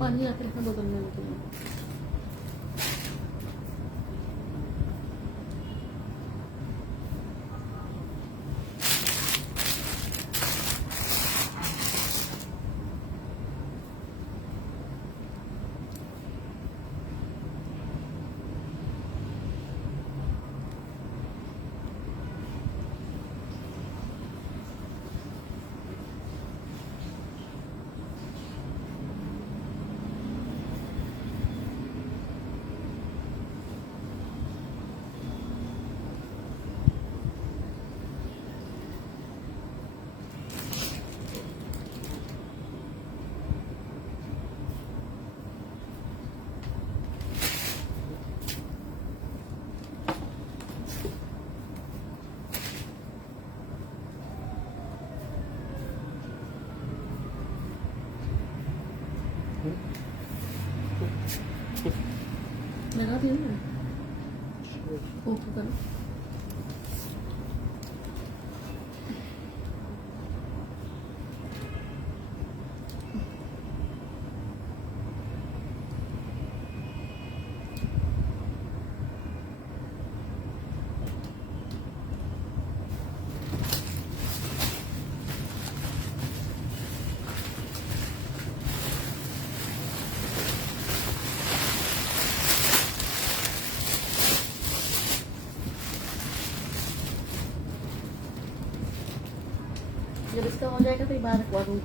पानी आते रखना बोतल में लेके। लगा दिया ना, ओके करो। जब इसका हो जाएगा फिर बाहर रखवा दूँ।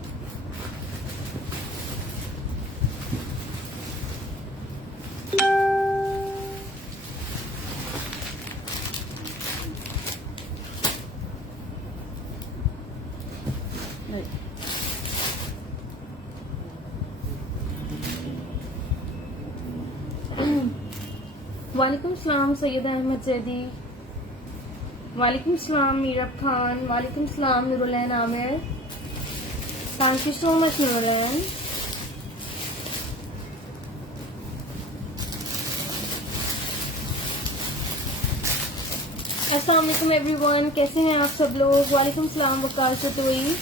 वालेकुम सलाम सैयद अहमद जैदी, वालेकुम सलाम मीरब खान, वालेकुम सलाम Noorulain Aamir, thank you so much Noorulain. अस्सलाम वालेकुम एवरीवन, कैसे हैं आप सब लोग? वालेकुम सलाम वकार चतोई।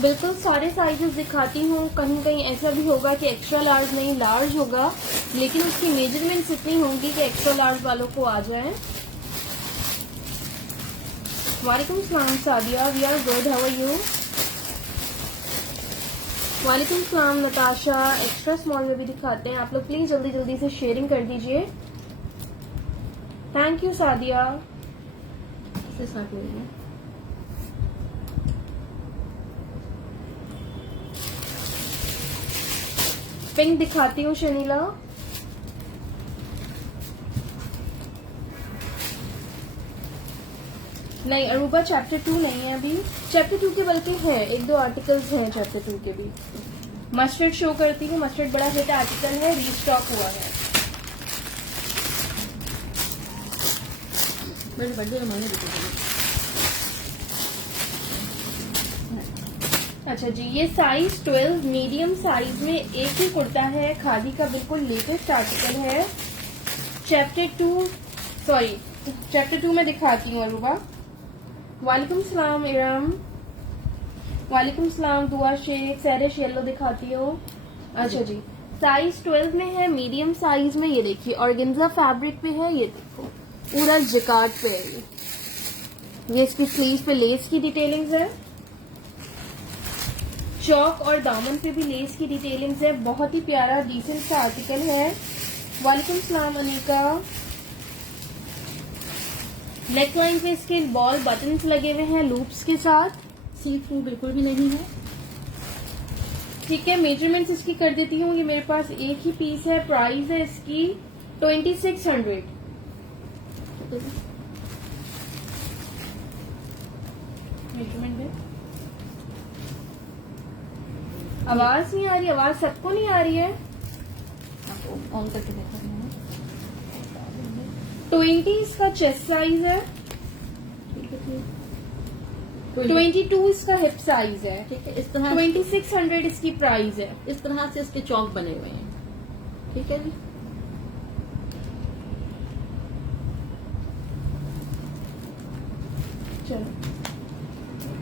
बिल्कुल सारे साइजेस दिखाती हूँ, कहीं कहीं ऐसा भी होगा कि एक्स्ट्रा लार्ज नहीं लार्ज होगा, लेकिन उसकी मेजरमेंट्स इतनी होंगी कि एक्स्ट्रा लार्ज वालों को आ जाए। वालेकुम सलाम Sadia, we are good, how are you? वालेकुम सलाम नताशा, एक्स्ट्रा स्मॉल में भी दिखाते हैं आप लोग, प्लीज जल्दी जल्दी से शेयरिंग कर दीजिए। Thank you Sadia. इससे साथ में पिंक दिखाती हूँ शनीला। नहीं अरूबा चैप्टर 2 नहीं है अभी, चैप्टर 2 के बल्कि है, एक दो आर्टिकल्स हैं चैप्टर 2 के भी। मस्टर्ड शो करती है, मस्टर्ड बड़ा हिट आर्टिकल है, रीस्टॉक हुआ है। मेरे बर्थडे में मैंने अच्छा जी, ये साइज 12 मीडियम साइज में एक ही कुर्ता है, खादी का बिल्कुल लेटेस्ट आर्टिकल है। चैप्टर 2 में दिखाती हूँ अरूबा। वालेकुम सलाम इरम, वालेकुम सलाम दुआ शेख, सैरिश येलो दिखाती हूँ। अच्छा जी, साइज 12 में है, मीडियम साइज में। ये देखिए ऑर्गेन्जा फैब्रिक पे है, ये देखो पूरा जिकार्ड पे है। ये इसकी स्लीव पे लेस की डिटेलिंग्स है, चौक और दामन पे भी लेस की डिटेलिंग्स है। बहुत ही प्यारा डिसेंट सा आर्टिकल है। वालेकुम सलाम अनिका। नेकलाइन पे इसके बॉल बटन्स लगे हुए हैं लूप्स के साथ, सी थ्रू बिल्कुल भी नहीं है। ठीक है, मेजरमेंट्स इसकी कर देती हूँ। ये मेरे पास एक ही पीस है, प्राइस है इसकी 2600। मेजरमेंट है, आवाज नहीं आ रही, आवाज सबको नहीं आ रही है। ऑन करके देखा 20 इसका चेस्ट साइज है, 22 इसका हिप साइज है। ठीक है, इस तरह 2600 इसकी प्राइस है। इस तरह से इसके चौक बने हुए हैं। ठीक है जी, चलो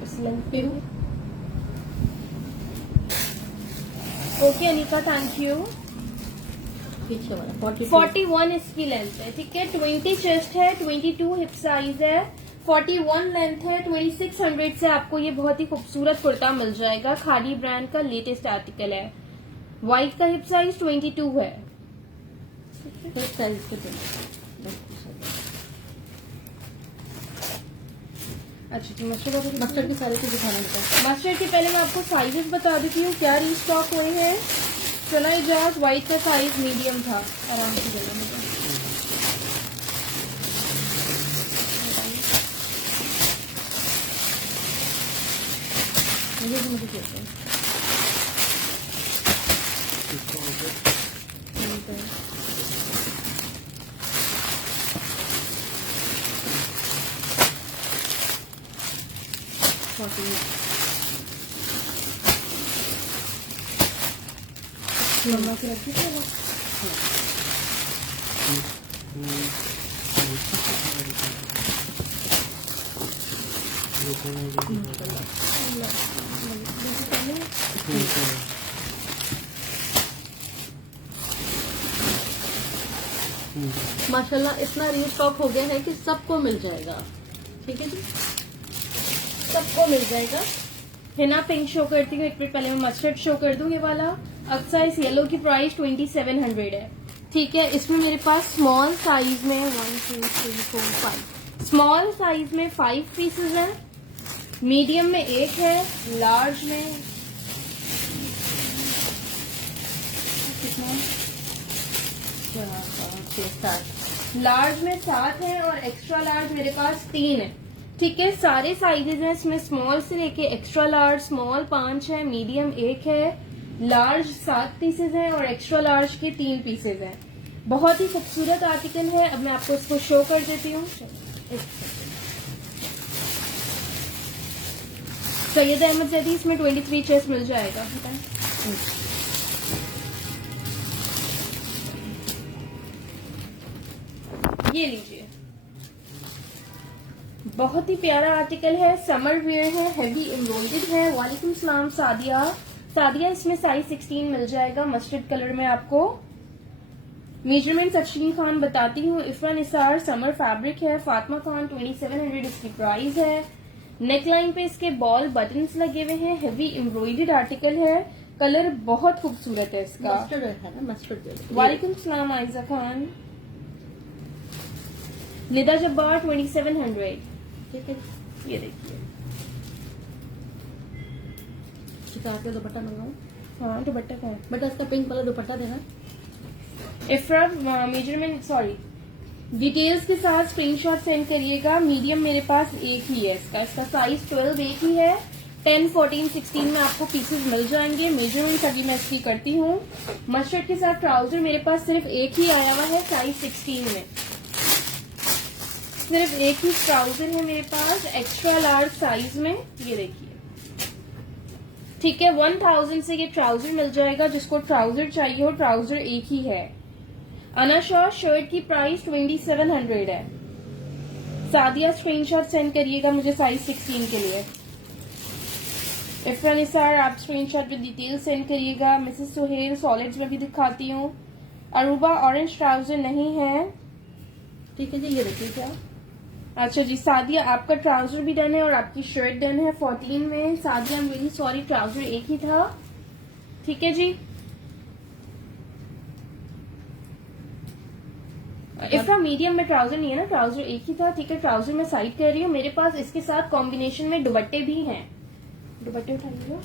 इस लेंथ पे हूँ। Okay Anika, thank you. पीछे वाला 42 41 इसकी लेंथ है, ठीक है। 20 चेस्ट है, 22 हिप साइज है, 41 लेंथ है। 2600 से आपको ये बहुत ही खूबसूरत कुर्ता मिल जाएगा। खादी ब्रांड का लेटेस्ट आर्टिकल है। व्हाइट का हिप साइज 22 है। फर्स्ट साइज के थे। अच्छा जी, मस्टर्ड मस्टर्ड के सारे को दिखाना होता मस्टर्ड के पहले मैं आपको साइजेस बता देती हूँ क्या रीस्टॉक हुए हैं। चला इजाज व्हाइट का साइज मीडियम था, आराम से देना मुझे। मुझे कहते हैं लंबा के रख दीजिए ना। माशाल्लाह इतना रीस्टॉक हो गया है कि सबको मिल जाएगा। ठीक है जी, सबको मिल जाएगा। हिना पिंक शो करती हूँ, एक मिनट पहले मैं मस्टर्ड शो कर दूँ। ये वाला अक्सर इस येलो की प्राइस 2700 है, ठीक है। इसमें मेरे पास स्मॉल साइज में 1 2 3 4 5 स्मॉल साइज में 5 पीसेज हैं, मीडियम में 1 है, लार्ज में लार्ज में 7 है और एक्स्ट्रा लार्ज मेरे पास 3 है, ठीक है। सारे साइजेस हैं इसमें, स्मॉल से लेके एक्स्ट्रा लार्ज। स्मॉल 5 है, मीडियम 1 है, लार्ज 7 पीसेज हैं और एक्स्ट्रा लार्ज के 3 पीसेज हैं। बहुत ही खूबसूरत आर्टिकल है। अब मैं आपको इसको शो कर देती हूँ। सैयद अहमद जैदी इसमें 23 चेस्ट मिल जाएगा। ये लीजिए, बहुत ही प्यारा आर्टिकल है, समर वेयर है, हेवी एम्ब्रॉयडर्ड है। वालेकुम सलाम सादिया। सादिया इसमें साइज 16 मिल जाएगा, मस्टर्ड कलर में आपको। मेजरमेंट अफशीन खान बताती हूँ। इफरा निसार समर फैब्रिक है। फातिमा खान 2700 इसकी प्राइस है। नेकलाइन पे इसके बॉल बटन्स लगे हुए हैं, हेवी एम्ब्रॉयडर्ड आर्टिकल है। कलर बहुत खूबसूरत है इसका। मस्टर्ड है ना, मस्टर्ड। वालेकुम सलाम आयजा खान। निदा जब्बार 2700, ठीक है। ये देखिए। शिकार का दुपट्टा मंगाऊं? हाँ, दुपट्टा का है। बेटा इसका पिंक वाला दुपट्टा देना। इफ्रा मेजरमेंट सॉरी डिटेल्स के साथ स्क्रीनशॉट सेंड करिएगा। मीडियम मेरे पास एक ही है इसका साइज 12 एक ही है। 10, 14, 16 में आपको पीसेस मिल जाएंगे। मेजरमेंट अभी मैं इसकी करती हूँ। मस्टर्ड के साथ ट्राउजर मेरे पास सिर्फ एक ही आया हुआ है, साइज 16 में। सिर्फ एक ही ट्राउजर है मेरे पास, एक्स्ट्रा लार्ज साइज में। ये देखिए, ठीक है। 1000 से ये ट्राउजर मिल जाएगा। जिसको ट्राउजर चाहिए हो, ट्राउजर एक ही है। अनाशा शर्ट की प्राइस 2700 है। सादिया स्क्रीनशॉट सेंड करिएगा मुझे साइज 16 के लिए। इफरा निसार आप स्क्रीनशॉट में डिटेल सेंड करिएगा। मिसेस सुहेल सॉलिड्स में भी दिखाती हूँ। अरूबा ऑरेंज ट्राउजर नहीं है, ठीक है जी, ये देखिए क्या। अच्छा जी, सादिया आपका ट्राउजर भी डन है और आपकी शर्ट डन है 14 में। Sadia I am very sorry, trouser एक ही था, ठीक है जी। इफ्रा मीडियम में ट्राउजर नहीं है ना, ट्राउजर एक ही था, ठीक है। ट्राउजर मैं साइड कर रही हूँ। मेरे पास इसके साथ कॉम्बिनेशन में दुपट्टे भी हैं। दुपट्टे उठाइएगा।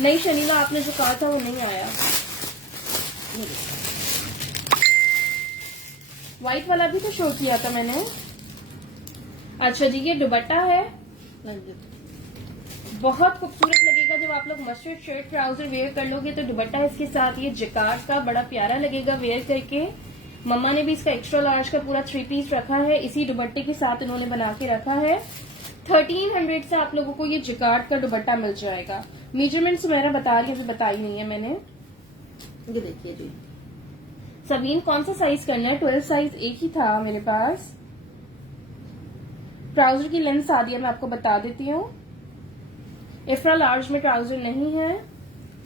नहीं शनीला, आपने जो कहा था वो नहीं आया। व्हाइट वाला भी तो शो किया था मैंने। अच्छा जी, ये दुपट्टा है, बहुत खूबसूरत लगेगा जब आप लोग मस्टर्ड शर्ट ट्राउजर वेयर कर लोगे तो दुपट्टा इसके साथ ये जिकार्ड का बड़ा प्यारा लगेगा वेयर करके। मम्मा ने भी इसका एक्स्ट्रा लार्ज का पूरा 3 पीस रखा है, इसी दुपट्टे के साथ इन्होंने बना के रखा है। 1300 से आप लोगों को ये जिकार्ड का दुपट्टा मिल जाएगा। मेजरमेंट मेरा बता रही है, बताई नहीं है मैंने। ये देखिए जी, सबीन कौन सा साइज करना है? 12 साइज एक ही था मेरे पास। ट्राउजर की लेंथ सादिया मैं आपको बता देती हूँ। इफ्रा लार्ज में ट्राउजर नहीं है।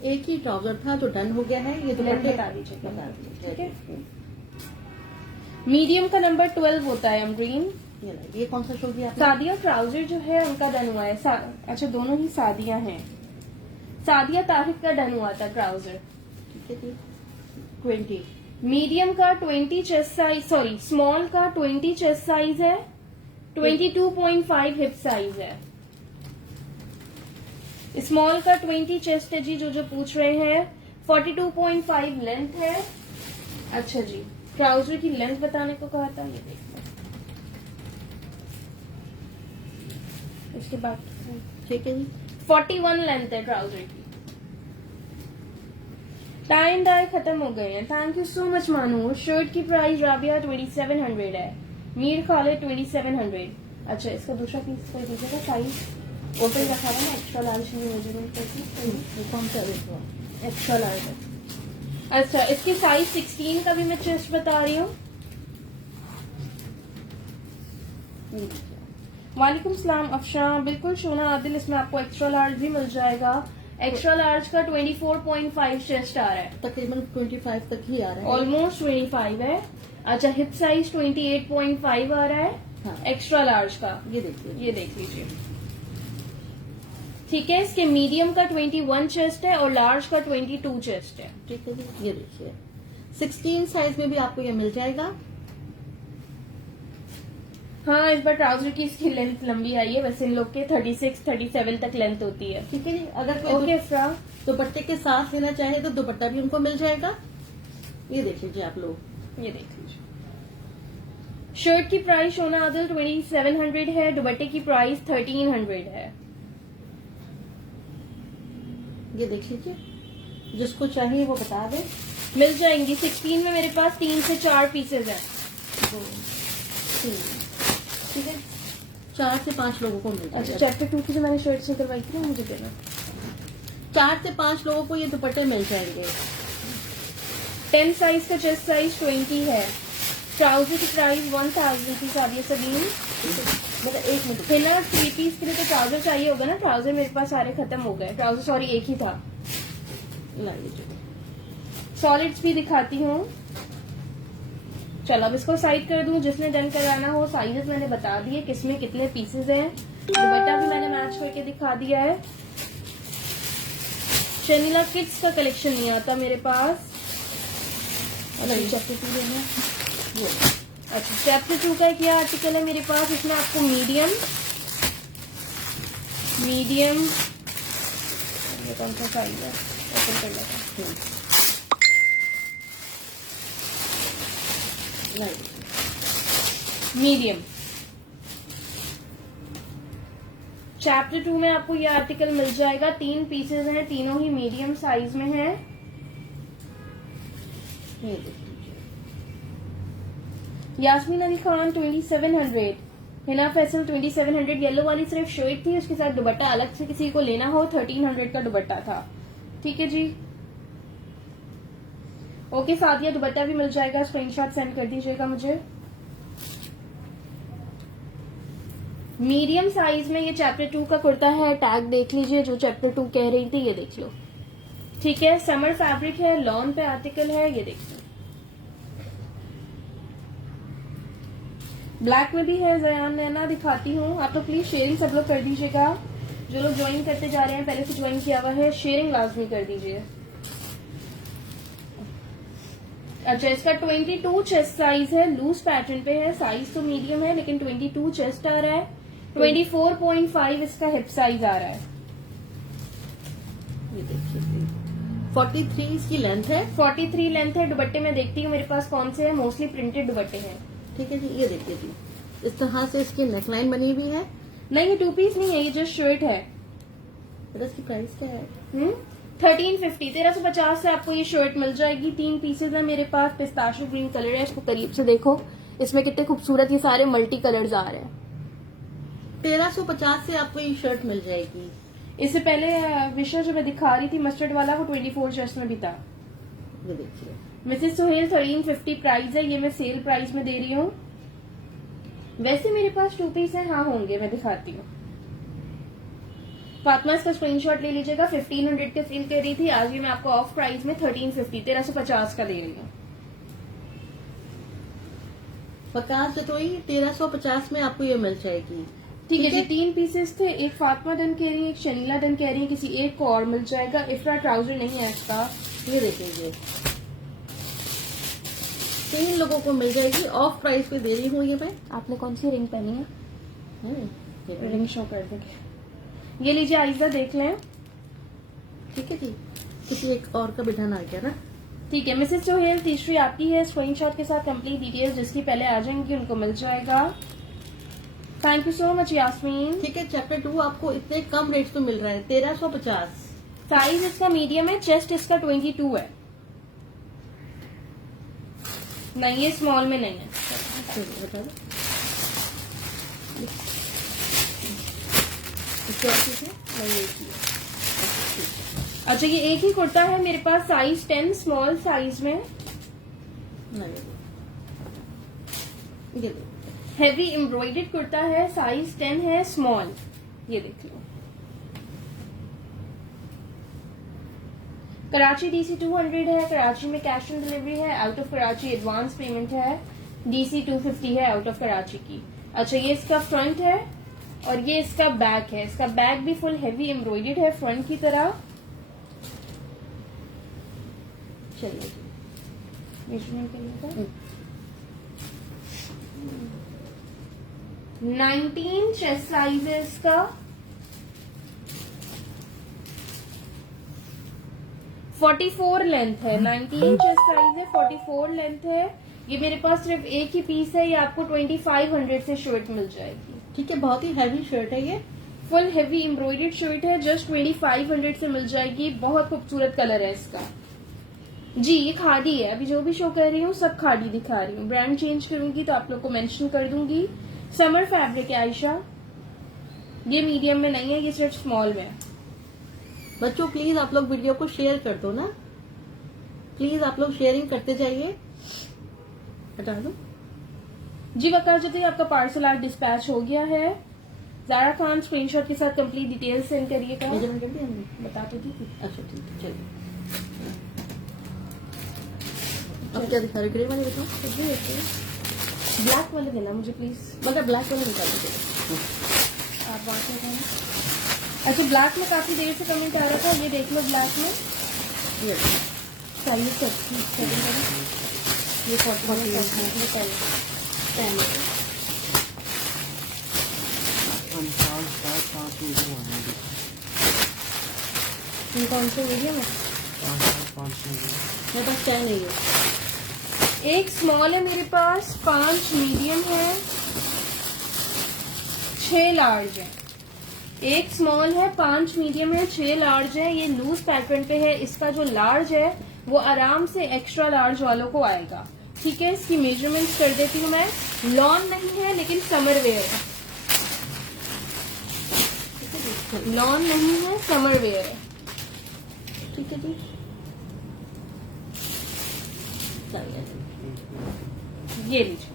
एक ही ट्राउजर था जो डन हो गया है, ये लेंथ दुपट्टे बता दीजिएगा। बता दीजिए। ठीक है। मीडियम का नंबर 12 होता है अमरीन। ये कौन सा शो दिया आपने? सादिया ट्राउजर जो है उनका डन हुआ है। अच्छा, दोनों ही सादिया हैं। सादिया तारिक का डन हुआ था ट्राउजर। ठीक है जी। 20 मीडियम का 20 चेस्ट साइज, सॉरी स्मॉल का 20 चेस्ट साइज है, 22.5 हिप साइज है। स्मॉल का 20 चेस्ट है जी, जो पूछ रहे हैं। 42.5 लेंथ है। अच्छा जी, ट्राउजर की लेंथ बताने को कहा था, ये देखो। इसके बाद ठीक है जी। 41 लेंथ है ट्राउजर की। टाइम डाई खत्म हो गए हैं। थैंक यू सो मच मानू। शर्ट की प्राइस राबिया 2700 है। मीर खालिद 2700। अच्छा, इसका दूसरा पीस कर दीजिएगा। साइज ओपन रखा हुआ है, एक्स्ट्रा लार्ज में मेजरमेंट करके। ये कौन सा है? एक्स्ट्रा लार्ज है। अच्छा, इसकी साइज 16 का भी मैं चेस्ट बता रही हूँ। वालेकुम सलाम अफशा। बिल्कुल शोना आदिल, इसमें आपको एक्स्ट्रा लार्ज भी मिल जाएगा। एक्स्ट्रा लार्ज का 24.5 चेस्ट आ रहा है, तकरीबन 25 तक ही आ रहा है। ऑलमोस्ट 25 है। अच्छा, हिप साइज 28.5 आ रहा है। हाँ। एक्स्ट्रा लार्ज का ये देखिए। ये देख लीजिए। ठीक है, इसके मीडियम का 21 चेस्ट है और लार्ज का 22 चेस्ट है। ठीक है जी। ये देखिए 16 साइज में भी आपको ये मिल जाएगा। हाँ, इस बार ट्राउजर की इसकी लेंथ लंबी आई है। वैसे इन लोग के 36, 37 तक लेंथ होती है। ठीक है जी। अगर कोई ओके फ्रा, दुपट्टे के साथ लेना चाहे तो दुपट्टा भी उनको मिल जाएगा। ये देख लीजिए आप लोग। ये देख लीजिए। शर्ट की प्राइस शोना आदिल 2700 है। दुपट्टे की प्राइस 1300 है। ये देख लीजिए, जिसको चाहिए वो बता दे। मिल जाएंगी। 16 में मेरे पास 3 से 4 पीसेज हैं। 2 3 ठीक है, 4 से 5 लोगों को मिल अच्छा, जाएगा। चैप्टर 2 की जो मैंने शर्ट से करवाई थी ना, मुझे देना। 4 से 5 लोगों को ये दुपट्टे मिल जाएंगे। 10 साइज का चेस्ट साइज 20 है। ट्राउजर की प्राइस 1000 की। सादिया सबीन, मतलब एक मिनट हिना 3 पीस के लिए तो ट्राउजर चाहिए होगा ना। ट्राउजर मेरे पास सारे खत्म हो गए। ट्राउजर सॉरी एक ही था। लाइए। सॉलिड्स भी दिखाती हूँ। चलो अब इसको साइड कर दूं। जिसने डन कराना हो, साइजेस मैंने बता दिए, किसमें कितने पीसेज हैं। दुपट्टा भी मैंने मैच करके दिखा दिया है। शनीला किड्स का कलेक्शन नहीं आता मेरे पास। चैप्टर 2 लेना है। अच्छा, चैप्टर 2 का क्या आर्टिकल है मेरे पास। इसमें आपको मीडियम ये कौन सा साइज है, ओपन कर लेता हूं। मीडियम। चैप्टर 2 में आपको ये आर्टिकल मिल जाएगा। 3 पीसेज हैं, तीनों ही मीडियम साइज में हैं। ये देख लीजिए। यास्मीन अली खान 2700। हिना फैसल 2700। येलो वाली सिर्फ शर्ट थी, उसके साथ दुपट्टा अलग से किसी को लेना हो 1300 का दुपट्टा था। ठीक है जी। ओके सादिया, दुपट्टा भी मिल जाएगा। स्क्रीनशॉट सेंड कर दीजिएगा मुझे। मीडियम साइज में ये चैप्टर 2 का कुर्ता है। टैग देख लीजिए, जो चैप्टर 2 कह रही थी ये देख लो। ठीक है, समर फैब्रिक है, लॉन पे आर्टिकल है, ये देख लो। ब्लैक में भी है। जयान नैना दिखाती हूँ। आप लोग प्लीज शेयरिंग सब लोग कर दीजिएगा। जो लोग ज्वाइन करते जा रहे हैं, पहले से ज्वाइन किया हुआ है, शेयरिंग लाजमी कर दीजिए। अच्छा, इसका 22 चेस्ट साइज है। लूज पैटर्न पे है। साइज तो मीडियम है लेकिन 22 चेस्ट आ रहा है। 24.5 इसका हिप साइज आ रहा है। ये देखिए 43 इसकी लेंथ है। 43 लेंथ है। दुपट्टे में देखती हूँ मेरे पास कौन से हैं। मोस्टली प्रिंटेड दुपट्टे हैं। ठीक है जी। ये देखिए जी, इस तरह से इसकी नेकलाइन बनी हुई है। नहीं, ये 2 पीस नहीं है, ये जस्ट शर्ट है। इसकी प्राइस क्या है? 1350 1350 से आपको ये शर्ट मिल जाएगी। 3 पीसेज है मेरे पास। पिस्ताशियो ग्रीन कलर है। इसको करीब से देखो, इसमें कितने खूबसूरत ये सारे मल्टी कलर्स आ रहे हैं। 1350 से आपको ये शर्ट मिल जाएगी। इससे पहले विषय जो मैं दिखा रही थी मस्टर्ड वाला, वो 24 चेस्ट में भी था। ये देखिए मिसेस सोहेल 1350 प्राइस है। ये मैं सेल प्राइस में दे रही हूँ। वैसे मेरे पास 2 पीस है। हाँ होंगे, मैं दिखाती हूँ। फातिमा इसका स्क्रीनशॉट ले लीजिएगा। 1500 के सेल कर रही थी, आज ये मैं आपको ऑफ प्राइस में 1350 1350 का दे रही हूँ। वकास जतोई 1350 में आपको ये मिल जाएगी। ठीक है जी, 3 पीसेस थे, एक फातिमा डन कह रही है, एक शनीला डन कह रही है, किसी एक को और मिल जाएगा। इफ्रा ट्राउजर नहीं है इसका। ये देखिए 3 लोगों को मिल जाएगी, ऑफ प्राइस पे दे रही हूँ ये मैं। आपने कौन सी रिंग पहनी है? ये रिंग शो कर देंगे। ये लीजिए आइजा, देख लें। ठीक है जी, किसी एक और का बिठान आ गया ना। ठीक है, मिसेस सोहेल तीसरी आपकी है, स्क्रीनशॉट के साथ कंप्लीट डिटेल्स जिसकी पहले आ जाएंगी उनको मिल जाएगा। Thank you so much Yasmeen. ठीक है, चैप्टर 2 आपको इतने कम रेट पे मिल रहा है 1350। साइज इसका मीडियम है, चेस्ट इसका 22 है। नहीं, ये स्मॉल में नहीं है। चलिए बता दो क्या चीज है। नहीं, एक ही है। अच्छा, ये एक ही कुर्ता है मेरे पास, साइज 10 स्मॉल साइज में। नहीं, ये दो। हेवी एम्ब्रॉयडर्ड कुर्ता है, साइज 10 है स्मॉल। ये देख लो। कराची DC 200 है, कराची में कैश ऑन डिलीवरी है, out of Karachi advance payment है। DC 250 है आउट ऑफ कराची की। अच्छा, ये इसका फ्रंट है और ये इसका बैक है। इसका बैक भी फुल हेवी एम्ब्रॉयडर्ड है फ्रंट की तरह। चलिए मेजरमेंट के लिए 19 चेस्ट साइज है इसका। 44 लेंथ है। 19 चेस्ट साइज है, 44 लेंथ है। ये मेरे पास सिर्फ एक ही पीस है, ये आपको 2500 से शर्ट मिल जाएगी। ठीक है, बहुत ही हैवी शर्ट है ये। फुल हेवी एम्ब्रॉयडर्ड शर्ट है, जस्ट 2500 से मिल जाएगी। बहुत खूबसूरत कलर है इसका जी। ये खादी है, अभी जो भी शो कर रही हूँ सब खादी दिखा रही हूँ। ब्रांड चेंज करूंगी तो आप लोग को मेंशन कर दूंगी। समर फैब्रिक है आयशा। ये मीडियम में नहीं है, ये सिर्फ स्मॉल में है। बच्चों प्लीज आप लोग वीडियो को शेयर कर दो ना, प्लीज आप लोग शेयरिंग करते जाइए। हटा दो जी। वकार जती आपका पार्सल आज डिस्पैच हो गया है। जारा खान स्क्रीनशॉट के साथ कंप्लीट डिटेल्स सेंड करिएगा। मेजरमेंट कर दिया हमने? बता तो दी थी। अच्छा ठीक है, चलिए अब क्या दिखा रहे, ग्रे वाले बताओ। ब्लैक वाले देना मुझे प्लीज। मगर ब्लैक वाले निकाल दीजिएगा। आप बात करें। अच्छा, ब्लैक में काफी देर से कमेंट आ रहा था, ये देख लो ब्लैक में। ये चाहिए ये 40 कौन से मीडियम है? मेरे पास 10 नहीं है। एक स्मॉल है मेरे पास, 5 मीडियम है, 6 लार्ज है। एक स्मॉल है, 5 मीडियम है, 6 लार्ज है। ये लूज पैटर्न पे है। इसका जो लार्ज है वो आराम से एक्स्ट्रा लार्ज वालों को आएगा। ठीक है, इसकी मेजरमेंट्स कर देती हूँ मैं। लॉन नहीं है लेकिन समर वेयर है। लॉन नहीं है, समर वेयर है। ठीक है जी, चलिए ये लीजिए।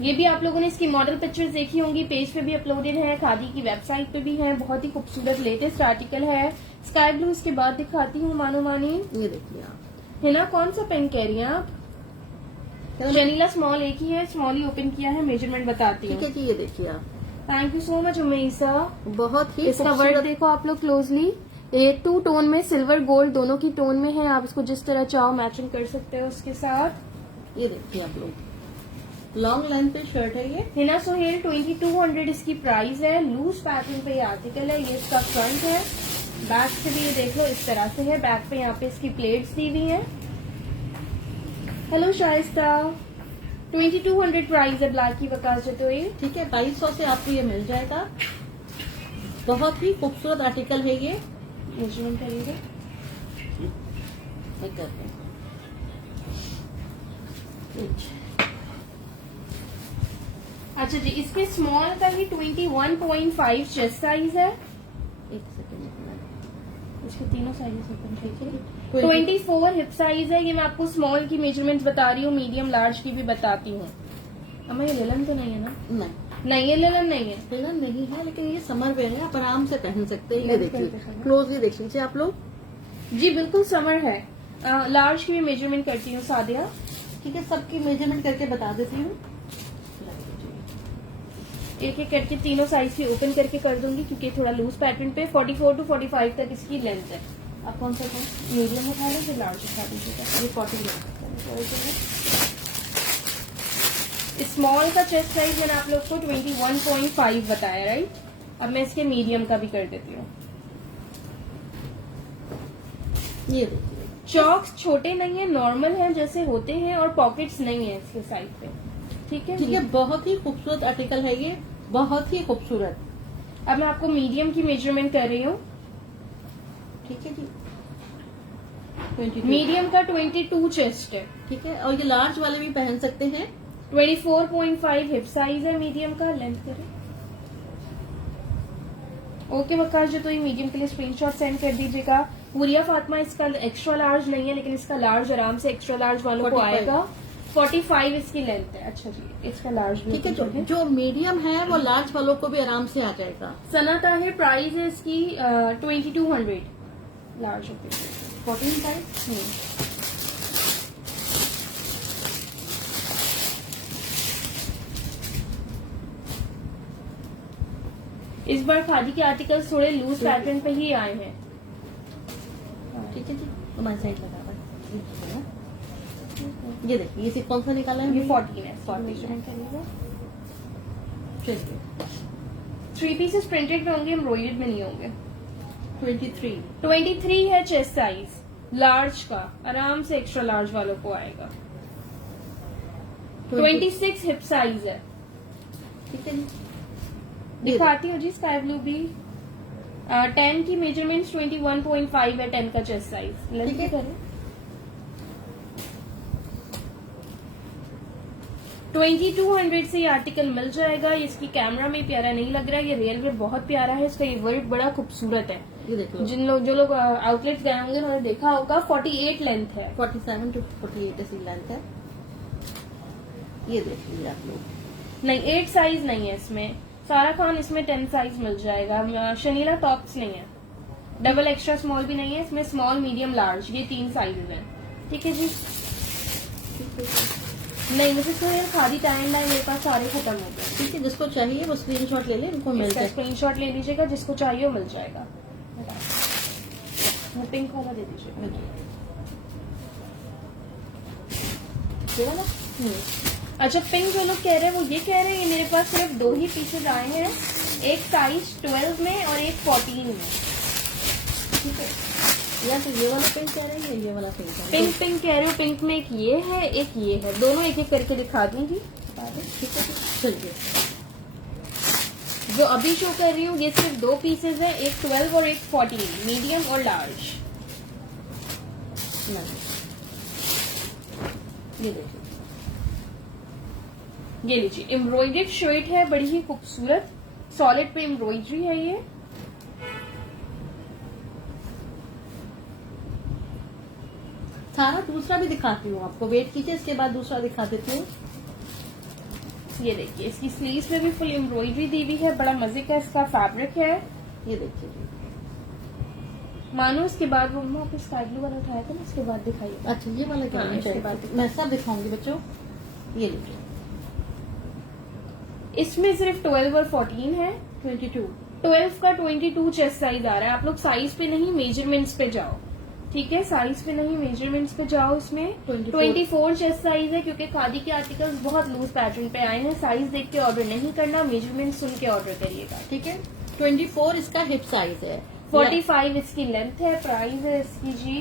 ये भी आप लोगों ने इसकी मॉडल पिक्चर्स देखी होंगी, पेज पे भी अपलोडेड है, खादी की वेबसाइट पे भी है। बहुत ही खूबसूरत लेटेस्ट आर्टिकल है। स्काई ब्लू इसके बाद दिखाती हूँ मानो मानी। ये देखिए आप। है ना, कौन सा पेन कह रही हैं आप? शनीला स्मॉल एक ही है, स्मॉल ही ओपन किया है, मेजरमेंट बताती हूँ। ठीक है जी, ये देखिए आप। Thank you so much Umesha. बहुत ही इसका वर्क खूबसूरत। देखो आप लोग क्लोजली। ये 2 टोन में, सिल्वर गोल्ड दोनों की टोन में है। आप इसको जिस तरह चाहो मैचिंग कर सकते हो उसके साथ। ये देखिए आप लोग, लॉन्ग लेंथ पे शर्ट है ये। हिना सोहेल 2200 इसकी प्राइस है। लूज पैटर्न पे ये आर्टिकल है। ये इसका फ्रंट है। बैक से भी ये देख लो इस तरह से है। बैक पे यहाँ पे इसकी प्लेट्स दी हुई हैं। हेलो शाइस्ता, 2200 प्राइस है ब्लैक की वकास जतोई। ठीक है, 2200 से आपको ये मिल जाएगा। बहुत ही खूबसूरत आर्टिकल है ये। मेजरमेंट करिएगा। एक करते हैं। अच्छा जी, इसके स्मॉल का ही 21.5 चेस्ट साइज है। एक सेकंड, इसके तीनों साइजेस ओपन कीजिए। 20 24 हिप साइज है। ये मैं आपको स्मॉल की मेजरमेंट्स बता रही हूँ, मीडियम लार्ज की भी बताती हूँ। अम्मा ये लेलन तो नहीं है ना? नहीं नहीं है, लिनन नहीं है। लिनन नहीं है, लेकिन ये समर वेयर है, आप आराम से पहन सकते हैं। ये बिल्कुल देखिए, पहन। क्लोजली देख लीजिए आप लोग। जी बिल्कुल समर है। लार्ज की भी मेजरमेंट करती हूँ सादिया। ठीक है, सबकी मेजरमेंट करके बता देती हूँ। एक एक करके तीनों साइज की ओपन करके कर दूंगी, क्योंकि थोड़ा लूज पैटर्न पे 44 टू 45 तक इसकी लेंथ है। आप कौन सा मीडियम उठा लें फिर लार्ज उठा दीजिएगा। ये 40 स्मॉल का चेस्ट साइज मैंने आप लोग को 21.5 बताया, राइट। अब मैं इसके मीडियम का भी कर देती हूँ। ये देखिए, चॉक्स छोटे नहीं है, नॉर्मल है जैसे होते हैं, और पॉकेट्स नहीं है इसके साइड पे। ठीक है। ठीक है, बहुत ही खूबसूरत आर्टिकल है ये, बहुत ही खूबसूरत। अब मैं आपको मीडियम की मेजरमेंट कर रही हूँ। ठीक है जी, 22। मीडियम का 22 चेस्ट है। ठीक है, और ये लार्ज वाले भी पहन सकते हैं। 24.5 हिप साइज है मीडियम का। लेंथ करें। ओके वकाश जी, तो ये मीडियम के लिए स्क्रीनशॉट सेंड कर दीजिएगा। हुरिया फातिमा, इसका एक्स्ट्रा लार्ज नहीं है, लेकिन इसका लार्ज आराम से एक्स्ट्रा लार्ज वालों को 45 आएगा। 45 इसकी लेंथ है। अच्छा जी, इसका लार्ज भी ठीक है, open जो मीडियम है वो लार्ज वालों को भी आराम से आ जाएगा। सना ताहिर, प्राइस है इसकी 2200 लार्ज होती है। 14 साइज। इस बार खादी के आर्टिकल्स थोड़े लूज पैटर्न पे ही आए हैं। ठीक है जी, हमारी साइड लगा हुआ है। ये देखिए, ये सिर्फ कौन सा निकाला है? ये 14 है। 14 मेजरमेंट करिएगा। चलिए, 3 पीसेस प्रिंटेड में होंगे, एम्ब्रॉयडर्ड में नहीं होंगे। 23। 23 है चेस्ट साइज लार्ज का, आराम से एक्स्ट्रा लार्ज वालों को आएगा। 26 हिप साइज है। ठीक है जी, दिखाती हूँ जी स्काई ब्लू भी। 10 की मेजरमेंट 21.5 है, 10 का चेस्ट साइज। ठीक है। करें 2200 से ये आर्टिकल मिल जाएगा। इसकी कैमरा में प्यारा नहीं लग रहा है, ये रियल में बहुत प्यारा है। इसका ये वर्क बड़ा खूबसूरत है। ये देख लो, जो लोग आउटलेट गए होंगे उन्होंने देखा होगा। 48 लेंथ है। 47 to 48 ऐसी लेंथ है। ये देख लीजिए आप लोग। नहीं, 8 साइज नहीं है इसमें। सारा खान इसमें 10 साइज मिल जाएगा। शनीला टॉप्स नहीं है, डबल एक्स्ट्रा स्मॉल भी नहीं है इसमें। स्मॉल, मीडियम, लार्ज, ये 3 साइजेस हैं। ठीक है जी। नहीं, मुझे तो यार खादी टाइम लाइन मेरे पास सारे खत्म हो गए। ठीक है, जिसको चाहिए वो स्क्रीनशॉट ले ले, इनको मिल इसका जाए। स्क्रीनशॉट ले लीजिएगा, जिसको चाहिए वो मिल जाएगा। वो पिंक वाला दे दीजिएगा। ये वाला? अच्छा, पिंक जो लोग कह रहे हैं वो ये कह रहे हैं, मेरे पास सिर्फ 2 ही पीसेज आए हैं, एक साइज 12 में और एक 14 में। ठीक है, या तो ये वाला पिंक कह रहे हैं या ये वाला पिंक है। पिंक कह रहे हो। पिंक में एक ये है, एक ये है, दोनों एक एक करके दिखा दूंगी। ठीक है, चलिए। जो अभी शो कर रही हूँ ये सिर्फ 2 पीसेज है, एक 12 और एक 14, मीडियम और लार्ज। ये देखिए, ये लीजिए, एम्ब्रॉयडर्ड शर्ट है, बड़ी ही खूबसूरत सॉलिड पे एम्ब्रॉयडरी है ये। सारा दूसरा भी दिखाती हूँ आपको, वेट कीजिए, इसके बाद दूसरा दिखा देती हूँ। ये देखिए, इसकी स्लीव्स पे भी फुल एम्ब्रॉयडरी दी हुई है, बड़ा मजे का इसका फैब्रिक है। ये देखिए, मानो इसके बाद वो मैं आपको स्काई ब्लू वाला उठाया था ना, इसके बाद दिखाइए। अच्छा ये वाला क्या हाँ, होना इसके चाहिए? बाद मैं सब दिखाऊंगी बच्चों। ये देखिए, इसमें सिर्फ 12 और 14 है। 22। 12 का 22 चेस्ट साइज आ रहा है। आप लोग साइज पे नहीं मेजरमेंट्स पे जाओ, ठीक है। साइज पे नहीं मेजरमेंट्स पे जाओ। इसमें 24 चेस्ट साइज है, क्योंकि खादी के आर्टिकल्स बहुत लूज पैटर्न पे आए हैं। साइज देख के ऑर्डर नहीं करना, मेजरमेंट सुन के ऑर्डर करिएगा, ठीक है। 24 इसका हिप साइज है। 45 इसकी लेंथ है। प्राइस है इसकी जी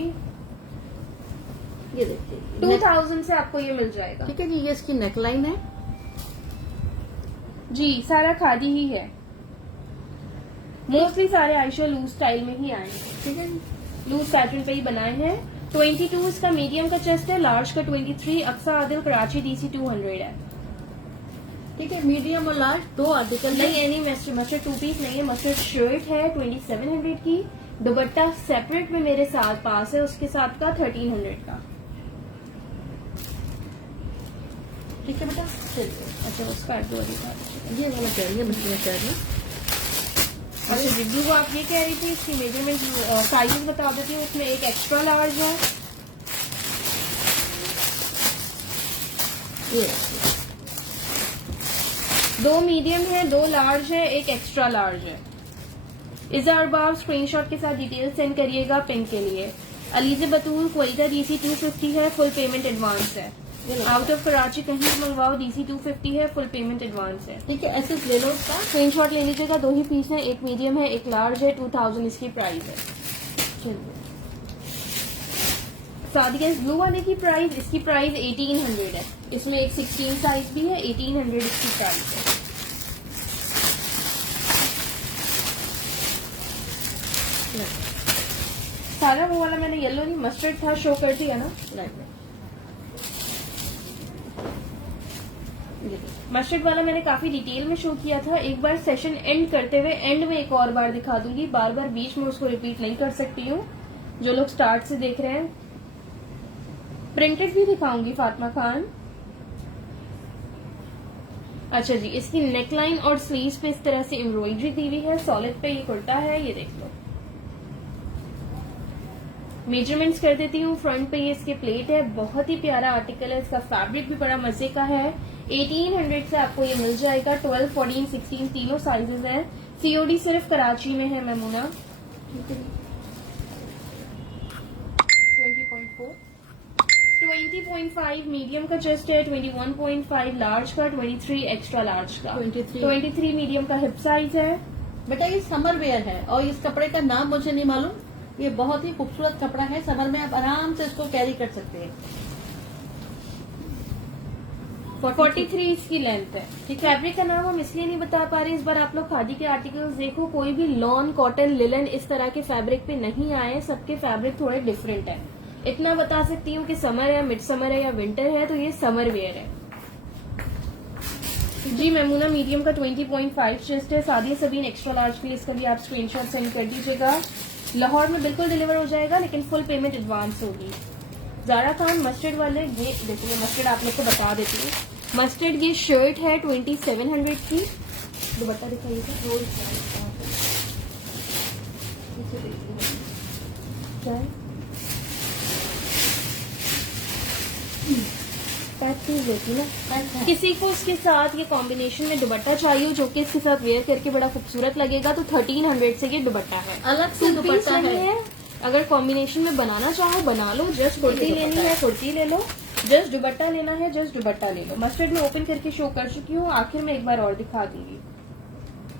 ये देखिए, 2000 से आपको ये मिल जाएगा। ठीक है जी। ये इसकी नेकलाइन है जी, सारा खादी ही है। मोस्टली सारे आयशा लूज स्टाइल में ही आए हैं, ठीक है। लूज पैटर्न पे ही बनाए हैं। 22 इसका मीडियम का चेस्ट है, लार्ज का 23। अक्सा आदिल कराची DC 200 है। ठीक है, मीडियम और लार्ज 2 आर्टिकल नहीं, एनी मस्टर्ड 2 पीस नहीं है। मस्टर्ड शर्ट है 2700 की। दुपट्टा सेपरेट में मेरे साथ पास है, उसके साथ का 1300 का। ठीक है बेटा, चलिए। अच्छा उसका दो दिखा दीजिए। ये वाला कह रही है बच्चियाँ कह रही है। अच्छा जी ब्लू आप ये कह रही थी, इसकी मेजरमेंट साइजेस बता देती हूँ। इसमें एक एक्स्ट्रा लार्ज है, ये दो मीडियम है, दो लार्ज है, एक एक्स्ट्रा लार्ज है। इज़ा अरबाब स्क्रीनशॉट के साथ डिटेल सेंड करिएगा पिंक के लिए। अलीज़े बतूल क्वेटा DC 250 है, फुल पेमेंट एडवांस है। आउट ऑफ कराची कहीं भी मंगवाओ DC 250 है, फुल पेमेंट एडवांस है। ठीक है, ऐसे ले लो इसका। स्क्रीनशॉट ले लीजिएगा, दो ही पीस है, एक मीडियम है एक लार्ज है, 2000 इसकी प्राइस है। चलिए सादिया इस ब्लू वाले की प्राइस, इसकी प्राइस 1800 है। इसमें एक 16 साइज भी है, 1800 इसकी प्राइस है। सारा वो वाला मैंने येलो नहीं मस्टर्ड था शो कर दिया ना। मस्टर्ड वाला मैंने काफी डिटेल में शो किया था। एक बार सेशन एंड करते हुए एंड में एक और बार दिखा दूंगी, बार बार बीच में उसको रिपीट नहीं कर सकती हूँ। जो लोग स्टार्ट से देख रहे हैं, प्रिंटेड भी दिखाऊंगी फातिमा खान। अच्छा जी, इसकी नेकलाइन और स्लीव्स पे इस तरह से एम्ब्रॉयडरी दी हुई है। सॉलिड पे ये कुर्ता है, ये देख लो। मेजरमेंट्स कर देती हूँ। फ्रंट पे ये इसके प्लेट है, बहुत ही प्यारा आर्टिकल है। इसका फैब्रिक भी बड़ा मजे का है। 1800 से आपको ये मिल जाएगा। 12, 14, 16 तीनों साइजेस हैं। COD सिर्फ कराची में है मैमूना। 20.5 मीडियम का चेस्ट है, 21.5 लार्ज का, 23 एक्स्ट्रा लार्ज का, 23 मीडियम का हिप साइज है। बेटा ये समर वेयर है और इस कपड़े का नाम मुझे नहीं मालूम। ये बहुत ही खूबसूरत कपड़ा है, समर में आप आराम से इसको कैरी कर सकते हैं। 43 इसकी लेंथ है। ठीक, फैब्रिक का नाम हम इसलिए नहीं बता पा रहे। इस बार आप लोग खादी के आर्टिकल्स देखो, कोई भी लॉन, कॉटन, लिलन इस तरह के फैब्रिक पे नहीं आए। सबके फैब्रिक थोड़े डिफरेंट है। इतना बता सकती हूँ कि समर है, मिड समर है या विंटर है, तो ये समर वेयर है। जी मैमूना मीडियम का 20.5 चेस्ट है। सादिया सबीन एक्स्ट्रा लार्ज के लिए इसका भी आप स्क्रीनशॉट सेंड कर दीजिएगा। लाहौर में बिल्कुल डिलीवर हो जाएगा, लेकिन फुल पेमेंट एडवांस होगी। जारा खान मस्टर्ड वाले, ये देखिए मस्टर्ड आप लोग को बता देती हूँ। मस्टर्ड ये शर्ट है 2700 की। दुपट्टा दिखाइएगा। क्या है? देती ना, किसी को उसके साथ ये कॉम्बिनेशन में दुपट्टा चाहिए जो कि इसके साथ वेयर करके बड़ा खूबसूरत लगेगा, तो 1300 से ये दुपट्टा है। अलग से दुपट्टा है। अगर कॉम्बिनेशन में बनाना चाहो बना लो। जस्ट कुर्ती लेनी है कुर्ती ले लो, जस्ट दुपट्टा लेना है जस्ट दुपट्टा ले लो। मस्टर्ड में ओपन करके शो कर चुकी हूँ, आखिर में एक बार और दिखा दूंगी।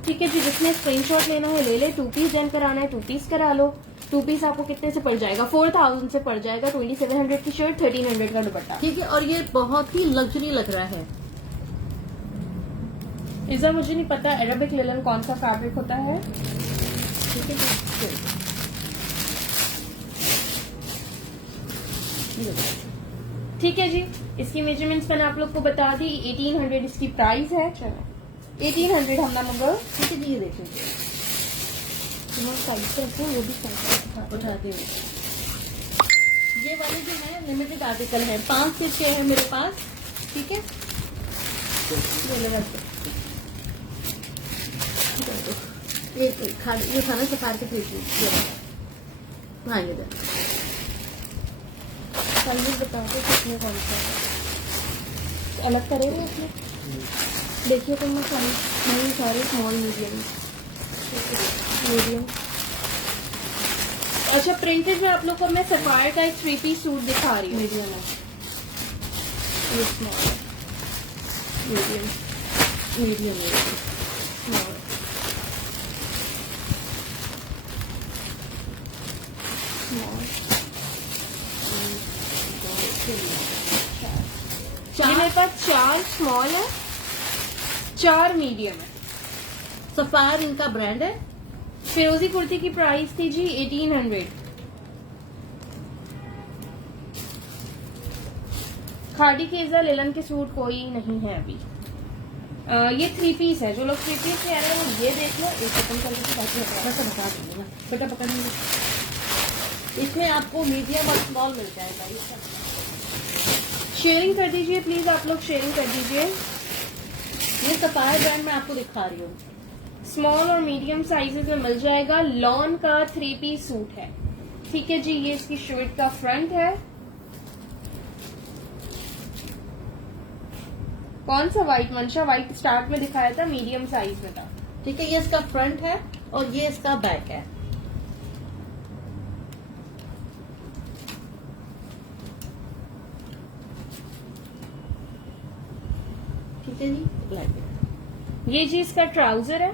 ठीक है जी, जिसने स्क्रीनशॉट लेना है ले ले। 2 पीस जन कराना है 2 पीस करा लो। 2 पीस आपको कितने से पड़ जाएगा? 4000 से पड़ जाएगा। 2700 की शर्ट, 1300 का दुपट्टा। ठीक है, और ये बहुत ही लग्जरी लग रहा है। इज़ा मुझे नहीं पता अरेबिक लिलन कौन सा फैब्रिक होता है। ठीक है, ठीक है जी, इसकी मेजरमेंट्स मैंने आप लोग को बता दी। 1800 इसकी प्राइस है। चलो 1800 हम ना मंगो। ठीक है जी, ये देख लीजिए, साइड से रखो, वो भी साइड उठाती हूँ। ये वाले जो है लिमिटेड आर्टिकल है, 5 से 6 है मेरे पास। ठीक है, ये खाना सफार के पीछे। हाँ ये दे साइज बता दो कितने कौन सा है। अलग करेंगे उसमें, देखिए तो मैं नहीं सारे स्मॉल मीडियम। अच्छा, प्रिंटेड में आप लोग को मैं सफायर का एक 3 पीस सूट दिखा रही हूँ। मीडियम है, ये स्मॉल है, मीडियम मीडियम स्मॉल। मेरे पास 4 स्मॉल है, 4 मीडियम है। सफायर इनका ब्रांड है। फिरोजी कुर्ती की प्राइस थी जी 1800। खादी के इज़ा लिलन के सूट कोई नहीं है अभी। ये 3 पीस है। जो लोग 3 पीस कह रहे हैं वो ये देख लो। एक ओपन करके बाकी बता दूंगी ना, छोटा पकड़ेंगे। इसमें आपको मीडियम और स्मॉल मिल जाएगा। ये सब शेयरिंग कर दीजिए प्लीज, आप लोग शेयरिंग कर दीजिए। ये सफायर ब्रांड में आपको दिखा रही हूँ। स्मॉल और मीडियम साइजेस में मिल जाएगा। लॉन का 3 पीस सूट है। ठीक है जी, ये इसकी शर्ट का फ्रंट है। कौन सा व्हाइट? मंशा व्हाइट स्टार्ट में दिखाया था, मीडियम साइज में था। ठीक है, ये इसका फ्रंट है और ये इसका बैक है। ठीक है जी, ब्लैक। ये जी इसका ट्राउजर है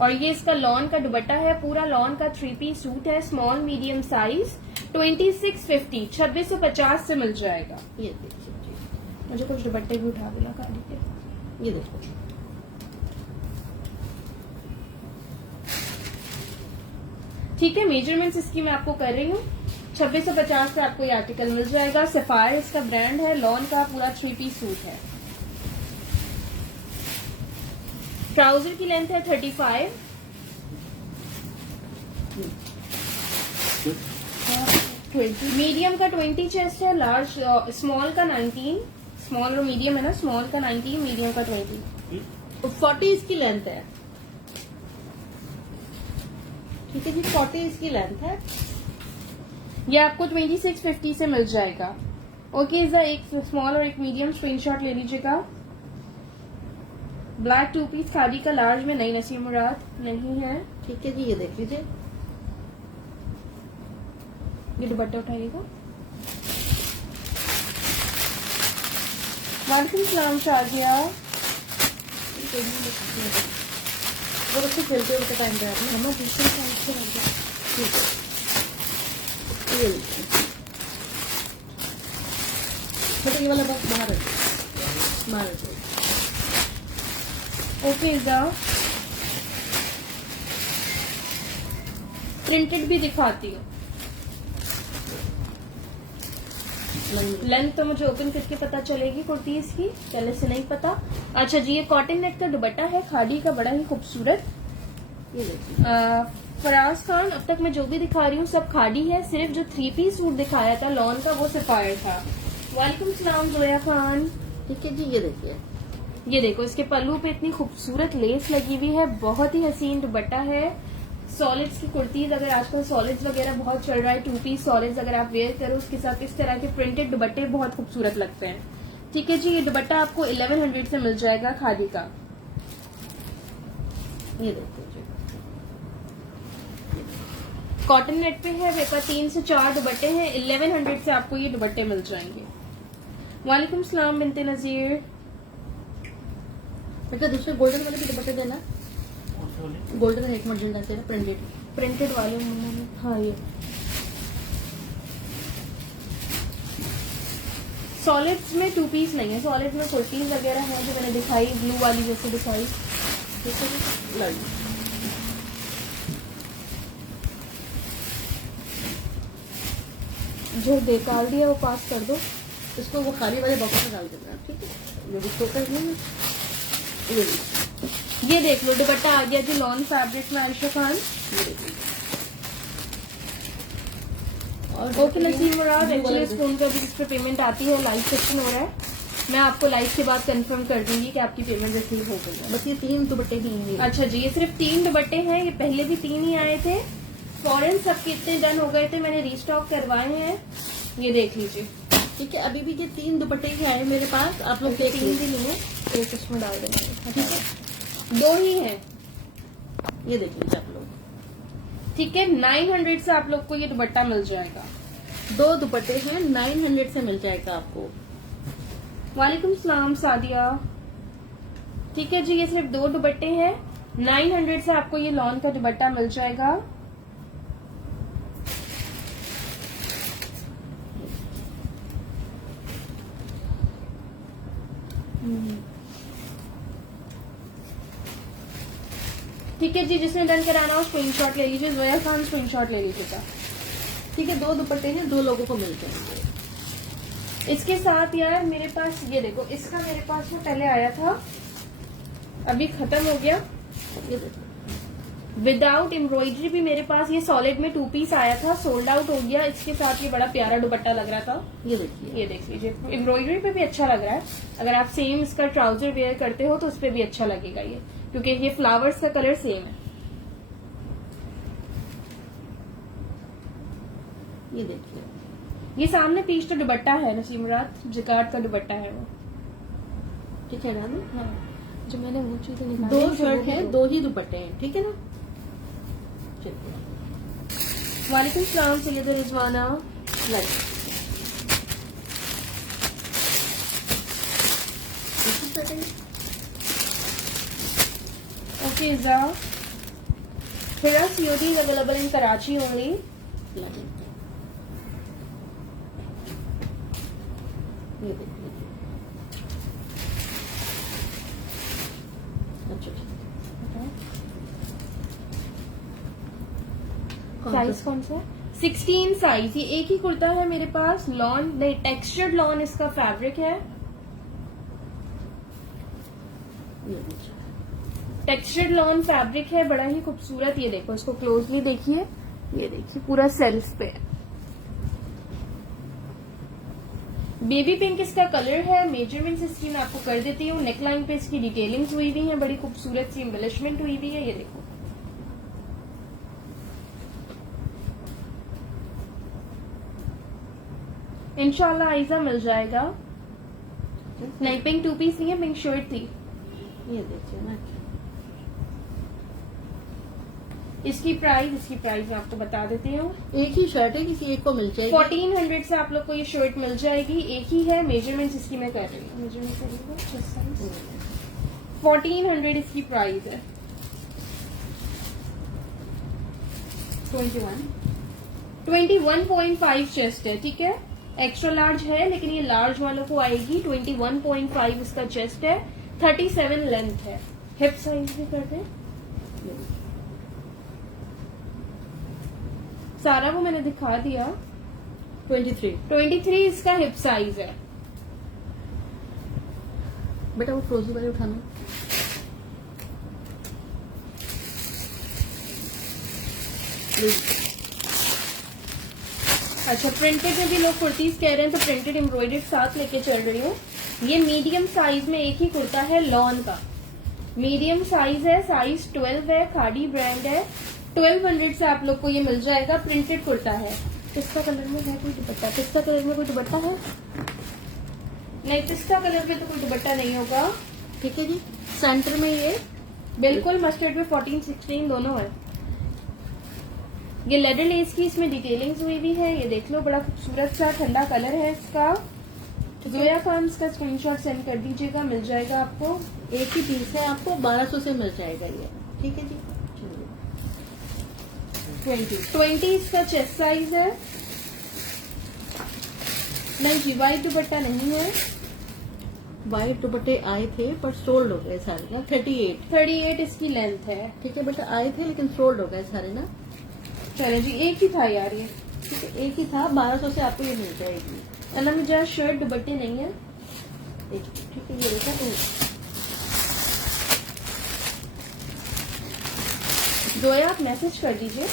और ये इसका लॉन का दुपट्टा है। पूरा लॉन का 3 पीस सूट है, स्मॉल मीडियम साइज। 2650 2650 से मिल जाएगा। ये देखिए जी, मुझे कुछ दुपट्टे भी उठा देना खाली के। ये देखो। ठीक है, मेजरमेंट्स इसकी मैं आपको कर रही हूँ। 2650 से आपको ये आर्टिकल मिल जाएगा। सफायर इसका ब्रांड है। लॉन का पूरा 3 पीस सूट है। ट्राउजर की लेंथ है 35। मीडियम का 20 चेस्ट है। लार्ज स्मॉल का 19। स्मॉल और मीडियम है ना, स्मॉल का 19, मीडियम का 20। 40 इसकी लेंथ है। ठीक है जी, 40 इसकी लेंथ है। ये आपको 2650 से मिल जाएगा। ओके, एक स्मॉल और एक मीडियम स्क्रीनशॉट ले लीजिएगा। ब्लैक 2 पीस खादी का लार्ज में नहीं, नसीम मुराद नहीं है। ठीक है जी, ये देख लीजिए। ये दुपट्टा उठाइएगा। वालेकुम सलाम शाजिया। वो उसको खेलते हुए टाइम पे आपने मम्मा दूसरे साइड से लग गया। ठीक है, ये देखिए। मतलब ये वाला बस बाहर है, बाहर है। ओके, प्रिंटेड भी दिखाती हूँ। लेंथ तो मुझे ओपन करके पता चलेगी कुर्ती इसकी, पहले से नहीं पता। अच्छा जी, ये कॉटन नेट का दुपट्टा है, खादी का, बड़ा ही खूबसूरत। ये देखिए। फराज खान, अब तक मैं जो भी दिखा रही हूँ सब खादी है। सिर्फ जो 3 पीस सूट दिखाया था लॉन का, वो सफायर था। वालेकुम सलाम जोया खान। ठीक है जी, ये देखिए। ये देखो, इसके पल्लू पे इतनी खूबसूरत लेस लगी हुई है। बहुत ही हसीन दुपट्टा है। सॉलिड्स की कुर्तीज, अगर आजकल सॉलिड्स वगैरह बहुत चल रहा है, 2 पीस सॉलिड्स अगर आप वेयर करो, उसके साथ इस तरह के प्रिंटेड दुपट्टे बहुत खूबसूरत लगते हैं। ठीक है जी, ये दुपट्टा आपको 1100 से मिल जाएगा खादी का। ये देखिए जी, कॉटन नेट पे है। मेरे पास 3 से 4 दुपट्टे हैं। 1100 से आपको ये दुपट्टे मिल जाएंगे। वालेकुम सलाम बिनते नजीर। बेटा दूसरे गोल्डन वाले भी दुपट्टे देना। गोल्डन एक मॉडल देते हैं प्रिंटेड वाले हाँ, ये सॉलिड्स में 2 पीस नहीं है। सॉलिड में कुर्तीज वगैरह है जो मैंने दिखाई, ब्लू वाली जैसे दिखाई। ठीक है जी, लाइए। जो निकाल दिया वो पास कर दो। इसको वो खाली वाले बॉक्स में डाल देना। ठीक है, जो भी शोकर नहीं है। ये देखिए। ये देख लो, दुपट्टा आ गया जी लॉन फैब्रिक में, आरिशा खान। ये देखिए। और ओके नसीम मुराद, एक्चुअली इस फोन पे अभी इस पे पेमेंट आती है, लाइव सेक्शन हो रहा है। मैं आपको लाइव के बाद कंफर्म कर दूंगी कि आपकी पेमेंट रिसीव हो गई है। बस ये 3 दुपट्टे ही हैं। अच्छा जी, ये सिर्फ 3 दुपट्टे हैं। ये पहले भी 3 ही आए थे। फॉरेन सब कितने डन हो गए थे, मैंने रीस्टॉक करवाए हैं। ये देख लीजिए। ठीक है, अभी भी ये 3 दुपट्टे ही आए मेरे पास। आप लोग देख 3 लीजिए। भी नहीं है, एक इसमें डाल देना। ठीक है, 2 ही है। ये देख लीजिए आप लोग। ठीक है, 900 से आप लोग को ये दुपट्टा मिल जाएगा। 2 दुपट्टे हैं, 900 से मिल जाएगा आपको। वालेकुम सलाम सादिया। ठीक है जी, ये सिर्फ 2 दुपट्टे हैं। 900 से आपको ये लॉन का दुपट्टा मिल जाएगा। ठीक है जी, जिसने डन कराना हो स्क्रीनशॉट ले लीजिए। जोया खान स्क्रीनशॉट ले लीजिएगा। ठीक है, 2 दुपट्टे हैं, 2 लोगों को मिल जाएंगे। इसके साथ यार मेरे पास ये देखो, इसका मेरे पास वो पहले आया था, अभी खत्म हो गया। ये देखो, विदाउट एम्ब्रॉयडरी भी मेरे पास ये सॉलिड में 2 पीस आया था, सोल्ड आउट हो गया। इसके साथ ये बड़ा प्यारा दुपट्टा लग रहा था। ये देखिए, ये देख लीजिए, एम्ब्रॉयडरी पे भी अच्छा लग रहा है। अगर आप सेम इसका ट्राउजर वेयर करते हो तो उस पर भी अच्छा लगेगा ये, क्योंकि ये फ्लावर्स का कलर सेम है। ये देखिए, ये सामने पीस तो दुपट्टा है नसीम मुराद, जिकार्ड का दुपट्टा है वो। ठीक है ना? हाँ, जो मैंने वो चीजें निकाली 2 थी, शर्ट वो है, भी 2 ही दुपट्टे हैं, ठीक है ना? चलिए, वालेकुम सलाम Syed Rizwana. Like okay Iza, Hira COD is available in Karachi only. ये देखिए, अच्छा ठीक है। साइज कौन सा है? 16 साइज। ये एक ही कुर्ता है मेरे पास। लॉन नहीं, टेक्सचर्ड लॉन इसका फैब्रिक है। ये देखिए, टेक्सचर्ड लॉन फैब्रिक है, बड़ा ही खूबसूरत। ये देखो, इसको क्लोजली देखिए, ये देखिए पूरा सेल्फ पे। बेबी पिंक इसका कलर है। मेजरमेंट्स इसकी मैं आपको कर देती हूँ। नेकलाइन पे इसकी डिटेलिंग्स हुई हुई है, बड़ी खूबसूरत सी एम्बेलिशमेंट हुई हुई है। ये देखो, इंशाल्लाह आइजा मिल जाएगा। नहीं, पिंक 2 पीस नहीं है, पिंक शर्ट थी। ये देखिए ना, इसकी प्राइस मैं आपको बता देती हूँ। एक ही शर्ट है, किसी एक को मिल जाएगी। 1400 से आप लोग को ये शर्ट मिल जाएगी। एक ही है। मेजरमेंट्स इसकी मैं कर रही हूँ। मेजरमेंट करिएगा, 1400 इसकी प्राइस है। 21.5 चेस्ट है, ठीक है। एक्स्ट्रा लार्ज है, लेकिन ये लार्ज वालों को आएगी। 21.5 इसका चेस्ट है। 37 लेंथ है। हिप साइज भी कर दें सारा, वो मैंने दिखा दिया। 23 इसका हिप साइज है। बेटा वो फ्रोजी वाले उठाना। अच्छा, प्रिंटेड में भी लोग कुर्तीज कह रहे हैं, तो प्रिंटेड एम्ब्रॉयडर्ड साथ लेके चल रही हूँ। ये मीडियम साइज में एक ही कुर्ता है, लॉन का मीडियम साइज है। साइज 12 है, खादी ब्रांड है। 1200 से आप लोग को ये मिल जाएगा। प्रिंटेड कुर्ता है। पिस्ता कलर में है कोई दुपट्टा? पिस्ता कलर में कोई दुपट्टा है? नहीं, पिस्ता कलर पे तो कोई दुपट्टा नहीं होगा। ठीक है जी। सेंटर में ये बिल्कुल मस्टर्ड में 14-16 दोनों है। ये लेदर लेस की इसमें डिटेलिंग्स हुई भी है। ये देख लो, बड़ा खूबसूरत सा ठंडा कलर है इसका। जोया खान इसका स्क्रीनशॉट सेंड कर दीजिएगा, मिल जाएगा आपको। एक ही पीस है, आपको 1200 से मिल जाएगा ये। ठीक है जी, चलिए। 20 इसका चेस्ट साइज है। नहीं जी, वाइट दुपट्टा नहीं है। वाइट दुपट्टे आए थे पर सोल्ड हो गए सारे ना। 38 इसकी लेंथ है। ठीक है बेटा, आए थे लेकिन सोल्ड हो गए सारे ना। चले जी, एक ही था यार ये। ठीक है, एक ही था। 1200 से आपको ये मिल जाएगी। अलहमदिल्ला शर्ट दुपट्टे नहीं है। ठीक है, ये देखा तो जोया आप मैसेज कर दीजिए।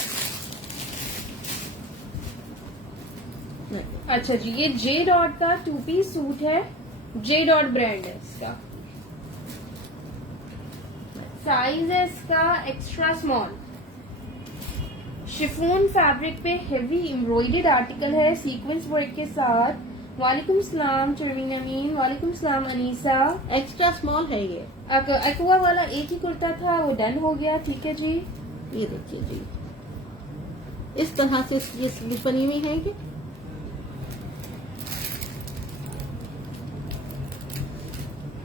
अच्छा जी, ये जे डॉट का 2 पीस सूट है। जे डॉट ब्रांड है इसका। साइज है इसका एक्स्ट्रा स्मॉल। शिफॉन फैब्रिक पे हेवी एम्ब्रॉयडर्ड आर्टिकल है, सीक्वेंस वर्क के साथ। वालेकुम सलाम चरवीन अमीन। वालेकुम सलाम अनीसा। एक्स्ट्रा स्मॉल है ये। एक्वा वाला एक ही कुर्ता था, वो डन हो गया। ठीक है जी। ये देखिए जी, इस तरह से ये स्लीव बनी हुई है।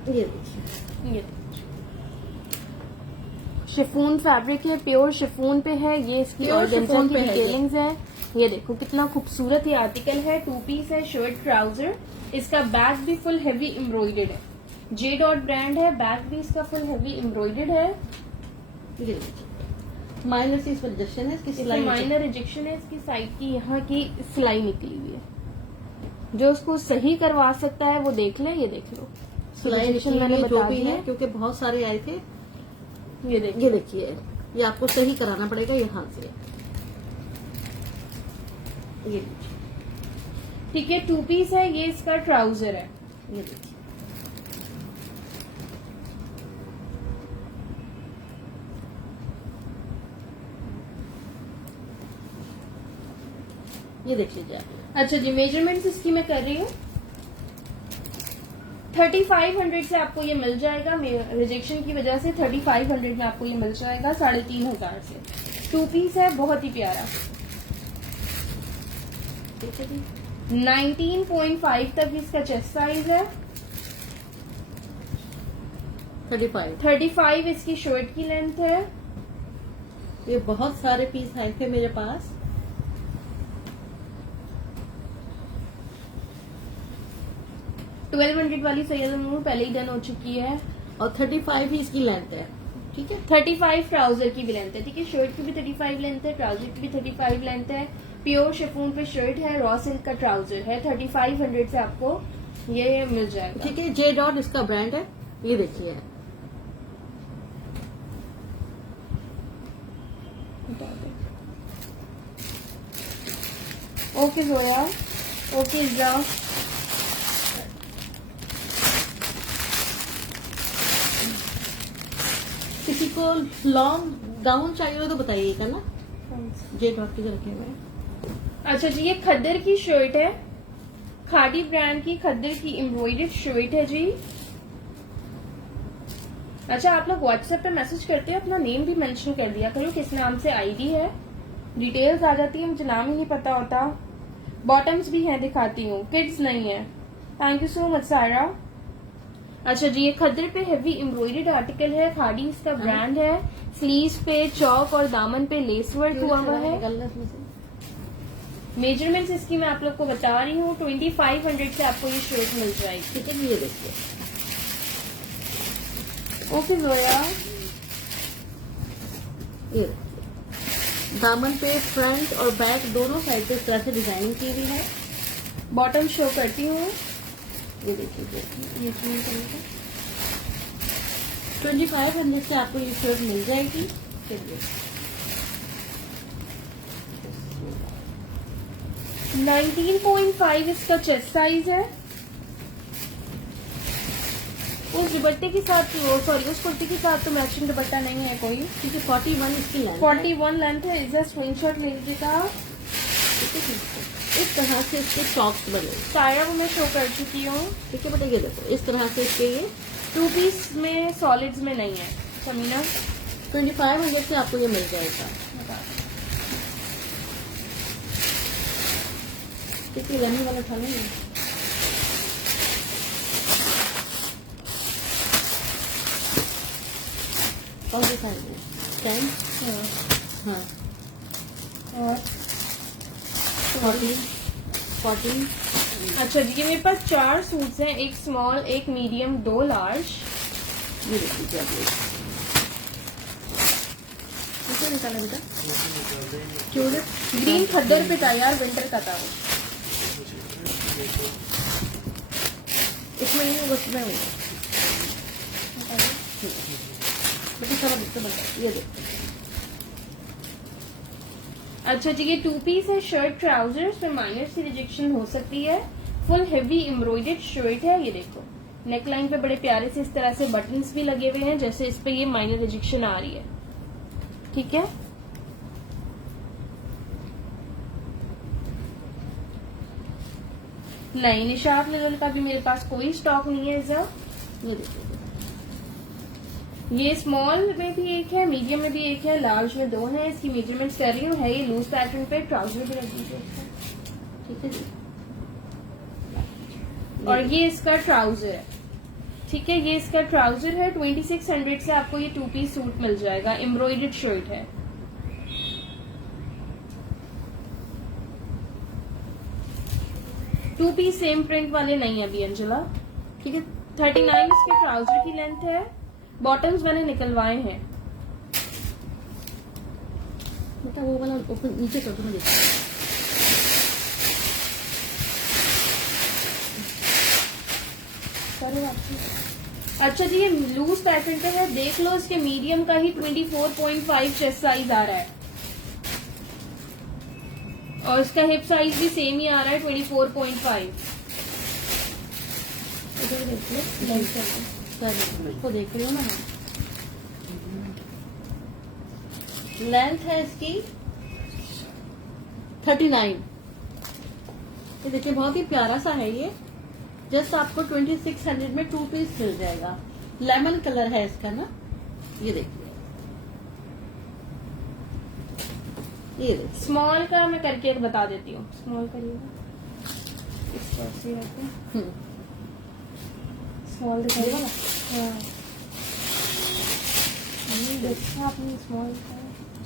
ये देखिए, ये शिफॉन फैब्रिक है, प्योर शिफॉन पे है। ये इसकी Pure ऑर्गेन्जा chiffon की पे है ये। डिटेलिंग्स है। ये देखो कितना खूबसूरत ये आर्टिकल है। 2 पीस है, शर्ट ट्राउजर। इसका बैक भी फुल हेवी एम्ब्रॉयडर्ड है। जे डॉट ब्रांड है। बैक भी इसका फुल हेवी एम्ब्रॉयडर्ड है। ये देखिए, माइनर सी इसमें रिजेक्शन है, इसकी इसमें सिलाई माइनर रिजेक्शन है। इसकी साइड की यहाँ की सिलाई निकली हुई है। जो उसको सही करवा सकता है वो देख ले। ये देख लो, सिलाई Rejection निकली मैंने हुई जो बता भी दिया। है, क्योंकि बहुत सारे आए थे। ये देखिए, ये देखिए, ये आपको सही कराना पड़ेगा यहाँ से। ये लीजिए, ठीक है, 2 पीस है, ये इसका ट्राउजर है। ये देखिए, ये देख लीजिए आप। अच्छा जी, मेजरमेंट्स इसकी मैं कर रही हूँ। 3500 से आपको ये मिल जाएगा, रिजेक्शन की वजह से 3500 में आपको ये मिल जाएगा, 3500 से। 2 पीस है, बहुत ही प्यारा। ठीक है जी, 19.5 तक इसका चेस्ट साइज है। 35। 35 इसकी शर्ट की लेंथ है। ये बहुत सारे पीस आए थे मेरे पास। 1200 वाली सैयद अनूर पहले ही डन हो चुकी है। और 35 ही इसकी लेंथ है। ठीक है, 35 ट्राउजर की भी लेंथ है। ठीक है, शर्ट की भी 35 लेंथ है, ट्राउजर की भी 35 लेंथ है। प्योर शिफॉन पे शर्ट है, रॉ सिल्क का ट्राउजर है। 3500 से आपको ये मिल जाएगा। ठीक है। जे डॉट इसका ब्रांड है, ये देखिए। Okay Zoya, okay Iza. किसी को लॉन्ग गाउन चाहिए हो तो बताइएगा ना। जे डॉट के रखे हुए हैं। अच्छा जी, ये खद्दर की शर्ट है, खादी ब्रांड की खद्दर की एम्ब्रॉयडर्ड शर्ट है जी। अच्छा, आप लोग व्हाट्सएप पे मैसेज करते हो, अपना नेम भी मेंशन कर दिया करो, किस नाम से आईडी है, डिटेल्स आ जाती है, मुझे नाम ही नहीं पता होता। बॉटम्स भी हैं, दिखाती हूँ, किड्स नहीं है। थैंक यू सो मच सारा। अच्छा जी, ये खद्दर पे हेवी एम्ब्रॉयडर्ड आर्टिकल है, खादी इसका ब्रांड है। स्लीव्स पे चौक और दामन पे लेस वर्क हुआ हुआ है। मेजरमेंट्स इसकी मैं आप लोग को बता रही हूँ। 2500 से आपको ये शर्ट मिल जाएगी। ठीक है, ये देखिए। ओके जोया, ये दामन पे फ्रंट और बैक दोनों साइड पे इस तरह से डिजाइनिंग की हुई है। बॉटम शो करती हूँ। ये देखिए, ये चीज़ करेंगे। 2500 से आपको ये शर्ट मिल जाएगी। चलिए, 19.5 इसका चेस्ट साइज है। उस दुपट्टे के साथ, सॉरी उस कुर्ती के साथ तो मैचिंग दुपट्टा नहीं है कोई। ठीक है। 41 इसकी लेंथ है। 41 लेंथ है। इसे स्क्रीनशॉट ले लीजिएगा। इस तरह से इसके चॉक्स बने। सारा वो मैं शो कर चुकी हूँ। ठीक है बेटा, ये देखो, इस तरह से इसके ये 2 पीस में सॉलिड्स में नहीं है। समीना 2500 से आपको ये मिल जाएगा। कितनी रमी वाला था ना ये। और दिखाइए 10। हाँ, और 14। अच्छा जी, ये मेरे पास 4 सूट्स हैं, एक स्मॉल, एक मीडियम, 2 लार्ज। ये देख लीजिए आप लोग। कितना निकाला बेटा? क्यों रे? ग्रीन खद्दर पे था यार, विंटर का था वो। इसमें नहीं बस मैं हूँ बेटा, सारा बच्चा बनता। ये देखो। अच्छा जी, ये 2 पीस है, शर्ट ट्राउजर, इसमें माइनर सी रिजेक्शन हो सकती है। फुल हेवी एम्ब्रॉयडर्ड शर्ट है। ये देखो, नेकलाइन पे बड़े प्यारे से इस तरह से बटन्स भी लगे हुए हैं, जैसे इस पे ये माइनर रिजेक्शन आ रही है। ठीक है, नहीं निशात लेवल का भी मेरे पास कोई स्टॉक नहीं है। इज़ा, ये देखिए, ये स्मॉल में भी एक है, मीडियम में भी एक है, लार्ज में 2 है। इसकी मेजरमेंट्स कर रही हूँ। है ये लूज पैटर्न पे, ट्राउजर भी रख दीजिए इसका। ठीक है जी। और ये इसका ट्राउजर है। ठीक है, ये इसका ट्राउजर है। 2600 से आपको ये 2 पीस सूट मिल जाएगा, एम्ब्रॉयडर्ड शर्ट है। टू पीस सेम प्रिंट वाले नहीं है अभी अंजला। ठीक है, 39 इसके ट्राउजर की लेंथ है। बॉटम्स मैंने निकलवाए हैं। बेटा वो वाला ऊपर नीचे कर दो, मैं देखती हूँ। सॉरी आपकी अच्छा जी, ये लूज पैटर्न पे है, देख लो इसके मीडियम का ही 24.5 चेस्ट साइज आ रहा है और इसका हिप साइज भी सेम ही आ रहा है 24.5। इधर देख लो, लेंथ सर इसको देख रही हूँ ना मैं। लेंथ है इसकी 39। ये देखिए बहुत ही प्यारा सा है ये। जस्ट आपको 2600 में 2 पीस मिल जाएगा। लेमन कलर है इसका ना, ये देखिए, ये देखिए। स्मॉल का मैं करके एक बता देती हूँ। स्मॉल करिएगा, इस तरह से रहते हैं। स्मॉल दिखाइएगा ना। हाँ, देखा आपने स्मॉल का।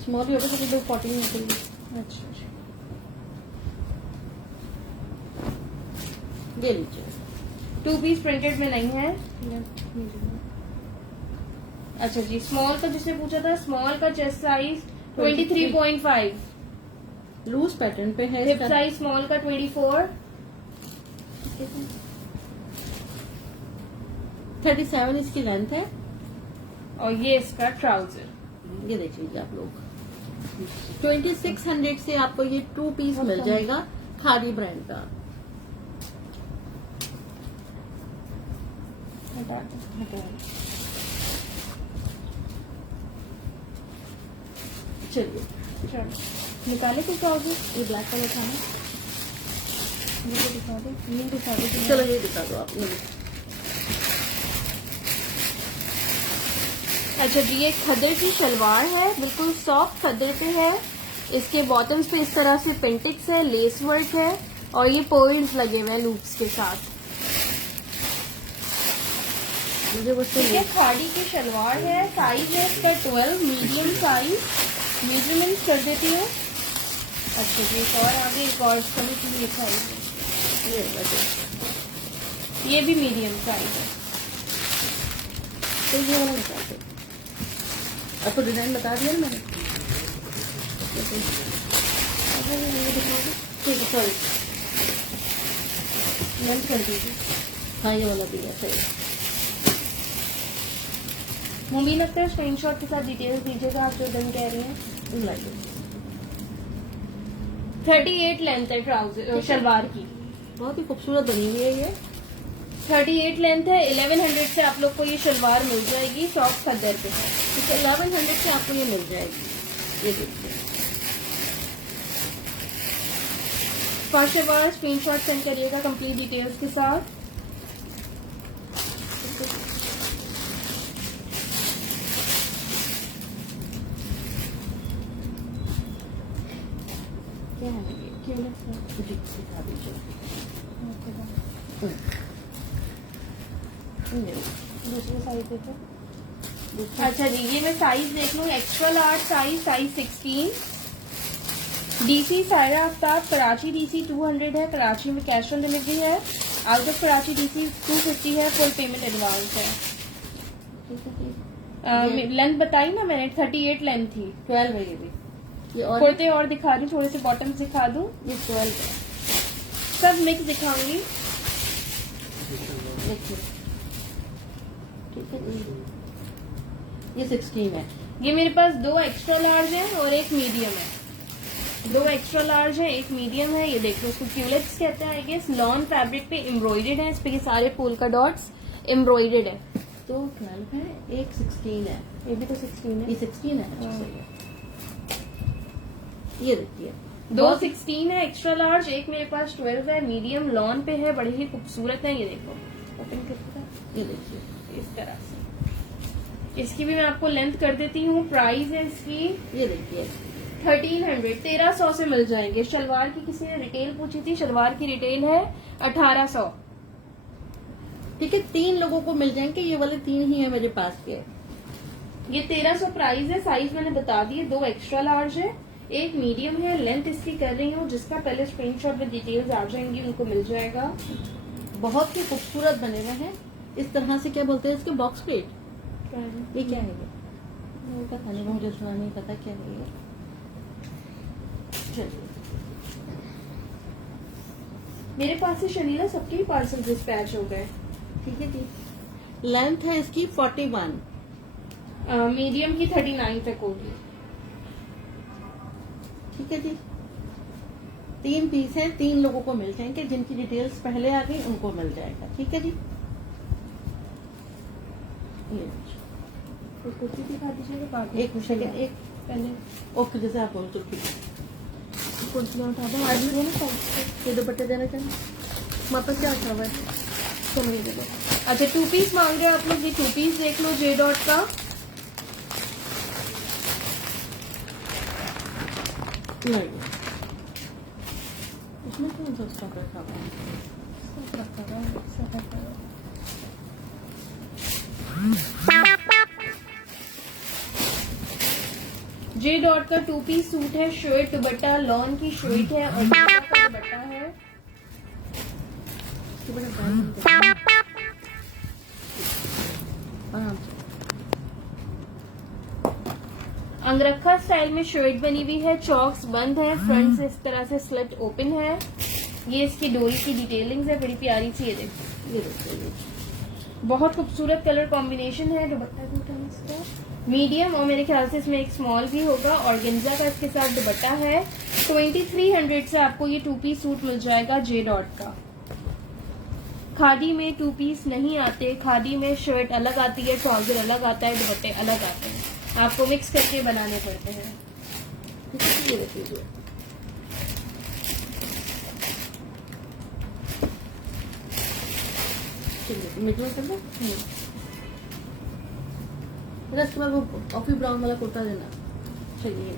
स्मॉल भी होगा तो 240 में चाहिए। अच्छा अच्छा, ये लीजिए। 2 पीस प्रिंटेड में नहीं है। अच्छा जी, स्मॉल का जिसने पूछा था, स्मॉल का चेस्ट साइज 23.5, लूज पैटर्न पे है हिप इसका। साइज स्मॉल का 24, 37 इसकी लेंथ है। और ये इसका ट्राउजर। ये देख लीजिए आप लोग। 2600 से आपको ये 2 पीस मिल जाएगा खादी ब्रांड का। चलिए, चलो निकाले कुछ ट्राउजर, ये ब्लैक कलर था ना। मुझे दिखा दो, ये दिखा दो। चलो ये दिखा दो आप मुझे। अच्छा जी, ये खद्दर की शलवार है, बिल्कुल सॉफ्ट खद्दर पे है। इसके बॉटम्स पे इस तरह से पेंटिक्स है, लेस वर्क है और ये पर्ल्स लगे हुए हैं लूप्स के साथ। मुझे वो ठीक है, खाड़ी की शलवार है, साइज है इसका 12, मीडियम साइज। मेजरमेंट कर देती हूँ। अच्छा जी, एक और आगे एक और कमी की ये साइज है, ये भी मीडियम साइज है। तो ये वाला निकाल दो। आपको डिजाइन बता दिया ना मैंने। ठीक है, सॉरी, लेंथ कर दीजिए। हाँ ये वाला भी है, सही। मुझे लगता है स्क्रीनशॉट के साथ डिटेल्स दीजिएगा आप जो डन कह रही हैं। 38 लेंथ है ट्राउजर शलवार की, बहुत ही खूबसूरत बनी हुई है ये। 38 लेंथ है। 1100 से आप लोग को ये शलवार मिल जाएगी, सॉफ्ट खद्दर पे है। 1100 से आपको ये मिल जाएगी। ये देखिए, फर्स्ट शलवार स्क्रीनशॉट सेंड करिएगा कंप्लीट डिटेल्स के साथ। क्या है ये? जी, दिखा दीजिए। दूसरे साइज देखो। अच्छा जी, ये मैं साइज देख लूँ। Extra large size 16। DC Saira Aftab, Karachi DC 200 है, कराची में कैश ऑन डिलीवरी है। आउट ऑफ कराची डीसी 250 है, फुल पेमेंट एडवांस है। लेंथ बताई ना मैंने, 38 लेंथ थी। 12 है ये भी। ये और कुर्ते और दिखा दूं, थोड़े से बॉटम्स दिखा दूं, ये 12 है। सब मिक्स दिखाऊंगी। देखिए, ठीक है जी। ये 16 है। ये मेरे पास 2 एक्स्ट्रा लार्ज है और एक मीडियम है। 2 एक्स्ट्रा लार्ज है, एक मीडियम है। ये देखो, इसको क्यूलेट्स कहते हैं आई गेस। लॉन फैब्रिक पे एम्ब्रॉयडेड है, इस पे ये सारे फूल का डॉट्स एम्ब्रॉयडेड है। तो 12 है, एक 16 है। ये भी तो 16 ये है। 16 है। अच्छा, सही है। ये देखिए, 2 16 है एक्स्ट्रा लार्ज, एक मेरे पास 12 है, मीडियम लॉन पे है, बड़े ही खूबसूरत है। ये देखो, ओपन करके ये देखिए, इस तरह से। इसकी भी मैं आपको लेंथ कर देती हूँ। प्राइस है इसकी ये देखिए। 1300, 1300 से मिल जाएंगे। शलवार की किसी ने रिटेल पूछी थी, शलवार की रिटेल है 1800। ठीक है, 3 लोगों को मिल जाएंगे। ये वाले 3 ही है मेरे पास के। ये 1300 प्राइस है। साइज मैंने बता दिए, 2 एक्स्ट्रा लार्ज है, एक मीडियम है। लेंथ इसकी कर रही हूँ, जिसका पहले स्क्रीनशॉट में डिटेल्स आ जाएंगी उनको मिल जाएगा। बहुत ही खूबसूरत बने हुए हैं। इस तरह से क्या बोलते हैं इसके, बॉक्स प्लेट। ये क्या है ये? वो पता नहीं, मुझे सुना नहीं पता क्या है ये। चलिए, मेरे पास से शनीला सबके ही पार्सल डिस्पैच हो गए। ठीक है जी। लेंथ है इसकी 41। मीडियम की 39 तक होगी। ठीक है जी, 3 पीस है, 3 लोगों को मिल जाएंगे। जिनकी डिटेल्स पहले आ गई उनको मिल जाएगा। ठीक है जी, ये तो कुर्ती दिखा दीजिएगा, बाकी एक सेकंड, एक पहले ओके, जैसे आप बोल तो ठीक है। कुर्तियाँ उठा दो। आज भी ना साइड ये दुपट्टे देना चाहिए, वापस क्या अच्छा हुआ है? तो मुझे दे दो। अच्छा 2 पीस मांग रहे हो आप लोग, ये 2 पीस देख लो जे डॉट का। नहीं, इसमें कौन सा स्टॉक रखा हुआ है? सब रखा हुआ है, सब रखा हुआ है। जे डॉट का 2 पीस सूट है, शर्ट दुपट्टा लॉन की शर्ट है और दुपट्टा का दुपट्टा है। इसके बड़े बैग आराम से। अंगरखा स्टाइल में शर्ट बनी हुई है, चॉक्स बंद है, फ्रंट से इस तरह से स्लिट ओपन है। ये इसकी डोरी की डिटेलिंग्स है, बड़ी प्यारी सी। ये देखो, ये देखिए, बहुत खूबसूरत कलर कॉम्बिनेशन है। दुपट्टा भी उठाना इसका मीडियम, और मेरे ख्याल से इसमें एक स्मॉल भी होगा। और गेंजा का इसके साथ दुपट्टा है। 2300 से आपको ये 2 पीस सूट मिल जाएगा जे डॉट का। खादी में 2 पीस नहीं आते, खादी में शर्ट अलग आती है, ट्राउजर अलग आता है, दुपट्टे अलग आते हैं, आपको मिक्स करके बनाने पड़ते हैं। ठीक है, ये देखिए। मिड में कर दो। उसके बाद वो कॉफी ब्राउन वाला कुर्ता देना चाहिए।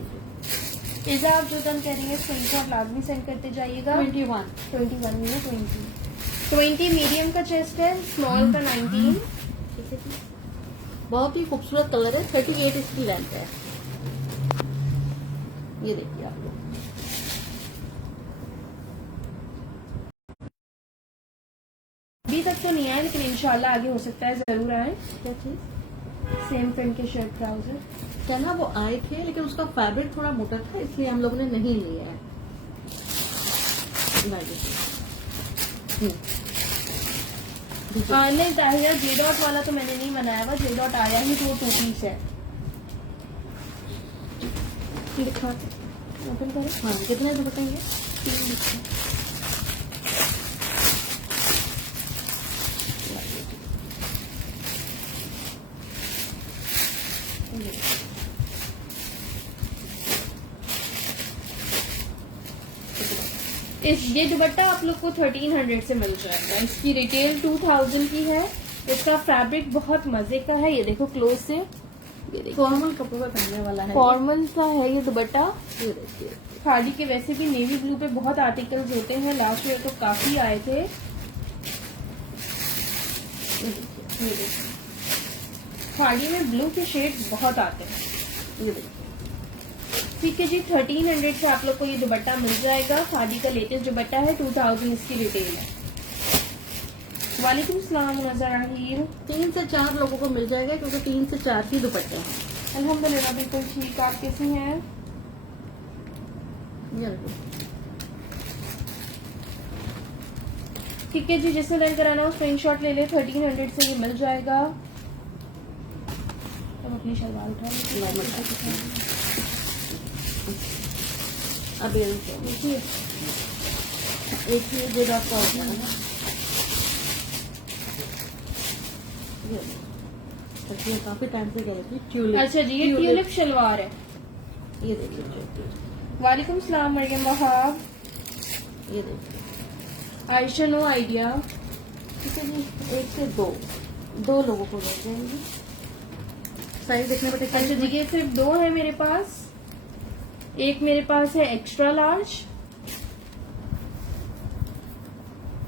पिज्जा आप जो दम कह रही है स्क्रीनशॉट लाजमी सेंड करते जाइएगा। 21 में 20 मीडियम का चेस्ट है, स्मॉल का 19। ठीक है जी, बहुत ही खूबसूरत कलर है। 38 इसकी लेंथ है। ये देखिए आप लोग, अभी तक तो नहीं आया, लेकिन इंशाल्लाह आगे हो सकता है जरूर आए। क्या चीज सेम प्रिंट के शर्ट ट्राउजर क्या ना, वो आए थे लेकिन उसका फैब्रिक थोड़ा मोटा था, इसलिए हम लोगों ने नहीं लिया है। नहीं ताहिया, जे डॉट वाला तो मैंने नहीं बनाया हुआ, जे डॉट आया ही तो वो 2 पीस है। दिखा ओपन करो। हाँ, कितने तो बताएंगे? 3 दिखा। ये दुपट्टा आप लोग को 1300 से मिल जाएगा। इसकी रिटेल 2000 की है। इसका फैब्रिक बहुत मजे का है। ये देखो क्लोज से, ये देखो फॉर्मल कपड़ों में पहनने वाला है। फॉर्मल सा है ये दुपट्टा। ये देखिए, खादी के वैसे भी नेवी ब्लू पे बहुत आर्टिकल्स होते हैं, लास्ट ईयर तो काफी आए थे। ये देखो खादी में ब्लू के शेड बहुत आते हैं। ये देखिए, ठीक है जी, 1300 से आप लोग को ये दुपट्टा मिल जाएगा। खादी का लेटेस्ट दुपट्टा है, 2000 इसकी रिटेल है। वालेकुम सलाम नज़र 3 से 4 लोगों को मिल जाएगा, क्योंकि 3 से 4 ही दुपट्टे हैं। अल्हम्दुलिल्लाह बिल्कुल ठीक। आप कैसे हैं? ये देखो, ठीक है जी, जिसने रन कराना हो स्क्रीनशॉट ले ले। 1300 से ये मिल जाएगा। अब अपनी शलवार उठा लो। अब ये देखिए, एक ही जे डॉट का होता है ना। ये काफी टाइम से कह रही थी ट्यूलिप। अच्छा जी, ये ट्यूलिप शलवार है। ये देखिए, वालेकुम सलाम मरियम वहाब। ये देखिए, आयशा नो आइडिया। ठीक है जी, 1 से 2 लोगों को मिल जाएंगे। साइज देखने पर अच्छा जी, ये सिर्फ 2 है मेरे पास। एक मेरे पास है एक्स्ट्रा लार्ज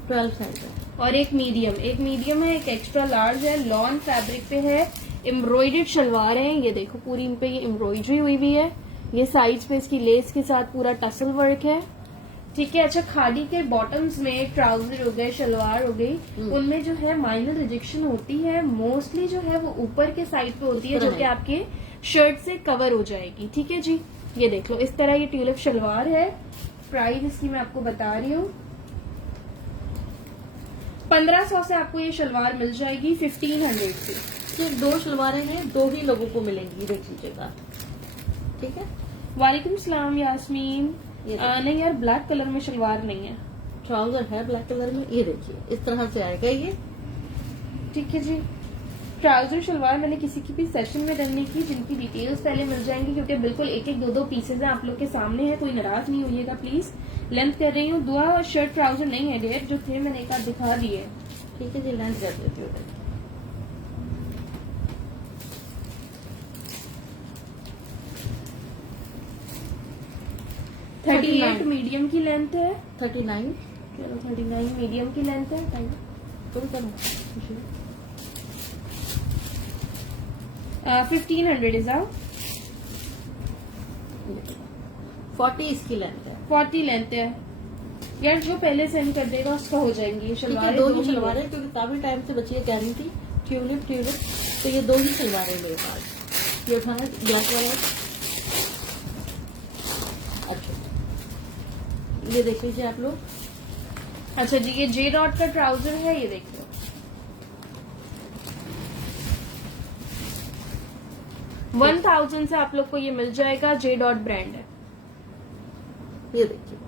12 साइज है, और एक मीडियम है, एक एक्स्ट्रा लार्ज है। लॉन फैब्रिक पे है, एम्ब्रॉयडर्ड शलवार है। ये देखो पूरी इन पे ये एम्ब्रॉयडरी हुई हुई है। ये साइज पे इसकी लेस के साथ पूरा टसल वर्क है। ठीक है। अच्छा, खादी के बॉटम्स में ट्राउजर हो गए, शलवार हो गई, उनमें जो है माइनर रिजेक्शन होती है। मोस्टली जो है वो ऊपर के साइड पे होती है, जो कि आपके शर्ट से कवर हो जाएगी। ठीक है जी, ये देख लो इस तरह ये ट्यूलिप शलवार है। प्राइस इसकी मैं आपको बता रही हूँ, 1500 से आपको ये शलवार मिल जाएगी 1500 से। सिर्फ 2 शलवारें हैं, 2 ही लोगों को मिलेंगी, देख लीजिएगा। ठीक है, वालेकुम सलाम यास्मीन। ये देखिए। नहीं यार, ब्लैक कलर में शलवार नहीं है। ट्राउजर है ब्लैक कलर में, ये देखिए इस तरह से आएगा ये। ठीक है जी। ट्राउजर शलवार मैंने किसी की भी सेशन में डलने की, जिनकी डिटेल्स पहले मिल जाएंगी, क्योंकि बिल्कुल एक एक 2 पीसेज हैं, आप लोग के सामने है, कोई नाराज नहीं होइएगा प्लीज। लेंथ कर रही हूँ, दुआ शर्ट ट्राउजर नहीं है डेट, जो थे मैंने एक आध दिखा दिए। ठीक है जी, लेंथ कर देती हूँ। 38 मीडियम की लेंथ है। 39 चलो 39 मीडियम की लेंथ है। तुम करो। 1500 इज आउट। 40 इसकी लेंथ है। 40 लेंथ है यार, जो पहले सेंड कर देगा उसका हो जाएंगी ये ठीक है, शलवारें। 2 दो ही ही शलवारें हैं, क्योंकि काफी टाइम से बच्ची कह रही थी ट्यूलिप ट्यूलिप, तो ये 2 ही शलवारें हैं मेरे पास। ये उठाना ब्लैक वाला। अच्छा, ये देख लीजिए आप लोग। अच्छा जी, ये जे डॉट का ट्राउजर है, ये देख लो। 1000 से आप लोग को ये मिल जाएगा, जे डॉट ब्रांड है। ये देखिए,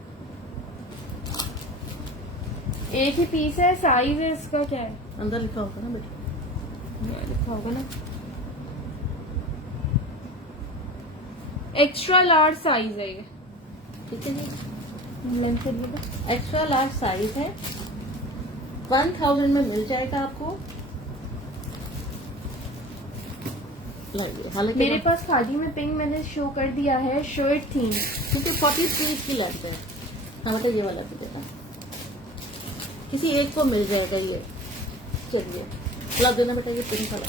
एक ही पीस है, साइज है इसका क्या है, अंदर लिखा होगा ना बेटा। लिखा होगा ना, एक्स्ट्रा लार्ज साइज है ये। ठीक है जी, लेंथ करिएगा। एक्स्ट्रा लार्ज साइज है, 1000 में मिल जाएगा आपको। लाइए, हालांकि मेरे पास खादी में पिंक मैंने शो कर दिया है, शर्ट थीम। क्योंकि 43 की लेंथ है। हाँ मतलब ये वाला भी देना, किसी एक को मिल जाएगा ये। चलिए ला देना बेटा, ये पिंक वाला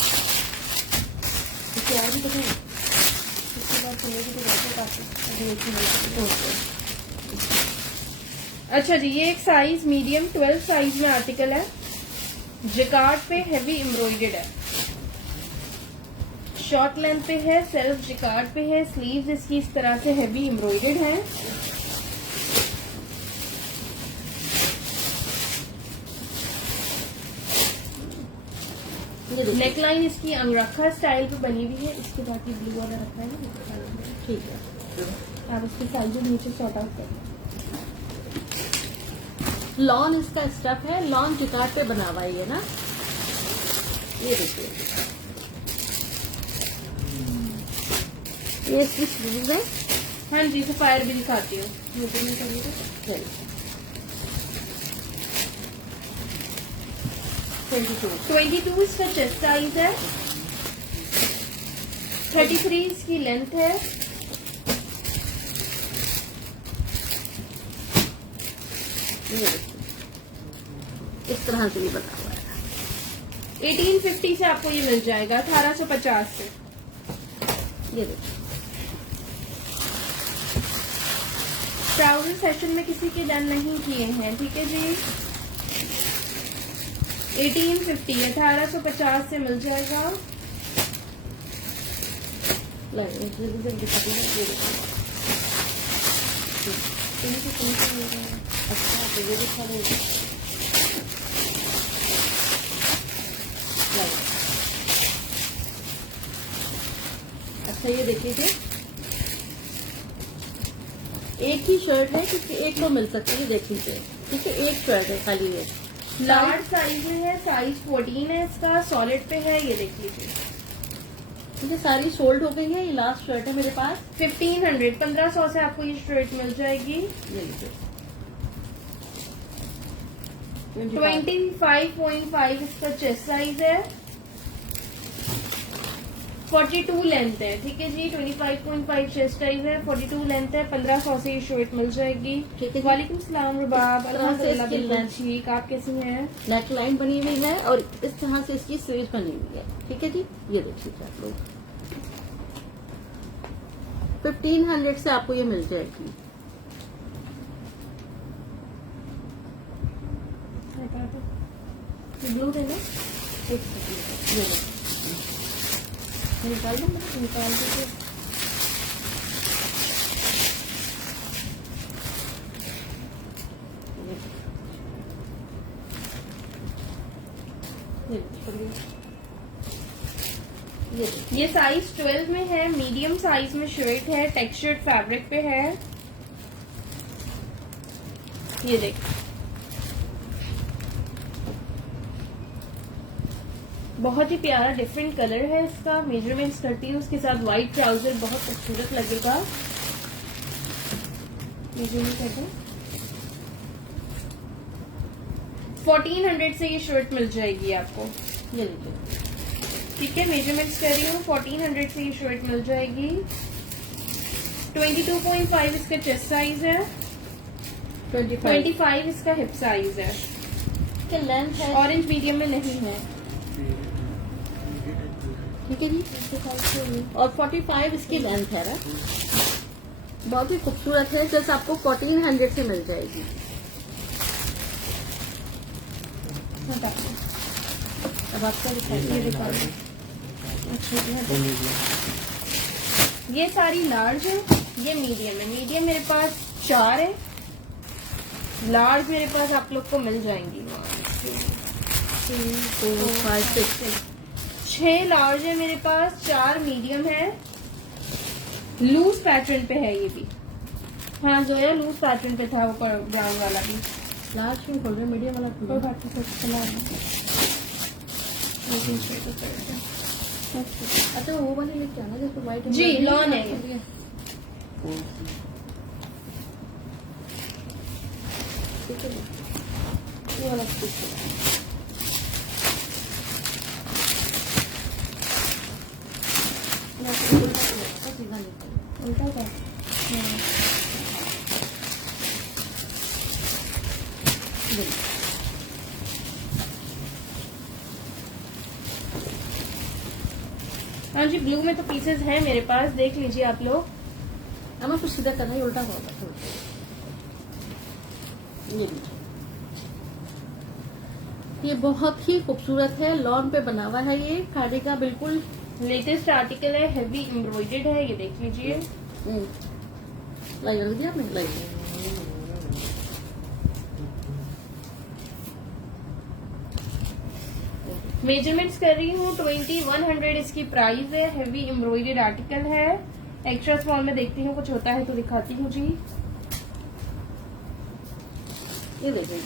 क्या भी तो है। इसके बाद चलेगी तो वैसे काफी अभी एक ही मिनट। अच्छा जी, ये एक साइज मीडियम 12 साइज में आर्टिकल है, जिकार्ड पे हेवी एम्ब्रॉयडेड है, शॉर्ट लेंथ पे है, सेल्फ जिकार्ड पे है, स्लीव्स इसकी इस तरह से हेवी एम्ब्रॉयडेड है। नेक लाइन इसकी अंगरखा स्टाइल पे बनी हुई है। इसके बाद ये ब्लू वाला रखा है ना, ठीक है। आप इसके साइज नीचे सॉर्ट आउट कर। लॉन इसका स्टफ है, लॉन जिकार्ड पे बना हुआ है ये ना। ये देखिए, ये इसकी स्लीव्स है। हाँ जी, सफायर भी दिखाती हूँ। मुझे नहीं करिएगा। चलिए 22 इसका चेस्ट साइज है, 33 इसकी लेंथ है, ये देखिए, इस तरह से ये बना हुआ है। 1850 से आपको ये मिल जाएगा, 1850 से। ये देखिए, ट्राउजर सेशन में किसी के डन नहीं किए हैं, ठीक है जी। 1850 1850 से मिल जाएगा। जल्दी जल्दी दिखा दीजिए। ये देखिए, अच्छा तो ये दिखा देगा। अच्छा ये देख लीजिए, एक ही शर्ट है, क्योंकि एक को मिल सकती है। देख लीजिए, क्योंकि एक शर्ट है खाली है। लार्ज साइज में है, साइज 14 है इसका, सॉलिड पे है, ये देख लीजिए। मुझे सारी सोल्ड हो गई है। ये लास्ट शर्ट है मेरे पास। 1500 1500 से आपको ये शर्ट मिल जाएगी। ये लीजिए, 25.5 इसका चेस्ट साइज है, 42 लेंथ है, ठीक है जी। 25.5 चेस्ट साइज है, 42 लेंथ है, 1500 से ये शर्ट मिल जाएगी। ठीक है। वालेकुम सलाम रुबाब, इस तरह से इसकी लेंथ, ठीक, आप कैसी हैं? नेक लाइन बनी हुई है और इस तरह से इसकी स्लीव बनी हुई है। ठीक है जी, ये देख लीजिए आप लोग। 1500 से आपको ये मिल जाएगी। ब्लू देना, एक सेकंड, ये लो। निकाल दो, निकाल दीजिए। ये देखिए, ये साइज 12 में है, मीडियम साइज में शर्ट है, टेक्सचर्ड फैब्रिक पे है। ये देख, बहुत ही प्यारा डिफरेंट कलर है इसका। मेजरमेंट्स करती हूँ, उसके साथ व्हाइट ट्राउजर बहुत खूबसूरत लगेगा। मेजरमेंट कर दो। 1400 से ये शर्ट मिल जाएगी आपको। ये देखिए, ठीक है, मेजरमेंट्स कर रही हूँ, 1400 से ये शर्ट मिल जाएगी। 22.5 इसका चेस्ट साइज है, 25 इसका हिप साइज है। इसके लेंथ है, ऑरेंज मीडियम में नहीं है। ठीक है जी, और 45 इसकी लेंथ है ना। बहुत ही खूबसूरत है, जैसे आपको 1400 से मिल जाएगी। अब आपको ये दिखाइए, दिखा दो। ये सारी लार्ज है, ये मीडियम है। मीडियम मेरे पास 4 है, लार्ज मेरे पास आप लोग को मिल जाएंगी 6 लार्ज है मेरे पास, 4 मीडियम है। लूज पैटर्न पे है ये भी। हाँ जोया, लूज पैटर्न पे था वो ब्राउन वाला भी। लार्ज क्यों खोल रहे, मीडियम वाला खोल कोई रहे? बात नहीं, कुछ चला अच्छा, वो वाले लेके आना जिसको व्हाइट जी, लॉन है ये। ठीक है, वो वाला ठीक है। मैं आपको उल्टा किया था, सीधा नहीं किया। उल्टा था। देखिए, हाँ जी, ब्लू में तो पीसेस हैं मेरे पास, देख लीजिए आप लोग। अब मैं कुछ सीधा करना ही उल्टा होगा। ये देखिए, ये बहुत ही खूबसूरत है, लॉन पे बना हुआ है। ये खादी का बिल्कुल लेटेस्ट आर्टिकल है, हेवी एम्ब्रॉयडर्ड है, ये देख लीजिए। लाइव रख दिया आपने, लाइव। मेजरमेंट्स कर रही हूँ, 2100 इसकी प्राइस है। हेवी एम्ब्रॉयडर्ड आर्टिकल है। एक्स्ट्रा स्मॉल में देखती हूँ, कुछ होता है तो दिखाती हूँ जी। ये देखिए,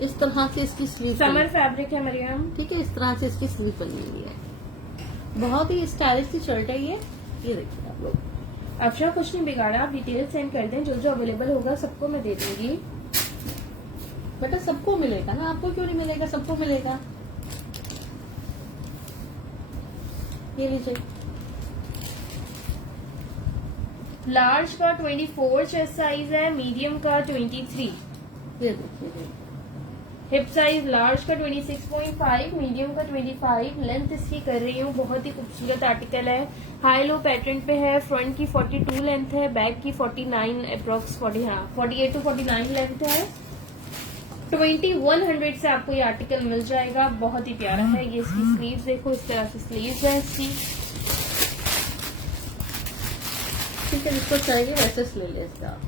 इस तरह से इसकी स्लीव समर फैब्रिक है मरियम। ठीक है, इस तरह से इसकी स्लीव बनी हुई है। बहुत ही स्टाइलिश सी शर्ट है ये देखिए आप लोग। अफशा कुछ नहीं बिगाड़ा, आप डिटेल सेंड कर दें, जो जो अवेलेबल होगा सबको मैं दे दूंगी। बेटा सबको मिलेगा ना, आपको क्यों नहीं मिलेगा, सबको मिलेगा। ये लीजिए, लार्ज का 24 चेस्ट साइज है, मीडियम का 23। ये देखिए, हिप साइज लार्ज का 26.5, मीडियम का 25। लेंथ इसकी कर रही हूँ, बहुत ही खूबसूरत आर्टिकल है। हाई लो पैटर्न पे है। फ्रंट की 42 लेंथ है, बैक की 49 अप्रोक्स 48 टू 49 लेंथ है। 2100 से आपको ये आर्टिकल मिल जाएगा। बहुत ही प्यारा है। ये इसकी स्लीव्स देखो, इस तरह से स्लीव्स है इसकी। ठीक है, जिसको चाहिए वैसे ले ले इसका।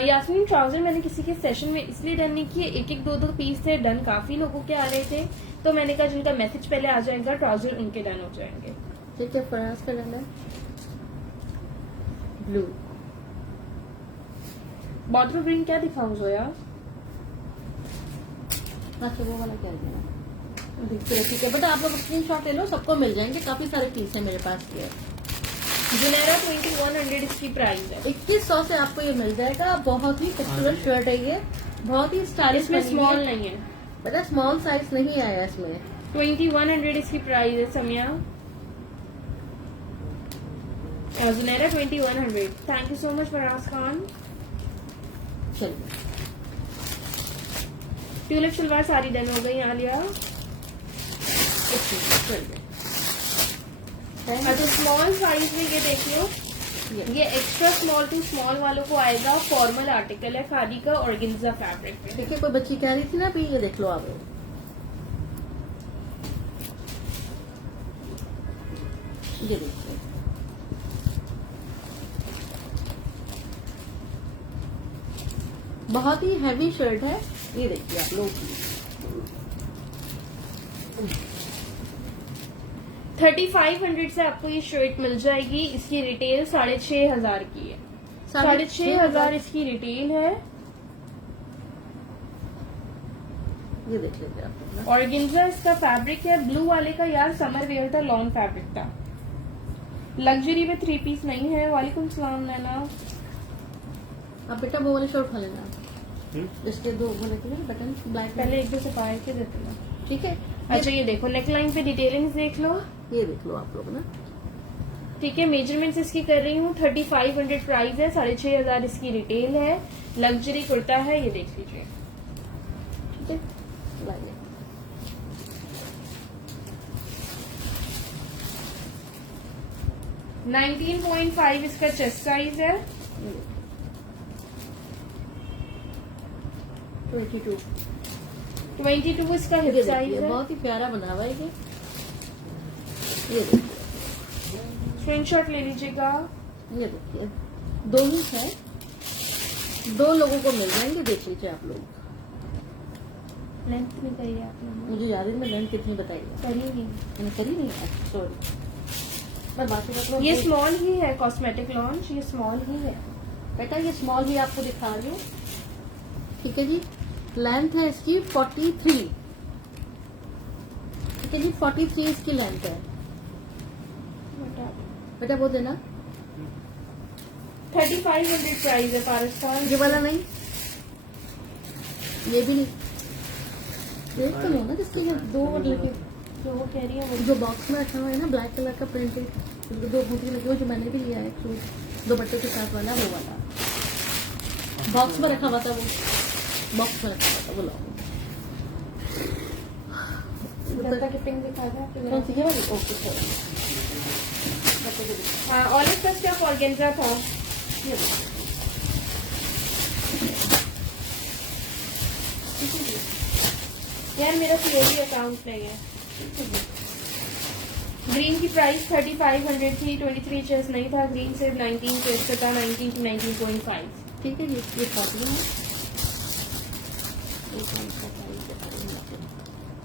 यास्मीन, ट्राउजर मैंने किसी के सेशन में इसलिए डन नहीं किए, एक एक दो दो पीस थे डन, काफी लोगों के आ रहे थे, तो मैंने कहा जिनका मैसेज पहले आ जाएगा ट्राउजर उनके डन हो जाएंगे। ठीक है, फराज का डन है। ब्लू, बॉटल ग्रीन क्या दिखाऊं जोया? अच्छा वो वाला क्या देना, ठीक है बेटा, आप लोग स्क्रीन शॉट ले लो, सबको मिल जाएंगे। काफी सारे पीस है मेरे पास ये। जुनेरा 2100 इसकी प्राइस है। 2100 से आपको ये मिल जाएगा। बहुत ही खूबसूरत शर्ट है ये, बहुत ही स्टाइलिश। इसमें स्मॉल नहीं है बेटा, स्मॉल साइज नहीं आया इसमें। 2100 इसकी प्राइस है Samia. Junaira 2100। Thank you so much Faraz Khan. चलिए, ट्यूलिप सलवार सारी डन हो गई आलिया। चलिए। अच्छा, स्मॉल साइज में ये देखियो, ये एक्स्ट्रा स्मॉल टू स्मॉल वालों को आएगा। फॉर्मल आर्टिकल है, खादी का ऑर्गेन्जा फैब्रिक पे। देखिए, कोई बच्ची कह रही थी ना भी, ये देख लो आप। ये देखिए, बहुत ही हैवी शर्ट है, ये देखिए आप लोग। 3500 से आपको ये शर्ट मिल जाएगी। इसकी रिटेल 6500 की है। 6500 इसकी रिटेल है। ये देख लीजिए आप लोग ना। ऑर्गेन्जा इसका फैब्रिक है। ब्लू वाले का यार समर वेयर था, लॉन्ग फैब्रिक था। लग्जरी में 3 पीस नहीं है। वालेकुम सलाम नैना। आप बेटा वो वाले शर्ट उठा लेना, जिसके दो वो लगे ना बटन ब्लैक। पहले एक दो से पार के देते ना। ठीक है। अच्छा ये देखो नेकलाइन पे डिटेलिंग्स देख लो। ये देख लो आप लोग ना। ठीक है, मेजरमेंट्स इसकी कर रही हूँ। 3500 प्राइस है, 6500 इसकी रिटेल है। लग्जरी कुर्ता है, ये देख लीजिए। ठीक है, लाइए। है 19.5 इसका चेस्ट साइज है। 22 इसका हिप ये साइज देखिए है। बहुत ही प्यारा बना हुआ है ये देखिए, स्क्रीनशॉट ले लीजिएगा। ये देखिए दो ही है, 2 लोगों को मिल जाएंगे। देख लीजिए आप लोग। लेंथ कितनी करी है आपने? मुझे याद है मैं लेंथ कितनी बताई है, करी नहीं। मैंने करी नहीं है। सॉरी, मैं बाकी मतलब ये स्मॉल ही है, कॉस्मेटिक लॉन्च, ये स्मॉल ही है। बेटा ये स्मॉल ही आपको दिखा रही हूँ। ठीक है जी, लेंथ है इसकी 43। ठीक है जी, 43 इसकी लेंथ है। बेटा वो देना। 3500 प्राइस है पारस का। ये वाला नहीं, ये भी नहीं। देख तो लो ना, जिसकी ये 2 लगे, जो वो कह रही है वो जो बॉक्स में रखा हुआ है ना ब्लैक कलर का प्रिंटेड, 2 बूटी लगी हुई, जो मैंने भी लिया है सूट 2 बट्टे के साथ वाला, वो वाला बॉक्स में रखा हुआ था, वो बॉक्स में रखा हुआ था, वो लो। जनता की पिंक दिखा था। कौन सी ये वाली? ओके सर, ऑलिव का स्टफ ऑर्गेन्जा था। ये लो। यार मेरा सीओडी अकाउंट नहीं है। ग्रीन की प्राइस 3500 थी। 23 चेस्ट नहीं था। ग्रीन से 19 चेस्ट था। 19 to 19.5। ठीक है जी, ये कॉटन है, ये कौन सा साइज है?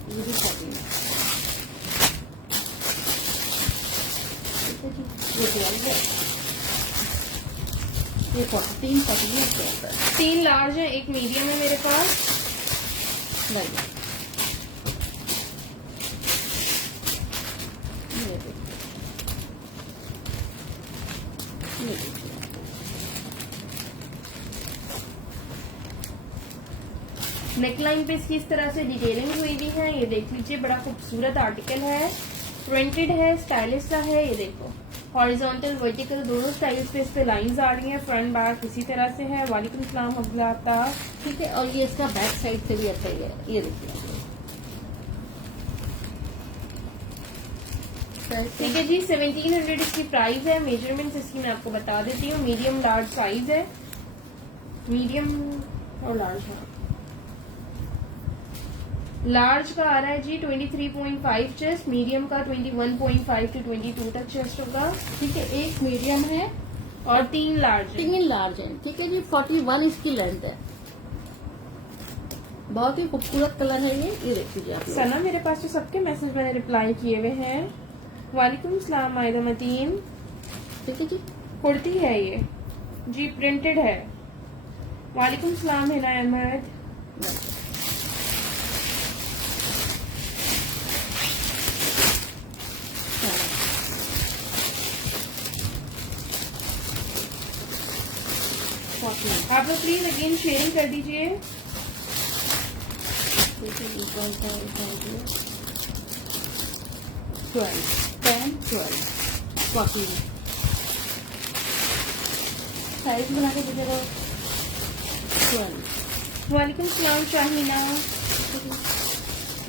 ये भी कॉटन है। ठीक है जी, ये ट्वेल्व है, ये 3 कॉटन है, 12 है। 3 लार्ज है, एक मीडियम है मेरे पास। लाइए, ये देखिए, ये देखिए। नेकलाइन पे इसकी इस तरह से डिटेलिंग हुई हुई है। ये देख लीजिए, बड़ा खूबसूरत आर्टिकल है। प्रिंटेड है, स्टाइलिश सा है। ये देखो हॉरिजॉन्टल वर्टिकल दोनों स्टाइल्स पे इस पे लाइंस आ रही हैं। फ्रंट बैक इसी तरह से है। वालेकुम सलाम अब्दुल्ला। ठीक है, और ये इसका बैक साइड से भी ऐसा ही है। ये देखिए ठीक है जी, 1700 इसकी प्राइस है। मेजरमेंट्स इसकी मैं आपको बता देती हूँ। मीडियम लार्ज साइज है, मीडियम और लार्ज है। लार्ज का आ रहा है जी 23.5 चेस्ट, मीडियम का 21.5 to 22 तक चेस्ट होगा। ठीक है, एक मीडियम है और 3 लार्ज है। 3 लार्ज है। ठीक है जी, 41 इसकी लेंथ है। बहुत ही खूबसूरत कलर है ये देख लीजिए आप लोग। सना मेरे पास तो सबके मैसेज मैंने रिप्लाई किए हुए हैं। वालेकुम सलाम मायदा मतीन। ठीक है जी, कुर्ती है ये जी, प्रिंटेड है। वालेकुम सलाम हिना अहमद। आप लोग प्लीज अगेन शेयरिंग कर दीजिए। 12 14 साइज बना के दीजिएगा। 12 वालेकुम सलाम शाहीना।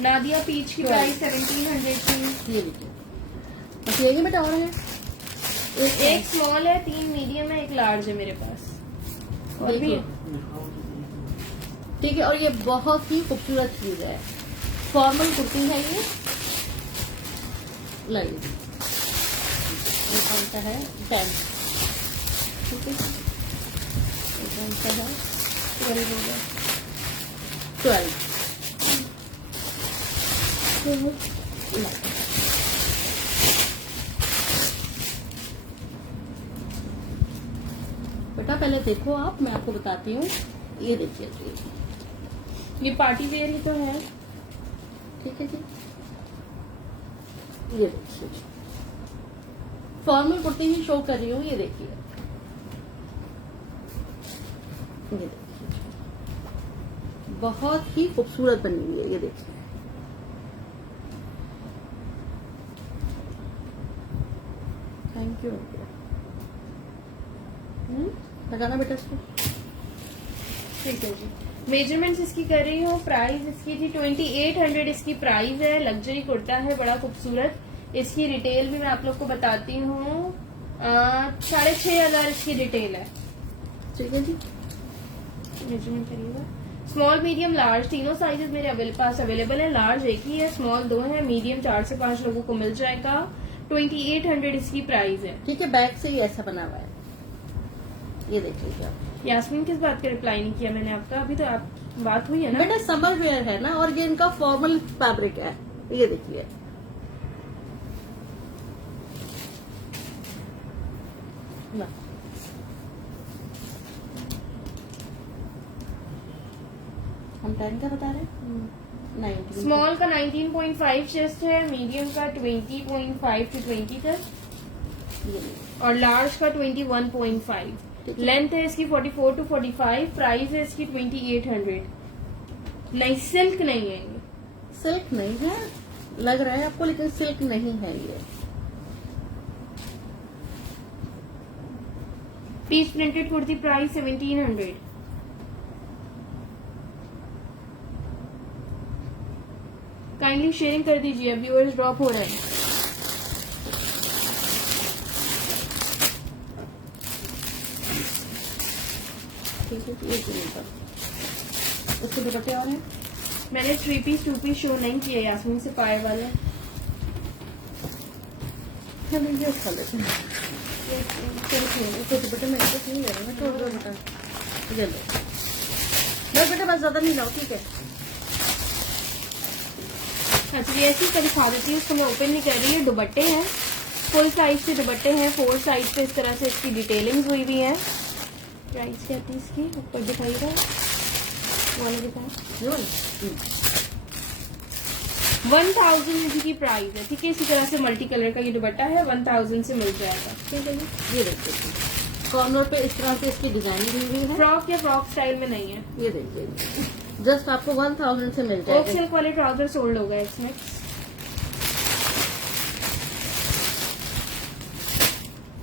नादिया पीच की प्राइस 1700 थी। ये लीजिए, बस यही बेटा और है। एक स्मॉल है, 3 मीडियम है, एक लार्ज है मेरे पास। और भी ठीक है, और ये बहुत ही खूबसूरत चीज है। फॉर्मल कुर्ती है ये। लाइए, ये कौन सा है? 10। ठीक है, ये कौन सा है? 12 हो गया। 12। बेटा पहले देखो आप, मैं आपको बताती हूँ। ये देखिए जी, ये पार्टी वेयर ही तो है। ठीक है जी। ये देखिए जी, फॉर्मल कुर्ती ही शो कर रही हूँ। ये देखिए, ये देखिए बहुत ही खूबसूरत बनी हुई है। ये देखिए, थैंक यू। लगाना बेटा इसको। ठीक है जी। मेजरमेंट्स इसकी कर रही हूँ। प्राइस इसकी थी 2800 इसकी प्राइस है। लग्जरी कुर्ता है, बड़ा खूबसूरत। इसकी रिटेल भी मैं आप लोग को बताती हूँ, 6500 इसकी रिटेल है। ठीक है जी। मेजरमेंट करिएगा। स्मॉल मीडियम लार्ज तीनों साइजेस मेरे पास अवेलेबल है। लार्ज एक ही है, स्मॉल 2 है, मीडियम 4 से 5 लोगों को मिल जाएगा। 2800 इसकी प्राइस है। ठीक है, बैक से ही ऐसा बना हुआ है। ये देख लीजिए आप। यास्मीन किस बात का रिप्लाई नहीं किया मैंने आपका? अभी तो आप बात हुई है ना। बेटा समर वेयर है ना, और ये इनका फॉर्मल फैब्रिक है। ये देखिए, ना हम 10 का बता रहे हैं। 19 स्मॉल का 19.5 चेस्ट है, मीडियम का 20.5 to 20 तक, ये और लार्ज का 21.5। ठीक है। लेंथ है इसकी 44 to 45। प्राइस है इसकी 2800। नहीं, सिल्क नहीं है ये। सिल्क नहीं है, लग रहा है आपको, लेकिन सिल्क नहीं है ये। Peach printed kurti price 1700। Kindly sharing कर दीजिए, व्यूअर्स ड्रॉप हो रहे हैं। ठीक है, एक मिनट पर उसके दुपट्टे और हैं। मैंने 3 पीस 2 पीस शो नहीं किया यास्मीन से, पाए वाले। चलो ये खा लेते हैं। उसके दुपट्टे में कुछ नहीं है, मैं छोड़ दो बेटा। ये लो बस बेटा, बस ज्यादा नहीं लाओ, ठीक है। अच्छा, ये ऐसी का दिखा देती हूँ, उसको मैं ओपन नहीं कर रही है। दुपट्टे हैं, फुल साइज के दुपट्टे हैं। 4 साइज पे इस तरह से इसकी डिटेलिंग हुई हुई है। प्राइस क्या थी इसकी? ऊपर दिखाइएगा, वाला दिखाएं। 1000 इसकी प्राइस है। ठीक है, इसी तरह से मल्टी कलर का ये दुपट्टा है, 1000 से मिल जाएगा। ठीक है जी, ये देखिए, कॉर्नर पे इस तरह से इसकी डिजाइनिंग दी हुई है। फ्रॉक या फ्रॉक स्टाइल में नहीं है। ये देखिए, जस्ट आपको 1000 से मिल ओक जाएगा। सिल्क वाले ट्राउजर सोल्ड हो गए इसमें।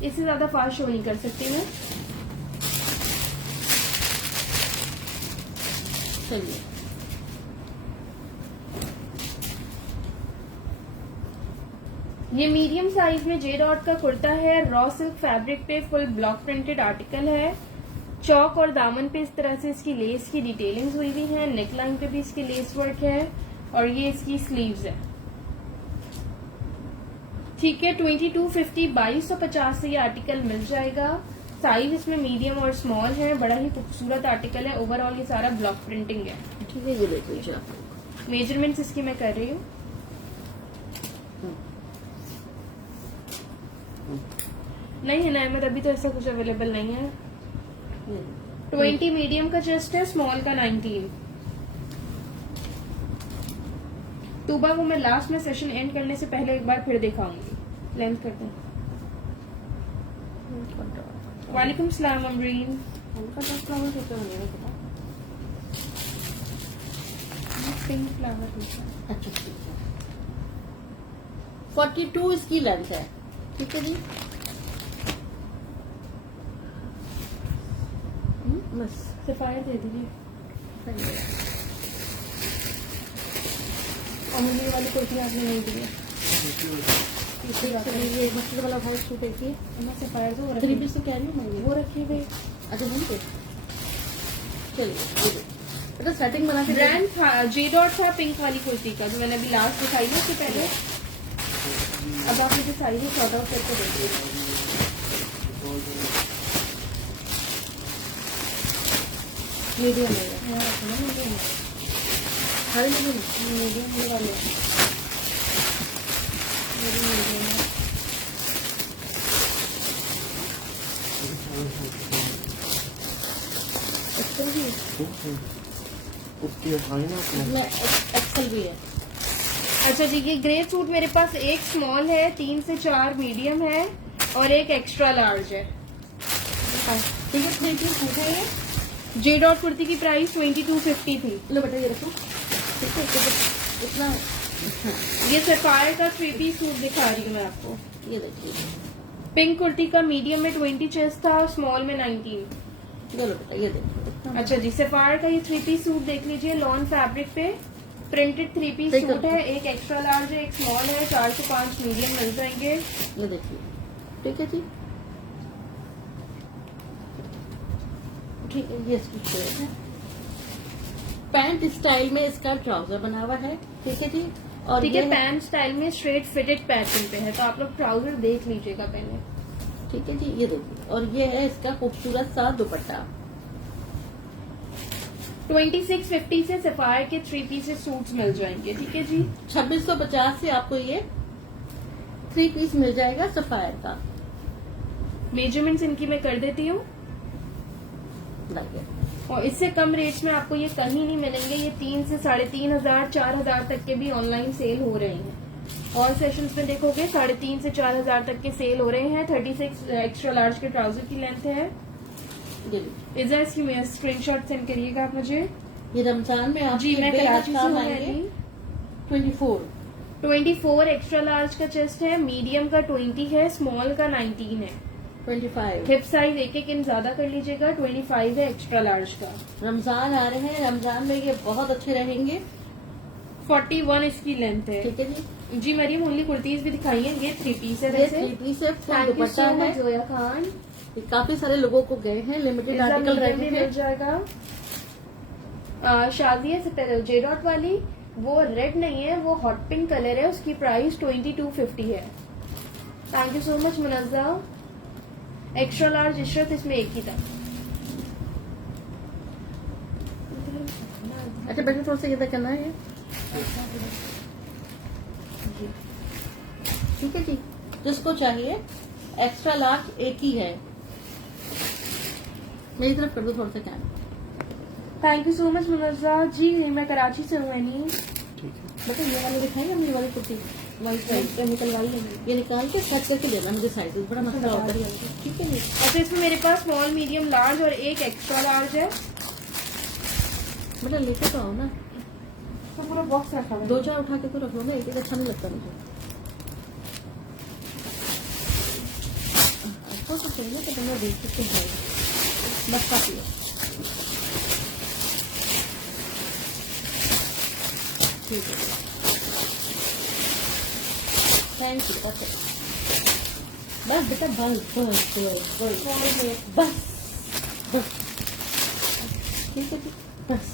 इससे ज्यादा फास्ट शो नहीं कर सकती मैं। चलिए, ये मीडियम साइज में जे डॉट का कुर्ता है। रॉ सिल्क फैब्रिक पे फुल ब्लॉक प्रिंटेड आर्टिकल है। चौक और दामन पे इस तरह से इसकी लेस की डिटेलिंग हुई हुई है। नेक लाइन पे भी इसकी लेस वर्क है, और ये इसकी स्लीव्स है। ठीक है, 2250 2250 से ये आर्टिकल मिल जाएगा। साइज इसमें मीडियम और स्मॉल है। बड़ा ही खूबसूरत आर्टिकल है। ओवरऑल ये सारा ब्लॉक प्रिंटिंग है। ठीक है, ये देख लीजिए आप। मेजरमेंट्स इसकी मैं कर रही हूँ। नहीं है ना अहमद, अभी तो ऐसा कुछ अवेलेबल नहीं है। 20 मीडियम का चेस्ट है, स्मॉल का 19। तूबा को मैं लास्ट में सेशन एंड करने से पहले एक बार फिर दिखाऊंगी। लेंथ करते हैं। वालेकुम सलाम अमरीन। Pink flower. अच्छा, ठीक है। 42 इसकी लेंथ है। ठीक है जी, बस सफायर दे दीजिए। सही है। और मुझे ये वाली कुर्ती आपने नहीं दी है। ये मस्टर्ड वाला व्हाइट सूट देखिए, मैं सफायर तो 3 पीस से कह रही हूँ मैं, वो रखी हुई। अच्छा होंगे। चलिए, बेटा सेटिंग बना के ब्रांड जे डॉट था पिंक वाली कुर्ती का, जो मैंने अभी लास्ट दिखाई थी उससे पहले। अब आप मुझे साइज शॉर्ट आउट करके देखिए। मीडियम है ये। हर मीडियम एक्सेल भी है, इसमें एक्सेल भी है। अच्छा जी, ये ग्रे सूट मेरे पास एक स्मॉल है, 3 से 4 मीडियम है और एक एक्स्ट्रा लार्ज है। ठीक है, 3 पीस सूट है ये। जे डॉट कुर्ती की प्राइस 2250 थी। लो बेटा ये रखो। ठीक है, इतना ये सफायर का 3 पीस सूट दिखा रही हूँ मैं आपको। ये देखिए, पिंक कुर्ती का मीडियम में 20 चेस्ट था, स्मॉल में 19। लो बेटा ये देखिए। अच्छा जी, सफायर का ये 3 पीस सूट देख लीजिए, लॉन फैब्रिक पे प्रिंटेड 3 पीस ठीक है। सूट है। एक एक्स्ट्रा लार्ज है, एक स्मॉल है, 4 से 5 मीडियम मिल जाएंगे। ये देखिए, ठीक है जी। ठीक है, ये इसकी शेप है। पैंट स्टाइल में इसका ट्राउजर बना हुआ है। ठीक है जी। और ठीक ये है, पैंट स्टाइल में स्ट्रेट फिटेड पैटर्न पे है, तो आप लोग ट्राउजर देख लीजिएगा पहले। ठीक है जी, ये देखिए। और ये है इसका खूबसूरत सा दुपट्टा। 2650 से सफायर के 3 पीसेस सूट्स मिल जाएंगे। ठीक है जी। 2650 से आपको ये 3 पीस मिल जाएगा सफायर का। मेजरमेंट्स इनकी मैं कर देती हूँ, लाइए। और इससे कम रेट्स में आपको ये कहीं नहीं मिलेंगे। ये 3 से 3500, 4000 तक के भी ऑनलाइन सेल हो रहे हैं। ऑल सेशंस में देखोगे 3.5 से 4000 तक के सेल हो रहे हैं। 36 एक्स्ट्रा लार्ज के ट्राउजर की लेंथ है। ये लीजिए। इधर इसकी स्क्रीनशॉट सेंड करिएगा आप मुझे। ये रमजान में आप जी, मैं कराची से हूँ। 24। 24 एक्स्ट्रा लार्ज का चेस्ट है, मीडियम का 20 है, स्मॉल का 19 है। 25 हिप साइज एक इन ज्यादा कर लीजिएगा। 25 है एक्स्ट्रा लार्ज का। रमजान आ रहे हैं, रमजान में ये बहुत अच्छे रहेंगे। 41 इसकी लेंथ है। ठीक है जी। जी मरियम, ओनली कुर्तीज भी दिखाई है। ये 3 पीस है ये वैसे। 3 पीस है, फुल थैंक यू दुपट्टा सो है। मच जोया खान। ये काफी सारे लोगों को गए हैं, लिमिटेड आर्टिकल मीडियम रहते भी हैं। मिल जाएगा। शादिया से जे डॉट वाली वो रेड नहीं है, वो हॉट पिंक कलर है, उसकी प्राइस 2250 है। Thank you so much Munazza. Extra large Ishrat इसमें एक ही था। अच्छा बेटा, थोड़ा सा इधर करना है। ठीक है जी। जिसको चाहिए एक्स्ट्रा लार्ज एक ही है। मेरी तरफ कर दो थोड़ा सा time. Thank you so much Munazza ji. मैं कराची से हूँ। बेटा ये वाली दिखाई ना, मेरी वाली कुर्ती वाइट साइड निकलवाई है। ये निकाल के कट करके लेना मुझे साइज, बड़ा मसला होता है। ठीक है जी। अच्छा, इसमें मेरे पास स्मॉल, मीडियम, लार्ज और एक एक्स्ट्रा लार्ज है। बेटा लेके तो आओ ना, तो पूरा बॉक्स रखा हुआ है। 2-4 उठा के तो रख लो ना, एक अच्छा नहीं लगता मुझे। आपको तो चाहिए तो बंदा देख सकते हैं, बस काफी है। ठीक है, थैंक यू। ओके, बस बेटा, बस बस बस बस बस। ठीक है जी, बस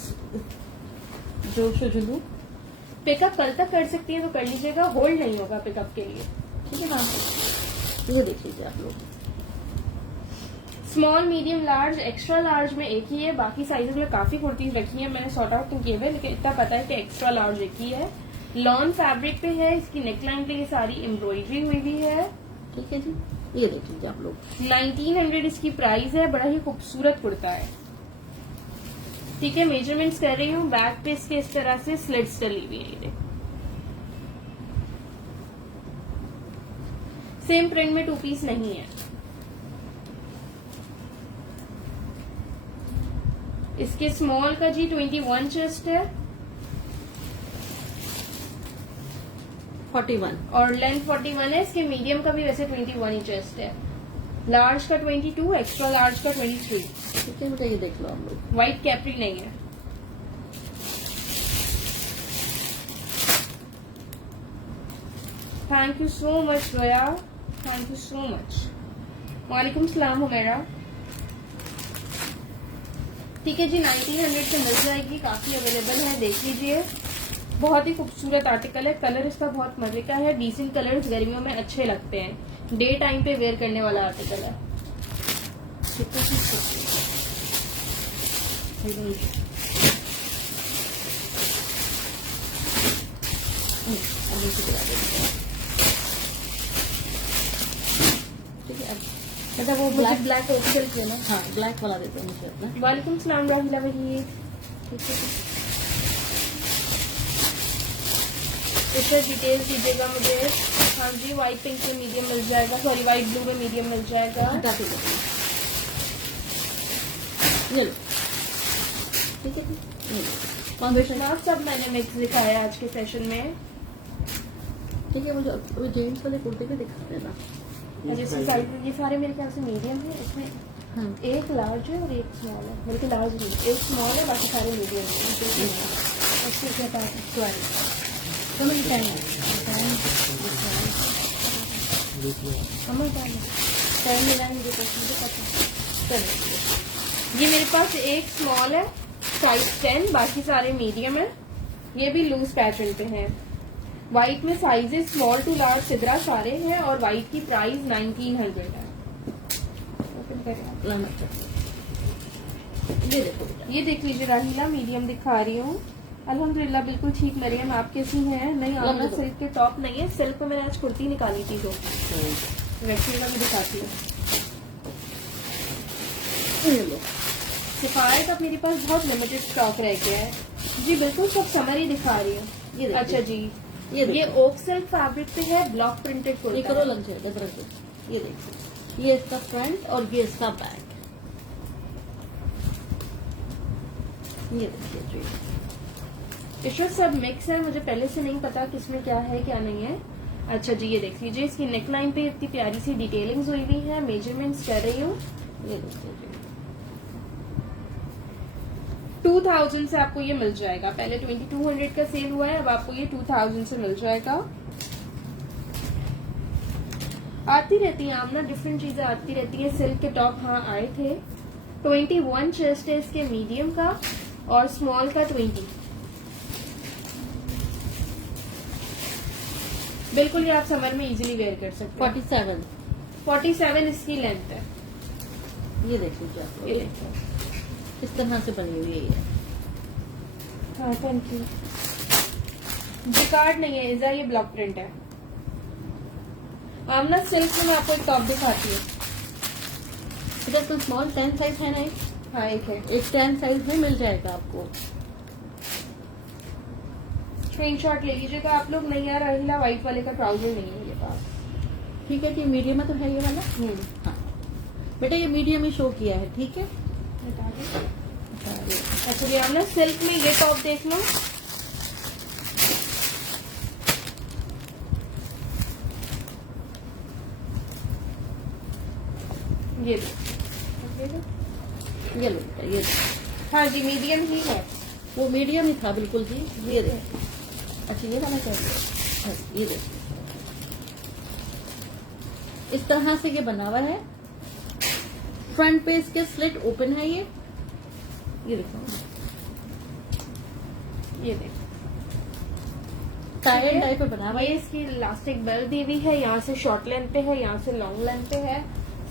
जोश और जुनून। पिकअप कल तक कर सकती है तो कर लीजिएगा, होल्ड नहीं होगा पिकअप के लिए। ठीक है ना, ये देख लीजिए आप लोग। Small, medium, large, extra large में एक ही है। बाकी साइजेस में काफी कुर्तीज रखी है, मैंने सॉर्ट आउट तो किए हुए, लेकिन इतना पता है कि एक्स्ट्रा लार्ज एक ही है। लॉन फैब्रिक पे है, इसकी नेकलाइन पे ये सारी एम्ब्रॉयडरी हुई भी है। ठीक है जी, ये देख लीजिए आप लोग। 1900 इसकी प्राइस है। बड़ा ही खूबसूरत कुर्ता है। ठीक है, मेजरमेंट्स कर रही हूँ। बैक पे इसके इस तरह से स्लिट्स डली हुई है। ये देखो, सेम प्रिंट में 2 पीस नहीं है। इसके स्मॉल का जी 21 चेस्ट है 41। और लेंथ 41 है। इसके मीडियम का भी वैसे 21 ही चेस्ट है। लार्ज का 22, एक्स्ट्रा लार्ज का 23। ठीक है बेटा, ये देख लो आप लोग। व्हाइट कैप्री नहीं है। Thank you so much Zoya, thank you so much. वालेकुम सलाम हुमैरा। ठीक है जी, 1900 से मिल जाएगी, काफी अवेलेबल है, देख लीजिए। बहुत ही खूबसूरत आर्टिकल है। कलर इसका बहुत मजे का है। डिसेंट कलर्स गर्मियों में अच्छे लगते हैं। डे टाइम पे वेयर करने वाला आर्टिकल है। ठीक है जी, सही नहीं है। अब नीचे गिरा देंगे। ठीक है, अब मतलब वो मुझे ब्लैक, ब्लैक और सिल्क है ना। हाँ ब्लैक वाला देते हैं मुझे अपना। वालेकुम सलाम राहिला वहीद। ठीक है, इससे डिटेल्स दीजिएगा मुझे। हाँ जी, व्हाइट पिंक में मीडियम मिल जाएगा, सॉरी व्हाइट ब्लू में मीडियम मिल जाएगा। हटा के देते हैं। ये लो, ठीक है, ये लो कॉम्बिनेशन। ना सब मैंने मिक्स दिखाया आज के सेशन में। ठीक है, मुझे वो जेंट्स वाले कुर्ते पे दिखा देना। जिसकी साइज ये सारे मेरे ख्याल से मीडियम है। इसमें हाँ एक लार्ज है और एक स्मॉल है। मेरे को लार्ज नहीं, एक स्मॉल है, बाकी सारे मीडियम है। उससे क्या बात है? सॉरी, तो मेरी टाइम है, कमर टाइम है। टाइम मिला है मुझे, मुझे पता। चलो, ये मेरे पास एक स्मॉल है, साइज 10, बाकी सारे मीडियम है। ये भी लूज पैटर्न पे है। व्हाइट में sizes small to large Sidra सारे हैं और व्हाइट की प्राइस 1900 है। ओपन करें आप। ये देखो बेटा, ये देख लीजिए राहिला, मीडियम दिखा रही हूँ। अल्हम्दुलिल्लाह बिल्कुल ठीक मरियम, आप कैसी हैं? नहीं आमना सिल्क के टॉप नहीं है, सिल्क में मैंने आज कुर्ती निकाली थी तो रखिएगा, भी दिखाती हूँ। ये लो, सिफायर का मेरे पास बहुत लिमिटेड स्टॉक रह गया है जी। बिल्कुल सब समर ही दिखा रही हूँ। ये देखिए। अच्छा जी, ये ये ओक सिल्क फैब्रिक पे है, ब्लॉक प्रिंटेड ये कुर्ता करो है। लंच है, जबरदस्त। ये देखिए, ये इसका फ्रंट और ये इसका बैक। ये देखिए जी, इसमें सब मिक्स है, मुझे पहले से नहीं पता किसमें क्या है क्या नहीं है। अच्छा जी, ये देख लीजिए, इसकी नेक लाइन पे इतनी प्यारी सी डिटेलिंग्स हुई हुई है। मेजरमेंट्स कर रही हूँ। ये देखिए जी, 2000 से आपको ये मिल जाएगा। पहले 2200 का सेल हुआ है, अब आपको ये 2000 से मिल जाएगा। आती रहती है आमना, डिफरेंट चीजें आती रहती है। सिल्क के टॉप हाँ आए थे। 21 चेस्ट है इसके मीडियम का और स्मॉल का 20। बिल्कुल ये आप समर में इजीली वेयर कर सकते हैं। 47। 47 इसकी लेंथ है। ये देख लीजिए आप, ये इस तरह से बनी हुई है ये। हाँ थैंक यू। जिकार्ड नहीं है इजा, ये ब्लॉक प्रिंट है। आमना सिल्क में मैं आपको एक टॉप दिखाती हूँ। इधर तो स्मॉल 10 साइज है ना, हाँ एक है। एक 10 साइज में मिल जाएगा आपको। स्क्रीनशॉट ले लीजिएगा आप लोग। नहीं यार राहिला, व्हाइट वाले का ट्राउजर नहीं है ये पास। ठीक है, कि मीडियम में तो है ये वाला। हाँ बेटा, ये मीडियम ही शो किया है, ठीक है। बता दो। अच्छा ये आमना सिल्क में ये टॉप देख लो। ये लो। ये लो बेटा, ये लो। हाँ जी, मीडियम ही है। वो मीडियम ही था बिल्कुल जी। ये देखिए, अच्छा ये वाला चाहिए। हाँ, ये देखिए, इस तरह से ये बना हुआ है। फ्रंट पे इसके स्लिट ओपन है। ये देखो, ये देखो, टाई एंड डाई पे बना हुआ ये है। इसकी इलास्टिक बेल्ट दी हुई है। यहाँ से शॉर्ट लेंथ पे है, यहाँ से लॉन्ग लेंथ पे है।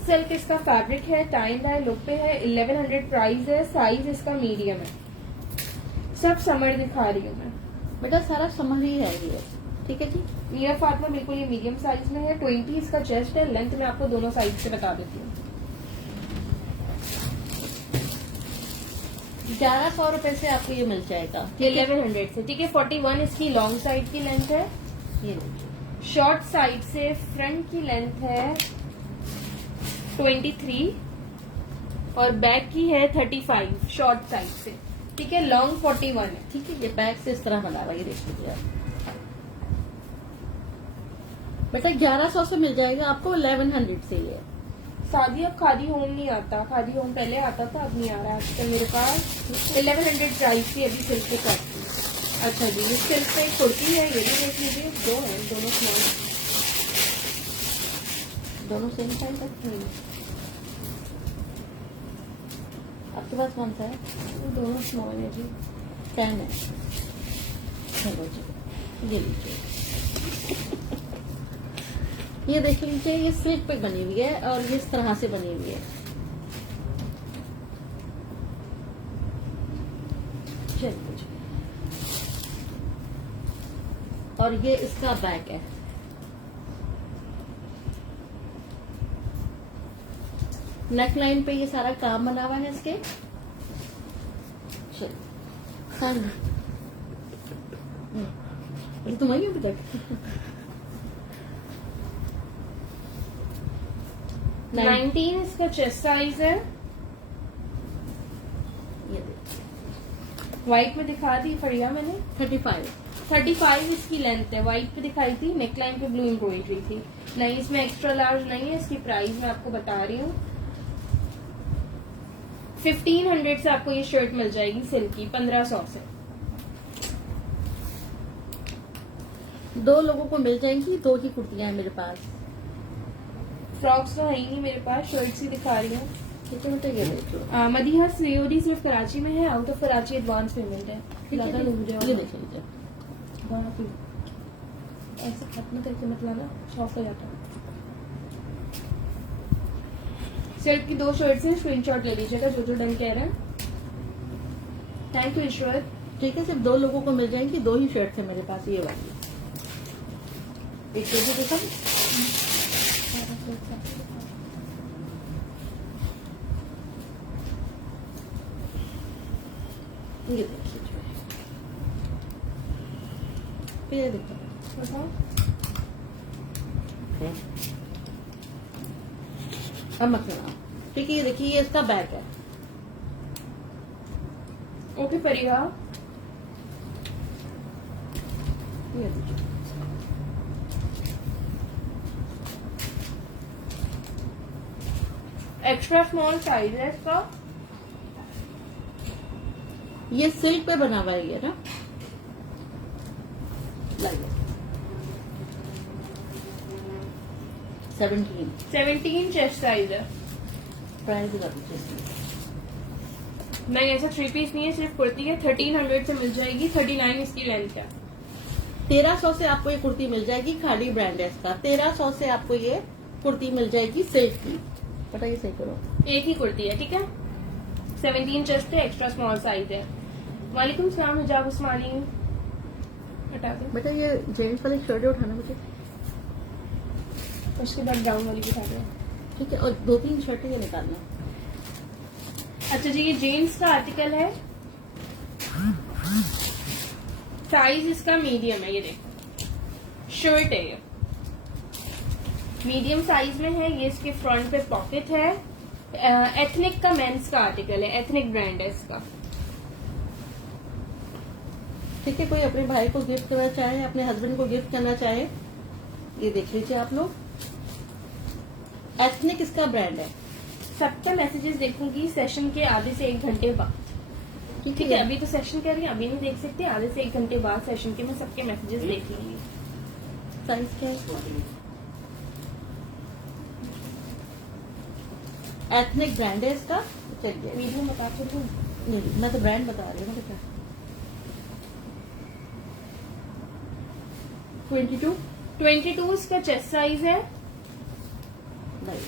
सिल्क इसका फैब्रिक है, टाई एंड डाई लुक पे है। 1100 प्राइस है। साइज इसका मीडियम है। सब समर दिखा रही हूँ मैं। बेटा सारा समझ ही है ये, ठीक है जी। मीरा फातिमा बिल्कुल ये मीडियम साइज में है। 20 इसका चेस्ट है। लेंथ में आपको दोनों साइज से बता देती हूँ। 1100 रुपए से आपको ये मिल जाएगा। 1100 से, ठीक है। 41 इसकी लॉन्ग साइड की लेंथ है। ये देखिए, शॉर्ट साइड से फ्रंट की लेंथ है 23 और बैक की है 35 शॉर्ट साइड से, ठीक है। लॉन्ग 41 है। ठीक है, ये बैक से इस तरह बना हुआ है, ये देख लीजिए आप। बेटा 1100 से मिल जाएगा आपको 1100 से ये। शादी अब खादी होम नहीं आता। खादी होम पहले आता था, अब नहीं आ रहा आजकल मेरे पास। 1100 प्राइस की अभी सिल्क के टॉप की। अच्छा जी, ये सिल्क में एक कुर्ती है, ये भी देख लीजिए। दो है, दोनों स्मॉल। दोनों सेम साइज है। आपके पास कौन सा है? दोनों स्मॉल है जी। 10 है। चलो जी, ये लीजिए। ये देख लीजिए, ये सिल्क पे बनी हुई है और ये इस तरह से बनी हुई है। चलिए जी। और ये इसका बैक है। नेक लाइन पे ये सारा काम बना हुआ है इसके। चलिए तुम आई अभी तक। 19 इसका चेस्ट साइज है। ये देखिए व्हाइट में दिखा दी फरिया मैंने। 35। 35 इसकी लेंथ है। व्हाइट पे दिखाई थी, नेकलाइन पे ब्लू एम्ब्रॉयडरी थी। नहीं, इसमें एक्स्ट्रा लार्ज नहीं है। इसकी प्राइस मैं आपको बता रही हूँ, 1500 से आपको ये शर्ट मिल जाएगी सिल्क की, 1500 से। 2 लोगों को मिल जाएंगी। 2 ही कुर्तियां हैं मेरे पास। फ्रॉक्स तो है ही नहीं मेरे पास, शर्ट्स ही दिखा रही हूँ। ठीक है बेटा, ये देख लो। मदीहा सीओडी सिर्फ कराची में है, out of Karachi advance payment है। ठीक है, ज्यादा लोग मुझे ये देख लीजिए। ऐसे खत्म करके मत लाना, शॉक हो जाता है। सिल्क की 2 शर्ट्स हैं, स्क्रीनशॉट ले लीजिएगा जो डन कह रहे हैं। थैंक यू ईश्वर। ठीक है, सिर्फ 2 लोगों को मिल जाएंगी। 2 ही शर्ट है मेरे पास, ये वाली। एक केजी देखा, ये देख लीजिए। ये देखो, बताओ। अब मत लेना। ठीक है, ये देखिए, ये इसका बैग है। ओके फरिया। ये देखिए, एक्स्ट्रा स्मॉल साइज है इसका। ये सिल्क पे बना हुआ है ये ना। लाइक 17 चेस्ट साइज है। प्राइस बता दीजिए। नहीं, ऐसा 3 पीस नहीं है, सिर्फ कुर्ती है। 1300 से मिल जाएगी। 39 इसकी लेंथ है। 1300 से आपको ये कुर्ती मिल जाएगी। खाड़ी ब्रांड है इसका। 1300 से आपको ये कुर्ती मिल जाएगी सिल्क की। बताइए, सही करो। एक ही कुर्ती है, ठीक है। 17 चेस्ट है, एक्स्ट्रा स्मॉल साइज है। वालेकुम सलाम हिजाब उस्मानी। हटा दो, बेटा ये जेंट्स वाली शर्ट उठाना मुझे। उसके बाद ब्राउन वाली दिखा दो। ठीक है, और 2-3 शर्टें ये निकालना। अच्छा जी, ये जेंट्स का आर्टिकल है। साइज इसका मीडियम है, ये देखो। शर्ट है ये, मीडियम साइज में है। ये इसके फ्रंट पे पॉकेट है। एथनिक का मेंस का आर्टिकल है, एथनिक ब्रांड है इसका। ठीक है, कोई अपने भाई को गिफ्ट करना चाहे, अपने हस्बैंड को गिफ्ट करना चाहे, ये देख लीजिए आप लोग। एथनिक इसका ब्रांड है। सबके मैसेजेस देखूंगी सेशन के आधे से 1 घंटे बाद। ठीक है, अभी तो सेशन कर रही है, अभी नहीं देख सकते। आधे से 1 घंटे बाद सेशन के मैं सबके मैसेजेस देख लूंगी। साइज क्या है? एथनिक ब्रांड है इसका। चलिए, मीडियम बता तो दूं। नहीं, मैं तो ब्रांड बता रही हूँ ना बेटा। 22 इसका चेस्ट साइज है। नहीं,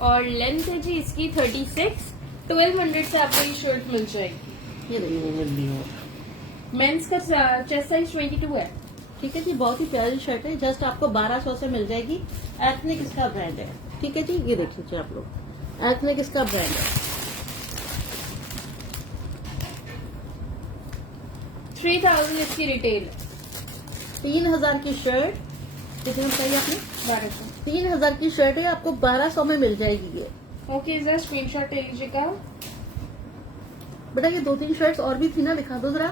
और लेंथ है जी इसकी 36। 1200 से आपको ये शर्ट मिल जाएगी। ये देखिए, मेंस का चेस्ट साइज 22 है। ठीक है जी, बहुत ही प्यारी शर्ट है। जस्ट आपको 1200 से मिल जाएगी। एथनिक इसका ब्रांड है। ठीक है जी, ये देख लीजिए आप लोग। एथनिक इसका ब्रांड है। 3000 इसकी रिटेल। 3000 की शर्ट कितने में चाहिए आपने? 1200। 3000 की शर्ट है, आपको 1200 में मिल जाएगी ये। ओके, जरा स्क्रीनशॉट ले लीजिएगा। बेटा ये 2-3 शर्ट्स और भी थी ना, दिखा दो जरा।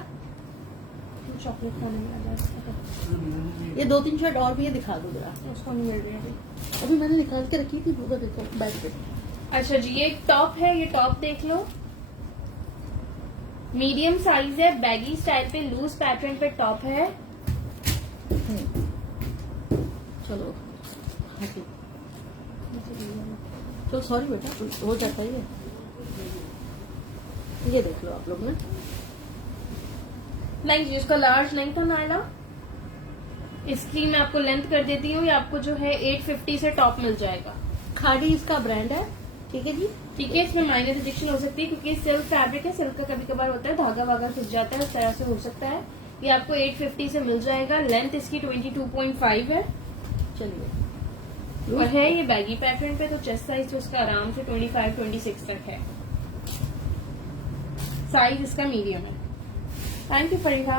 चॉकलेट खाने में आ जाए, ये 2-3 शर्ट और भी है, दिखा दो जरा। उसको नहीं मिल रही है अभी। अभी मैंने निकाल के रखी थी, वो देखो बैग पे। अच्छा जी, ये एक टॉप है। ये टॉप देख लो, मीडियम साइज है, बैगी स्टाइल पे, लूज पैटर्न पे टॉप है। चलो तो सॉरी बेटा, हो जाता है ये देख लो आप लोग ना। नहीं जी, उसका लार्ज नहीं था नायला। इसकी मैं आपको लेंथ कर देती हूँ। ये आपको जो है 850 से टॉप मिल जाएगा। खाड़ी इसका ब्रांड है। ठीक है जी, ठीक है, इसमें माइनर रिजेक्शन हो सकती है क्योंकि सिल्क फैब्रिक है। सिल्क का कभी कभार होता है धागा वागा खिंच जाता है, इस तरह से हो सकता है। ये आपको 850 से मिल जाएगा। लेंथ इसकी 22.5 है चलिए और है ये बैगी पैटर्न पे, तो चेस्ट साइज उसका आराम से 25-26 तक है। साइज इसका मीडियम है। Thank you Fariha.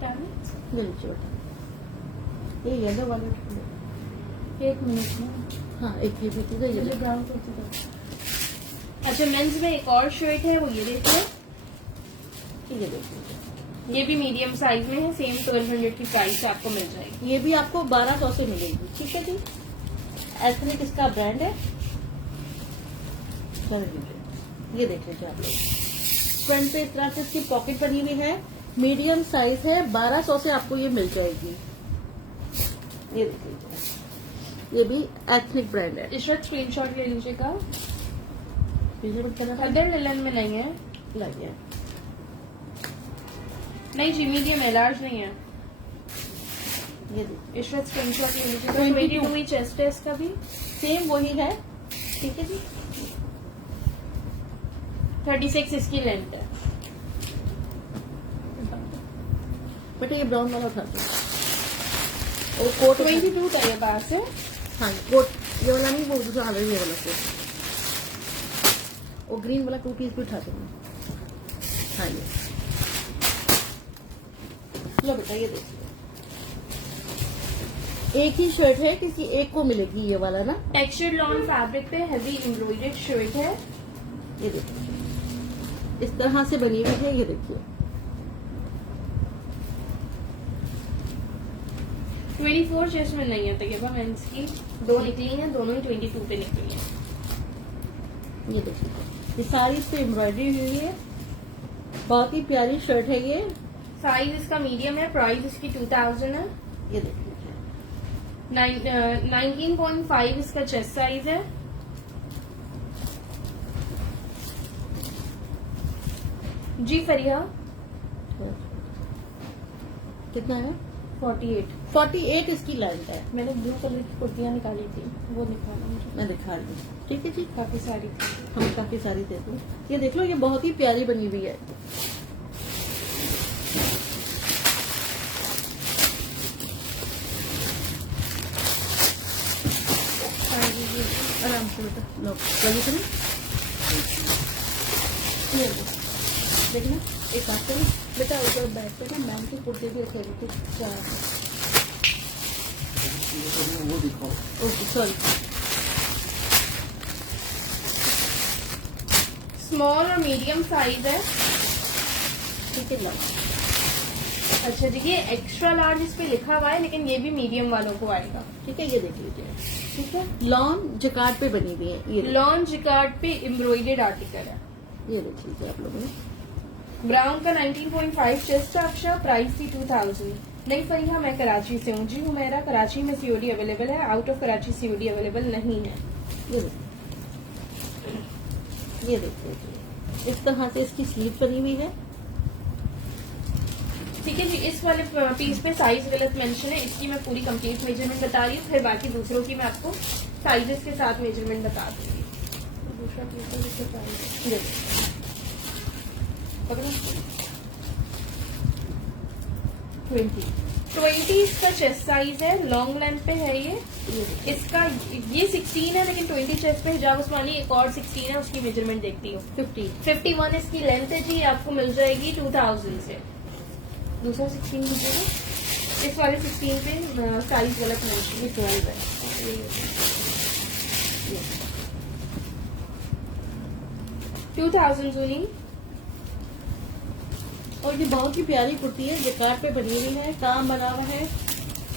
ये नीचे बता, ये येलो वाला एक मिनट में हाँ एक ये भी थी ये मुझे देखो। ब्राउन कुर्ती दो। अच्छा, मेंस में एक और शर्ट है, वो ये देखिए। ये देखिए, ये भी मीडियम साइज में है। सेम 1200 की प्राइस आपको मिल जाएगी। ये भी आपको 1200 से मिलेगी। ठीक है जी, एथनिक इसका ब्रांड है। ये देख लीजिए आप लोग, फ्रंट पे इस तरह से इसकी पॉकेट बनी हुई है, मीडियम साइज है, 1200 से आपको ये मिल जाएगी। ये देख लीजिए, ये भी एथनिक ब्रांड है। इस वक्त स्क्रीनशॉट ले लीजिएगा। लगे अदर लिलन में नहीं है। नहीं जी, मीडियम है, लार्ज नहीं है। ये देखिए, इस वक्त स्क्रीनशॉट ले लीजिएगा। 22 22 ही चेस्ट है इसका भी। सेम वही है। ठीक है जी, 36 इसकी लेंथ है। बेटा ये ब्राउन वाला उठा दो। और कोट 22 का ये बाहर से। हाँ कोट, ये वाला नहीं, वो दूसरा अलग ये वाला कोट, वो ग्रीन वाला 2 पीस भी उठा दूंगा। हाँ ये लो बेटा, ये देखिए, एक ही शर्ट है, किसी एक को मिलेगी ये वाला ना। टेक्सचर्ड लॉन फैब्रिक पे हैवी एम्ब्रॉयडर्ड शर्ट है। ये देखिए, इस तरह से बनी हुई है। ये देखिए, 24 चेस्ट में नहीं है तैयबा मेंस की। दो निकली हैं, दोनों ही 22 पे निकली हैं। ये देखिए, ये सारी इस पे एम्ब्रॉयडरी हुई है, बहुत ही प्यारी शर्ट है ये। साइज इसका मीडियम है। प्राइस इसकी 2000 है। ये देखिए, 19.5 इसका चेस्ट साइज है। जी फरिया, कितना है? 48। 48 इसकी लेंथ है। मैंने ब्लू कलर की कुर्तियां निकाली थी, वो निकाला मुझे। मैं दिखा रही हूँ। ठीक है जी, काफी सारी थी। हम काफी सारी दे दूँ। ये देख लो, ये बहुत ही प्यारी बनी हुई है। आराम से बेटा, लो लगी तो नहीं? ये लो, देखना, एक बात करें बेटा, ऊपर बैठ कर ना मैम की कुर्ते भी रखेगी कुछ 4। वो दिखाओ। Okay sorry. स्मॉल और मीडियम साइज है। ठीक है, लो अच्छा जी, ये एक्स्ट्रा लार्ज इस पे लिखा हुआ है, लेकिन ये भी मीडियम वालों को आएगा। ठीक है, ये देख लीजिए। ठीक है, लॉन जकार्ड पे बनी हुई है। ये लॉन जिकार्ड पे एम्ब्रॉयडर्ड आर्टिकल है। ये देख लीजिए आप लोगों ने। ब्राउन का 19.5 चेस्ट अक्षा। प्राइस थी 2000। नहीं फरीहा, मैं कराची से हूँ। जी हुमैरा, कराची में सीओडी अवेलेबल है, out of Karachi COD available नहीं है। ये देखिए, ये देख लीजिए, इस तरह से इसकी स्लीव बनी हुई है। ठीक है जी, इस वाले पीस पे साइज गलत मेंशन है, इसकी मैं पूरी कंप्लीट मेजरमेंट बता रही हूँ, फिर बाकी दूसरों की मैं आपको साइजेस के साथ मेजरमेंट बता दूंगी। दूसरा पीस है जिसका साइज ये देखिए, पकड़ो। 20 इसका चेस्ट साइज है, लॉन्ग लेंथ पे है ये। देखिए, इसका ये 16 है, लेकिन 20 चेस्ट पे हिजाब उस्मानी एक और 16 है, उसकी मेजरमेंट देखती हूँ। 51 इसकी लेंथ है जी, आपको मिल जाएगी 2000 से। दूसरा 16 दीजिएगा। इस वाले 16 पे साइज गलत नहीं, 12 है। 2000 सुनी। और ये बहुत ही प्यारी कुर्ती है, जकार्ड पे बनी हुई है, काम बना हुआ है।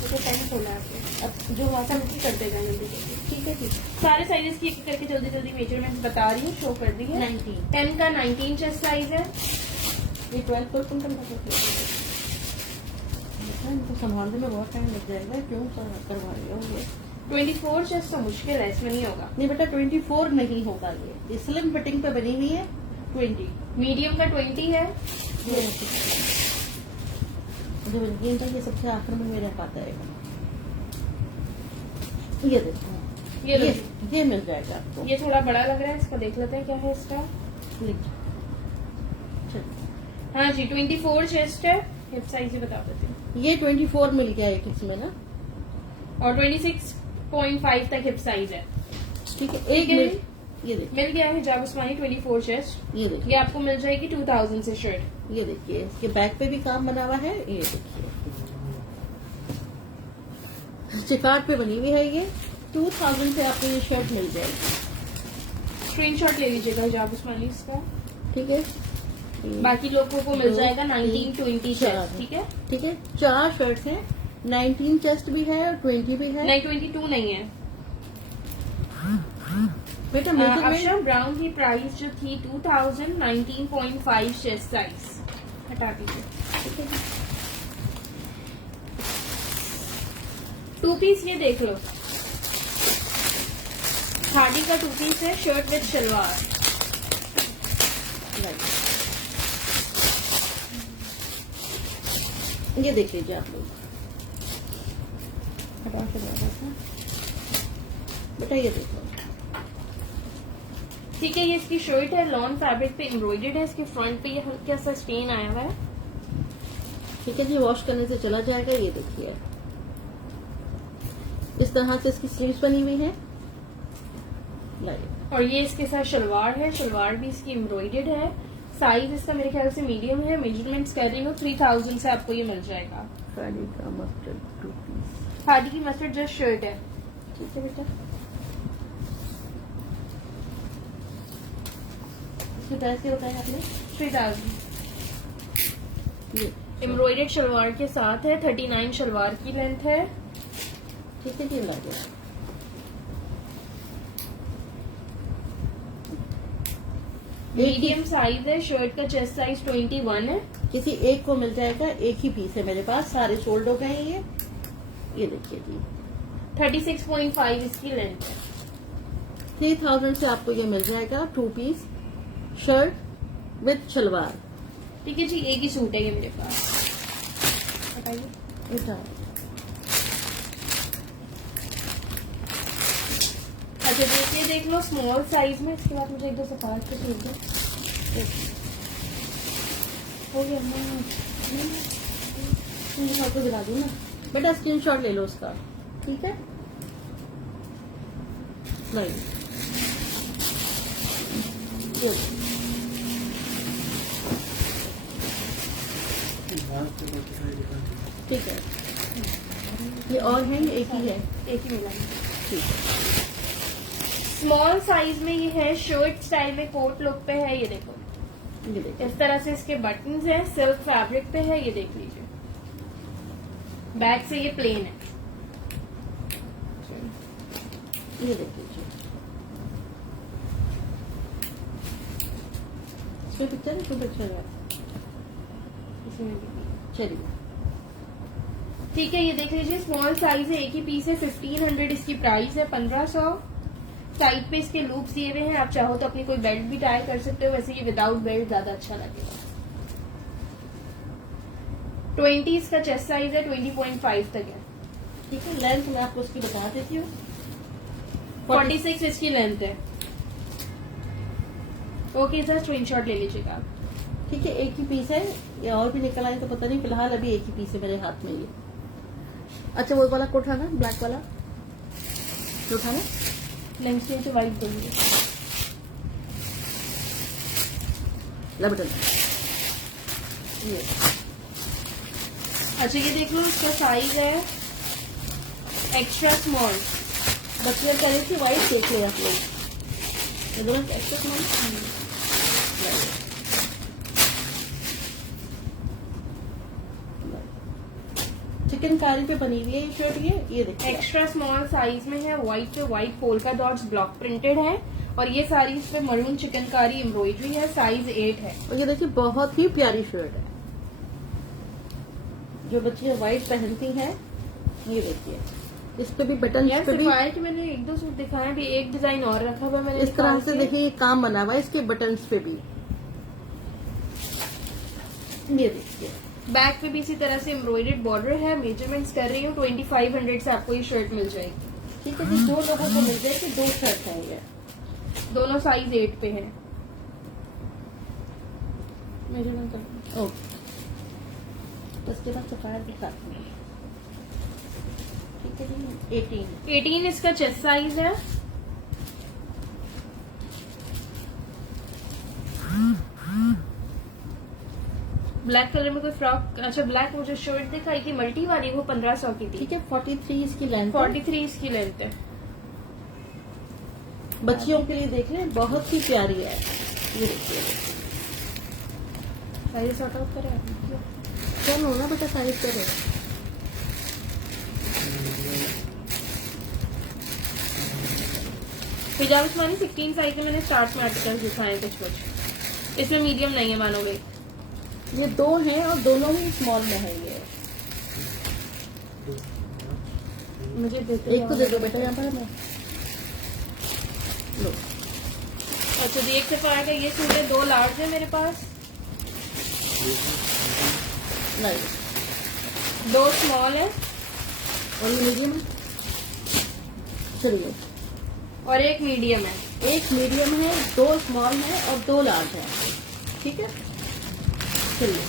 तो पेन खोला है आपने। अब जो वहाँ से करते जाए जल्दी जल्दी। ठीक है, ठीक। सारे साइजेस की एक करके जल्दी जल्दी मेजरमेंट बता रही हूँ, शो कर दी है। 19 10 का 19 चेस्ट साइज है। ये 12 पर कौन करना चाहते हैं? इनको संभालने में बहुत टाइम लग जाएगा, क्यों करवा रही हो ये? 24 चेस्ट तो मुश्किल है, इसमें नहीं होगा। नहीं बेटा, 24 नहीं होगा ये स्लिम फिटिंग पे बनी हुई है। 20 मीडियम का 20 है। ये जब इनका ये सबसे आखिर में मेरे पाता है। ये देखो, ये लो। ये मिल जाएगा आपको। ये थोड़ा बड़ा लग रहा है, इसका देख लेते हैं क्या है इसका। चलिए। हाँ जी 24 चेस्ट है, हिप साइज ही बता देती हूँ। ये 24 मिल गया एक इसमें ना, और 26.5 तक हिप साइज है। ठीक है। ठीक एक है, ये देखिए, मिल गया है हिजाब उस्मानी 24 चेस्ट। ये देखिए, ये आपको मिल जाएगी 2000 से शर्ट। ये देखिए, इसके बैक पे भी काम बना हुआ है। ये देखिए, चिकाट पे बनी हुई है। ये 2000 से आपको ये शर्ट मिल जाएगी। स्क्रीनशॉट ले लीजिएगा हिजाब उस्मानी इसका। ठीक है। बाकी लोगों को मिल दो, जाएगा तीन, 19-20 चार। चेस्ट। ठीक है, ठीक है, 4 शर्ट्स हैं। 19 चेस्ट भी है और 20 भी है। नहीं 22 नहीं है। बेटा मेजरमेंट अक्षर ब्राउन की प्राइस जो थी 2000, 19.5 चेस्ट साइज हटा दीजिए। टू पीस ये देख लो, खादी का 2 पीस है, शर्ट विद शलवार। ये देख लीजिए आप लोग। हटा के लगा था। बेटा ये देखो, ठीक है, ये इसकी शर्ट है, लॉन फैब्रिक पे एम्ब्रॉयडर्ड है। इसके फ्रंट पे ये हल्का सा स्टेन आया हुआ है। ठीक है जी, वॉश करने से चला जाएगा। ये देखिए, इस तरह से इसकी स्लीव्स बनी हुई है। और ये इसके साथ शलवार है, शलवार भी इसकी एम्ब्रॉयडर्ड है। साइज इसका मेरे ख्याल से मीडियम है। मेजरमेंट्स कर रही हूँ, 3000 से आपको ये मिल जाएगा। खादी का मस्टर्ड 2 पीस। खादी की मस्टर्ड जस्ट शर्ट है। ठीक है बेटा, इसके प्राइस क्या बताया आपने? 3000 ये एम्ब्रॉयडर्ड शलवार के साथ है। 39 शलवार की लेंथ है। ठीक है जी, ला दो। मीडियम साइज है। शर्ट का चेस्ट साइज 21 है। किसी एक को मिल जाएगा। एक ही पीस है मेरे पास, सारे सोल्ड हो गए हैं। ये देखिए जी, 36.5 इसकी लेंथ है। 3000 से आपको ये मिल जाएगा 2 पीस शर्ट विद शलवार। ठीक है जी, एक ही सूट है ये मेरे पास। बताइए। बेटा अच्छा देखिए, देख लो स्मॉल साइज में। इसके बाद मुझे एक दो सफार के भेज दो। हो गया स्क्रीनशॉट को दिला दूँ ना बेटा, स्क्रीनशॉट ले लो उसका। ठीक है, नहीं ये ठीक है। ये और है, ये एक ही है। एक ही मिला। ठीक है, स्मॉल साइज में ये है, शर्ट स्टाइल में, कोट लुक पे है। ये देखो, ये देखिए, इस तरह से इसके बटन्स हैं, सिल्क फैब्रिक पे है। ये देख लीजिए, बैक से ये प्लेन है। ये देख लीजिए। इसमें पिक्चर है, खूब अच्छा है। इसमें भी। चलिए, ठीक है, ये देख लीजिए, स्मॉल साइज है, एक ही पीस है। 1500 इसकी प्राइस है। 1500। साइड पे इसके लूप्स दिए हुए हैं, आप चाहो तो अपनी कोई बेल्ट भी टाई कर सकते हो। वैसे ये विदाउट बेल्ट ज्यादा अच्छा लगेगा। 20 इसका चेस्ट साइज है, 20.5 तक है। ठीक है, लेंथ मैं आपको उसकी बता देती हूँ। 46 इसकी लेंथ है। ओके सर, स्क्रीनशॉट ले लीजिएगा आप। ठीक है, एक ही पीस है। या और भी निकल आए तो पता नहीं, फिलहाल अभी एक ही पीस है मेरे हाथ में ये। अच्छा, वो वाला को उठाना, ब्लैक वाला जो उठाना। लेंथ से तो वाइट देंगे। ला बटन ये। अच्छा, ये देख लो, इसका साइज है एक्स्ट्रा स्मॉल। बच्चे करें कि वाइट देख ले आप लोग। ये दोनों एक्स्ट्रा स्मॉल। चिकनकारी पे बनी हुई है ये शर्ट। ये देखिए, एक्स्ट्रा स्मॉल साइज में है। व्हाइट पे white polka dots block printed है। और ये सारी इस पे मरून चिकनकारी एम्ब्रॉयडरी है। साइज 8 है। और ये देखिए, बहुत ही प्यारी शर्ट है। जो बच्चियां व्हाइट पहनती हैं, ये देखिए, इस पे भी बटन यार पे भी व्हाइट मैंने एक दो सूट दिखाया, भी एक डिजाइन और रखा हुआ है मैंने इस तरह निकाल से के। देखिए, ये काम बना हुआ है इसके बटन्स पे भी। ये देखिए, बैक पे भी इसी तरह से एम्ब्रॉयडर्ड बॉर्डर है। मेजरमेंट्स कर रही हूँ, 2500 से आपको ये शर्ट मिल जाएगी। ठीक है जी, 2 लोगों को मिल जाएगी, 2 शर्ट है ये। दोनों साइज 8 पे है। मेजरमेंट कर ओके, तो इसके बाद सफायर दिखाती हूँ। ठीक है जी, 18। 18 इसका चेस्ट साइज है। ब्लैक कलर में कोई फ्रॉक, अच्छा ब्लैक मुझे शर्ट दिखाई थी मल्टी वाली, वो 1500 की थी। ठीक है, 43 इसकी लेंथ। 43 इसकी लेंथ है। बच्चियों के लिए देख लें, बहुत ही प्यारी है। ये देखिए, साइज सॉर्ट आउट करें कौन होना बेटा साइज करे। हिजाब उस्मानी 16 साइज में मैंने स्टार्ट में आर्टिकल्स दिखाए हैं कुछ। इसमें मीडियम नहीं है मानोगे। ये 2 हैं और दोनों ही स्मॉल में है ये। मुझे देते एक को दे दो बेटा, यहाँ पर मैं लो। अच्छा जी, एक सफायर का ये सूट है, 2 लार्ज है मेरे पास, नहीं, 2 स्मॉल है और ये मीडियम है। चलिए, और एक मीडियम है। एक मीडियम है, 2 स्मॉल है और 2 लार्ज है। ठीक है, चलिए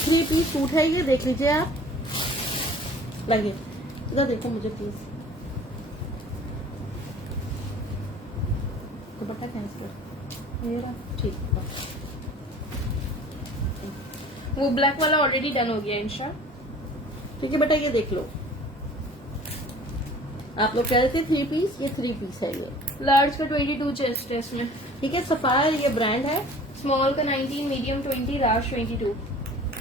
3 पीस सूट है ये, देख लीजिए आप। लगे इधर देखो मुझे प्लीज। दुपट्टा कहाँ है इसका? ये रहा। ठीक है, वो ब्लैक वाला ऑलरेडी डन हो गया इंशा। ठीक है बेटा, ये देख लो। आप लोग कह रहे थे 3 पीस, ये 3 पीस है ये। लार्ज का 22 चेस्ट है इसमें। ठीक है, सफायर ये ब्रांड है। स्मॉल का 19, मीडियम 20, लार्ज 22।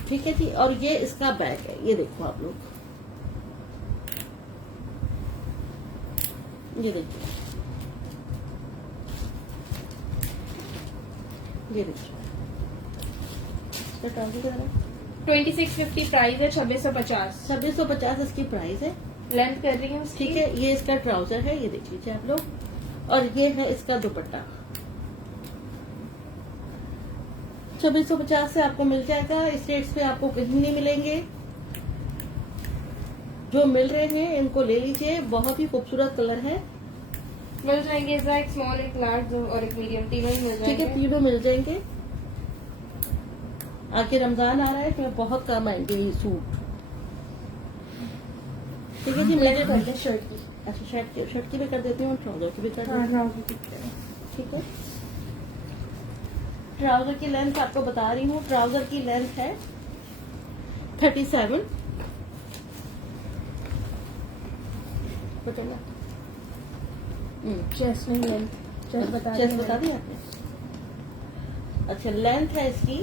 ठीक है जी, और ये इसका बैग है, ये देखो आप लोग, ये देखिए, ये देखिए। इसका ट्राउजर कितना है? 2650 प्राइस है, 2650। 2650 इसकी प्राइस है। लेंथ कर रही हूँ उसकी। ठीक है, ये इसका ट्राउजर है, ये देख लीजिए आप लोग, और ये है इसका दुपट्टा। 2650 से आपको मिल जाएगा। इस रेट्स पे आपको कहीं नहीं मिलेंगे। जो मिल रहे हैं इनको ले लीजिए, बहुत ही खूबसूरत कलर है। मिल जाएंगे एक स्मॉल, एक लार्ज और एक मीडियम, तीनों ही मिल ठीक है, जाएंगे। तीनों मिल जाएंगे। आगे रमजान आ रहा है, तो बहुत काम आएंगे ये सूट। ठीक है जी, मैंने मेरे कर दिया शर्ट की। अच्छा, शर्ट की भी कर देती हूँ, ट्राउजर की भी कर देती हूँ। ठीक है, ट्राउजर की लेंथ आपको बता रही हूँ। ट्राउजर की लेंथ है 37। बटेला चेस्ट नहीं, लेंथ चेस्ट बता दी आपने। अच्छा, लेंथ है इसकी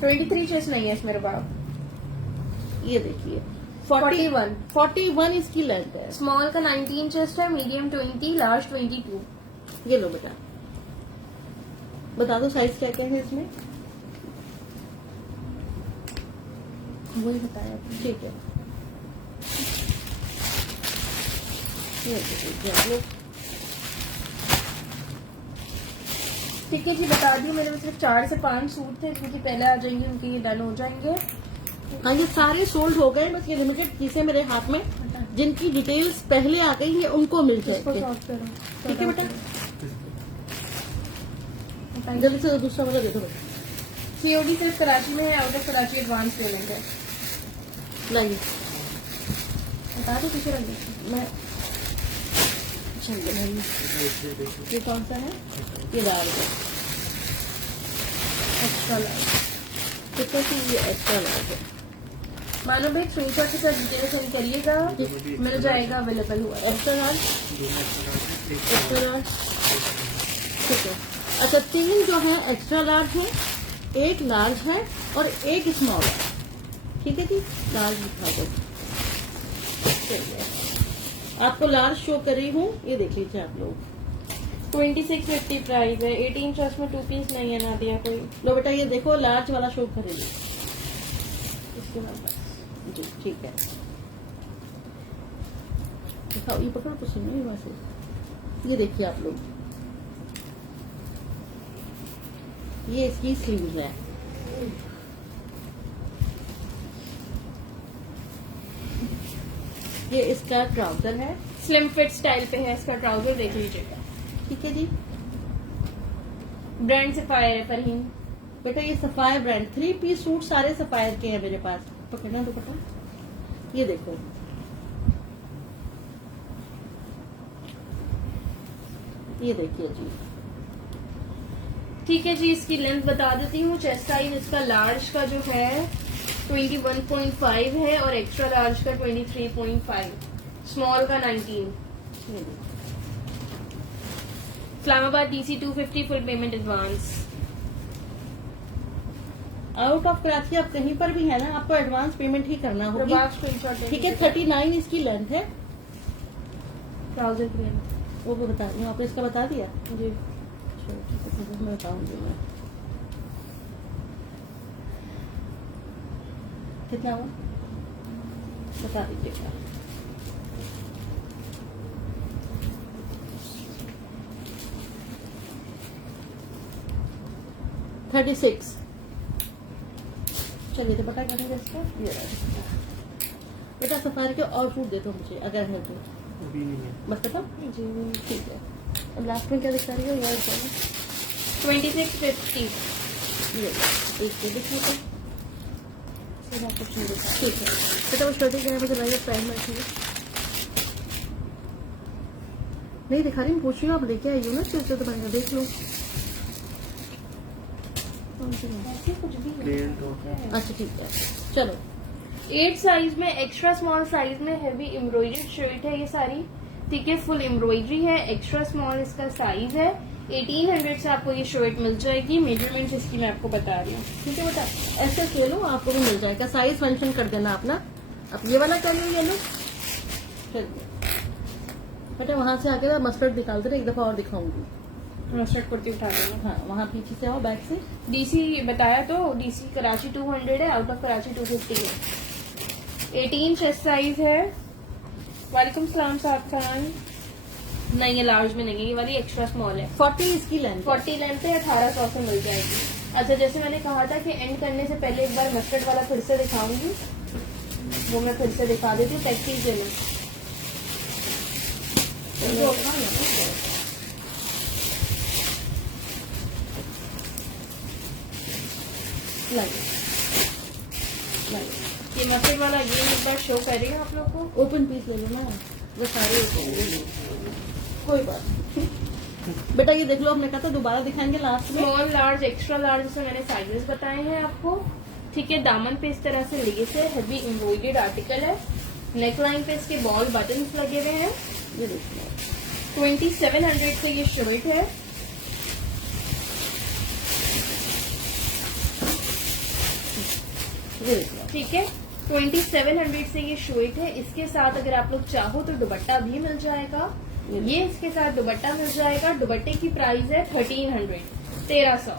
23 चेस्ट नहीं है इसमें बाप। ये देखिए 41 इसकी लेंथ है। स्मॉल का 19 चेस्ट है, मीडियम 20, लार्ज 22। ये लो बेटा, बता दो साइज क्या क्या है इसमें। वही बताया आपने। ठीक है, ये देखिए आप लोग। ठीक है जी, बता दी। मेरे में सिर्फ 4 से 5 सूट थे, क्योंकि पहले आ जाएंगे उनके, ये डन हो जाएंगे। हाँ, ये सारे सोल्ड हो गए, बस ये लिमिटेड चीजें मेरे हाथ में, जिनकी डिटेल्स पहले आ गई है उनको मिल इसको जाएगी। सॉर्ट करो। ठीक है बेटा, जल्दी से दूसरा वाला दे दो बेटा। सीओडी सिर्फ कराची में है, out of Karachi advance payment है। लाइए, बता दो पीछे रख दो। मैं ये कौन सा है? ये लाल है। Extra large. ठीक है कि ये एक्स्ट्रा लार्ज है। मानो भाई स्क्रीनशॉट के साथ डिटेल सेंड करिएगा, मिल जाएगा अवेलेबल हुआ है। Extra large, extra large. ठीक है, अच्छा 3 जो है एक्स्ट्रा लार्ज है, 1 लार्ज है और 1 स्मॉल है। ठीक है जी, लार्ज दिखा दो। चलिए, आपको लार्ज शो कर रही हूँ, ये देख लीजिए आप लोग। 2650 प्राइस है। 18 चेस्ट में 2 पीस नहीं है, ना दिया कोई। लो बेटा, ये देखो लार्ज वाला शो करेगी इसके बाद बस। जी ठीक है, दिखाओ, ये पकड़ो तो सुनिए वैसे। ये देखिए आप लोग, ये इसकी स्लीव्स है। ये इसका ट्राउजर है। स्लिम फिट स्टाइल पे है, इसका ट्राउजर देख लीजिएगा। ठीक है जी। ब्रांड सफायर है फरहीन। बेटा ये सफायर ब्रांड 3 पीस सूट सारे सफायर के हैं मेरे पास। पकड़ना दुपट्टा, ये देखो, ये देखिए जी। ठीक है जी, इसकी लेंथ बता देती हूँ। चेस्ट साइज इसका लार्ज का जो है 21.5 है और एक्स्ट्रा लार्ज का 23.5, स्मॉल का 19। ये देखो। Islamabad DC 250 full payment advance. Out of Karachi आप कहीं पर भी है ना, आपको एडवांस पेमेंट ही करना होगी। स्क्रीनशॉट ठीक है। 39 इसकी लेंथ है। ट्राउजर की लेंथ वो भी बता रही हूँ, आपको इसका बता दिया। जी। चलो, ठीक है, फिर मैं बताऊंगी मैं कितना हुआ बता दीजिएगा। $36। चलिए तो बता क्या है इसका। ये रहा। बेटा सफारी के और सूट दे दो मुझे अगर है तो। अभी नहीं है। बस बताओ। जी ठीक है। अब लास्ट में क्या दिखा रही है यार? 2650। ये एक तो दिखा दो। सीधा कुछ नहीं दिखा। ठीक है बेटा, वो शर्टी क्या है मुझे लगा प्राइस में रखिए। नहीं दिखा रही, पूछ रही हूँ, आप लेके आई हो ना चलते तो मैंने कहा देख लो। ऐसे कुछ भी नहीं। प्लेन टॉप है। अच्छा ठीक है चलो। 8 साइज में, एक्स्ट्रा स्मॉल साइज में हैवी एम्ब्रॉयडर्ड शर्ट है ये सारी। ठीक है, फुल एम्ब्रॉयडरी है। एक्स्ट्रा स्मॉल इसका साइज है। 1800 से आपको ये शर्ट मिल जाएगी। मेजरमेंट इसकी मैं आपको बता रही हूँ। ठीक है बेटा, ऐसे ले लो, आपको भी मिल जाएगा। साइज मेंशन कर देना अपना। अब ये वाला कर लो, ये लो। चलिए बेटा, वहां से आके ना मस्टर्ड निकाल दे, एक दफा और दिखाऊंगी। मस्टर्ड कुर्ती उठा देना। हाँ वहाँ पीछे से आओ, बैक से। DC बताया तो, DC कराची 200 है, आउट ऑफ कराची 250 है। 18 चेस्ट साइज है। वालेकुम सलाम साहब खान। नहीं ये लार्ज में नहीं है, ये वाली एक्स्ट्रा स्मॉल है। 40 इसकी लेंथ। 40 लेंथ है, 1800 से मिल जाएगी। अच्छा, जैसे मैंने कहा था कि एंड करने से पहले एक बार मस्टर्ड वाला फिर से दिखाऊंगी, वो मैं फिर से दिखा देती हूँ। टैक्सी से में ये मस्टर्ड वाला ये एक बार शो कर रही हूँ आप लोग को। ओपन पीस ले लो ना, वो सारे ओपन ले लो, कोई बात नहीं। बेटा ये देख लो, हमने कहा था दोबारा दिखाएंगे लास्ट में। स्मॉल लार्ज एक्स्ट्रा लार्ज से मैंने साइजेस बताए हैं आपको। ठीक है, दामन पे इस तरह से लेस है, हैवी एम्ब्रॉयडर्ड आर्टिकल है। नेक लाइन पे इसके बॉल बटन्स लगे हुए हैं। ये देखिए 2700 से ये शर्ट है। ये देखिए। ठीक है, 2700 से ये शर्ट है। इसके साथ अगर आप लोग चाहो तो दुपट्टा भी मिल जाएगा। ये इसके साथ दुपट्टा मिल जाएगा। दुपट्टे की प्राइस है 1300, 1300।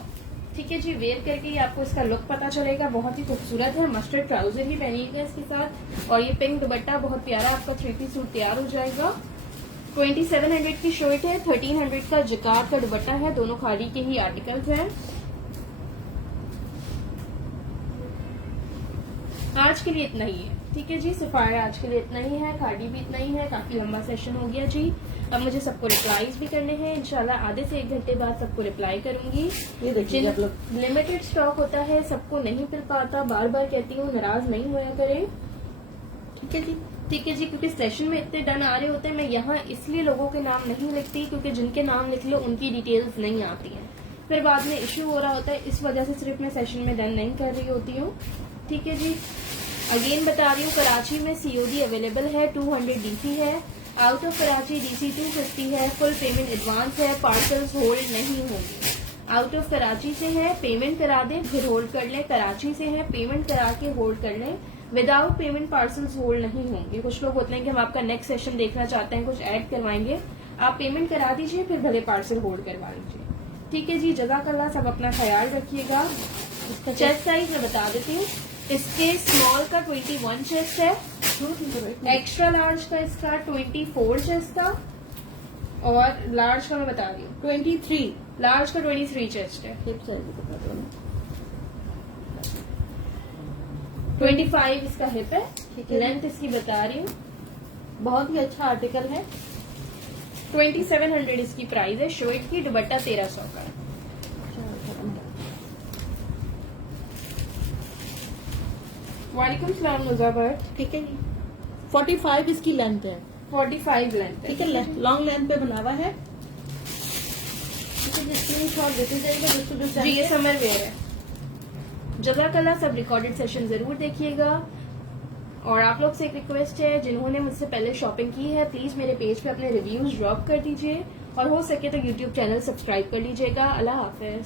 ठीक है जी, वेयर करके ही आपको इसका लुक पता चलेगा। बहुत ही खूबसूरत है। मस्टर्ड ट्राउजर भी पहनिएगा इसके साथ, और ये पिंक दुपट्टा बहुत प्यारा आपका 3 पीस सूट तैयार हो जाएगा। 2700 की शर्ट है, 1300 का जिकार का दुपट्टा है। दोनों खादी के ही आर्टिकल्स हैं। आज के लिए इतना ही है। ठीक है जी, सफायर आज के लिए इतना ही है, खाड़ी भी इतना ही है। काफी लंबा सेशन हो गया जी। अब मुझे सबको रिप्लाईज भी करने हैं। इंशाल्लाह आधे से 1 घंटे बाद सबको रिप्लाई करूंगी। ये देखिए आप लोग। लिमिटेड स्टॉक होता है, सबको नहीं मिल पाता। बार बार कहती हूँ, नाराज नहीं होया करें। ठीक है जी। ठीक है जी, क्योंकि सेशन में इतने डन आ रहे होते हैं। मैं यहाँ इसलिए लोगों के नाम नहीं लिखती क्योंकि जिनके नाम लिख लो उनकी डिटेल्स नहीं आती हैं, फिर बाद में इश्यू हो रहा होता है। इस वजह से सिर्फ मैं सेशन में डन नहीं कर रही होती हूँ। ठीक है जी, अगेन बता रही हूँ, कराची में COD अवेलेबल है। 200 DC है। आउट ऑफ कराची DC 250 है। फुल पेमेंट एडवांस है। पार्सल्स होल्ड नहीं होंगे। आउट ऑफ कराची से है, पेमेंट करा दें फिर होल्ड कर लें। कराची से है, पेमेंट करा के होल्ड कर लें। विदाउट पेमेंट पार्सल्स होल्ड नहीं होंगे। कुछ लोग होते हैं कि हम आपका नेक्स्ट सेशन देखना चाहते हैं, कुछ ऐड करवाएंगे। आप पेमेंट करा दीजिए, फिर भले पार्सल होल्ड करवा लीजिए। ठीक है जी, जज़ाकल्लाह। सब अपना ख्याल रखिएगा। इसका चेस्ट साइज मैं बता देती हूँ। इसके स्मॉल का 21 चेस्ट है। एक्स्ट्रा लार्ज का इसका 24 चेस्ट था, और लार्ज का मैं बता रही हूँ 23 लार्ज का 23 चेस्ट है। हिप साइज बता दो ना। 25 इसका हिप है। ठीक है। लेंथ इसकी बता रही हूँ बहुत ही अच्छा आर्टिकल है। 2700 इसकी प्राइस है। शर्ट की दुपट्टा 1300 का है। वालेकुम सलाम मुजाबर। ठीक है जी, 45 इसकी लेंथ है। 45 लेंथ है। ठीक है, लॉन्ग लेंथ पे बना हुआ है। ठीक है, स्क्रीनशॉट देते जाइएगा जिसको जो जी, ये चाहिए। समर वेयर है। जज़ाकल्लाह। सब रिकॉर्डेड सेशन जरूर देखिएगा। और आप लोग से एक रिक्वेस्ट है, जिन्होंने मुझसे पहले शॉपिंग की है प्लीज मेरे पेज पे अपने रिव्यूज ड्रॉप कर दीजिए और हो सके तो यूट्यूब चैनल सब्सक्राइब कर लीजिएगा। अल्लाह हाफिज।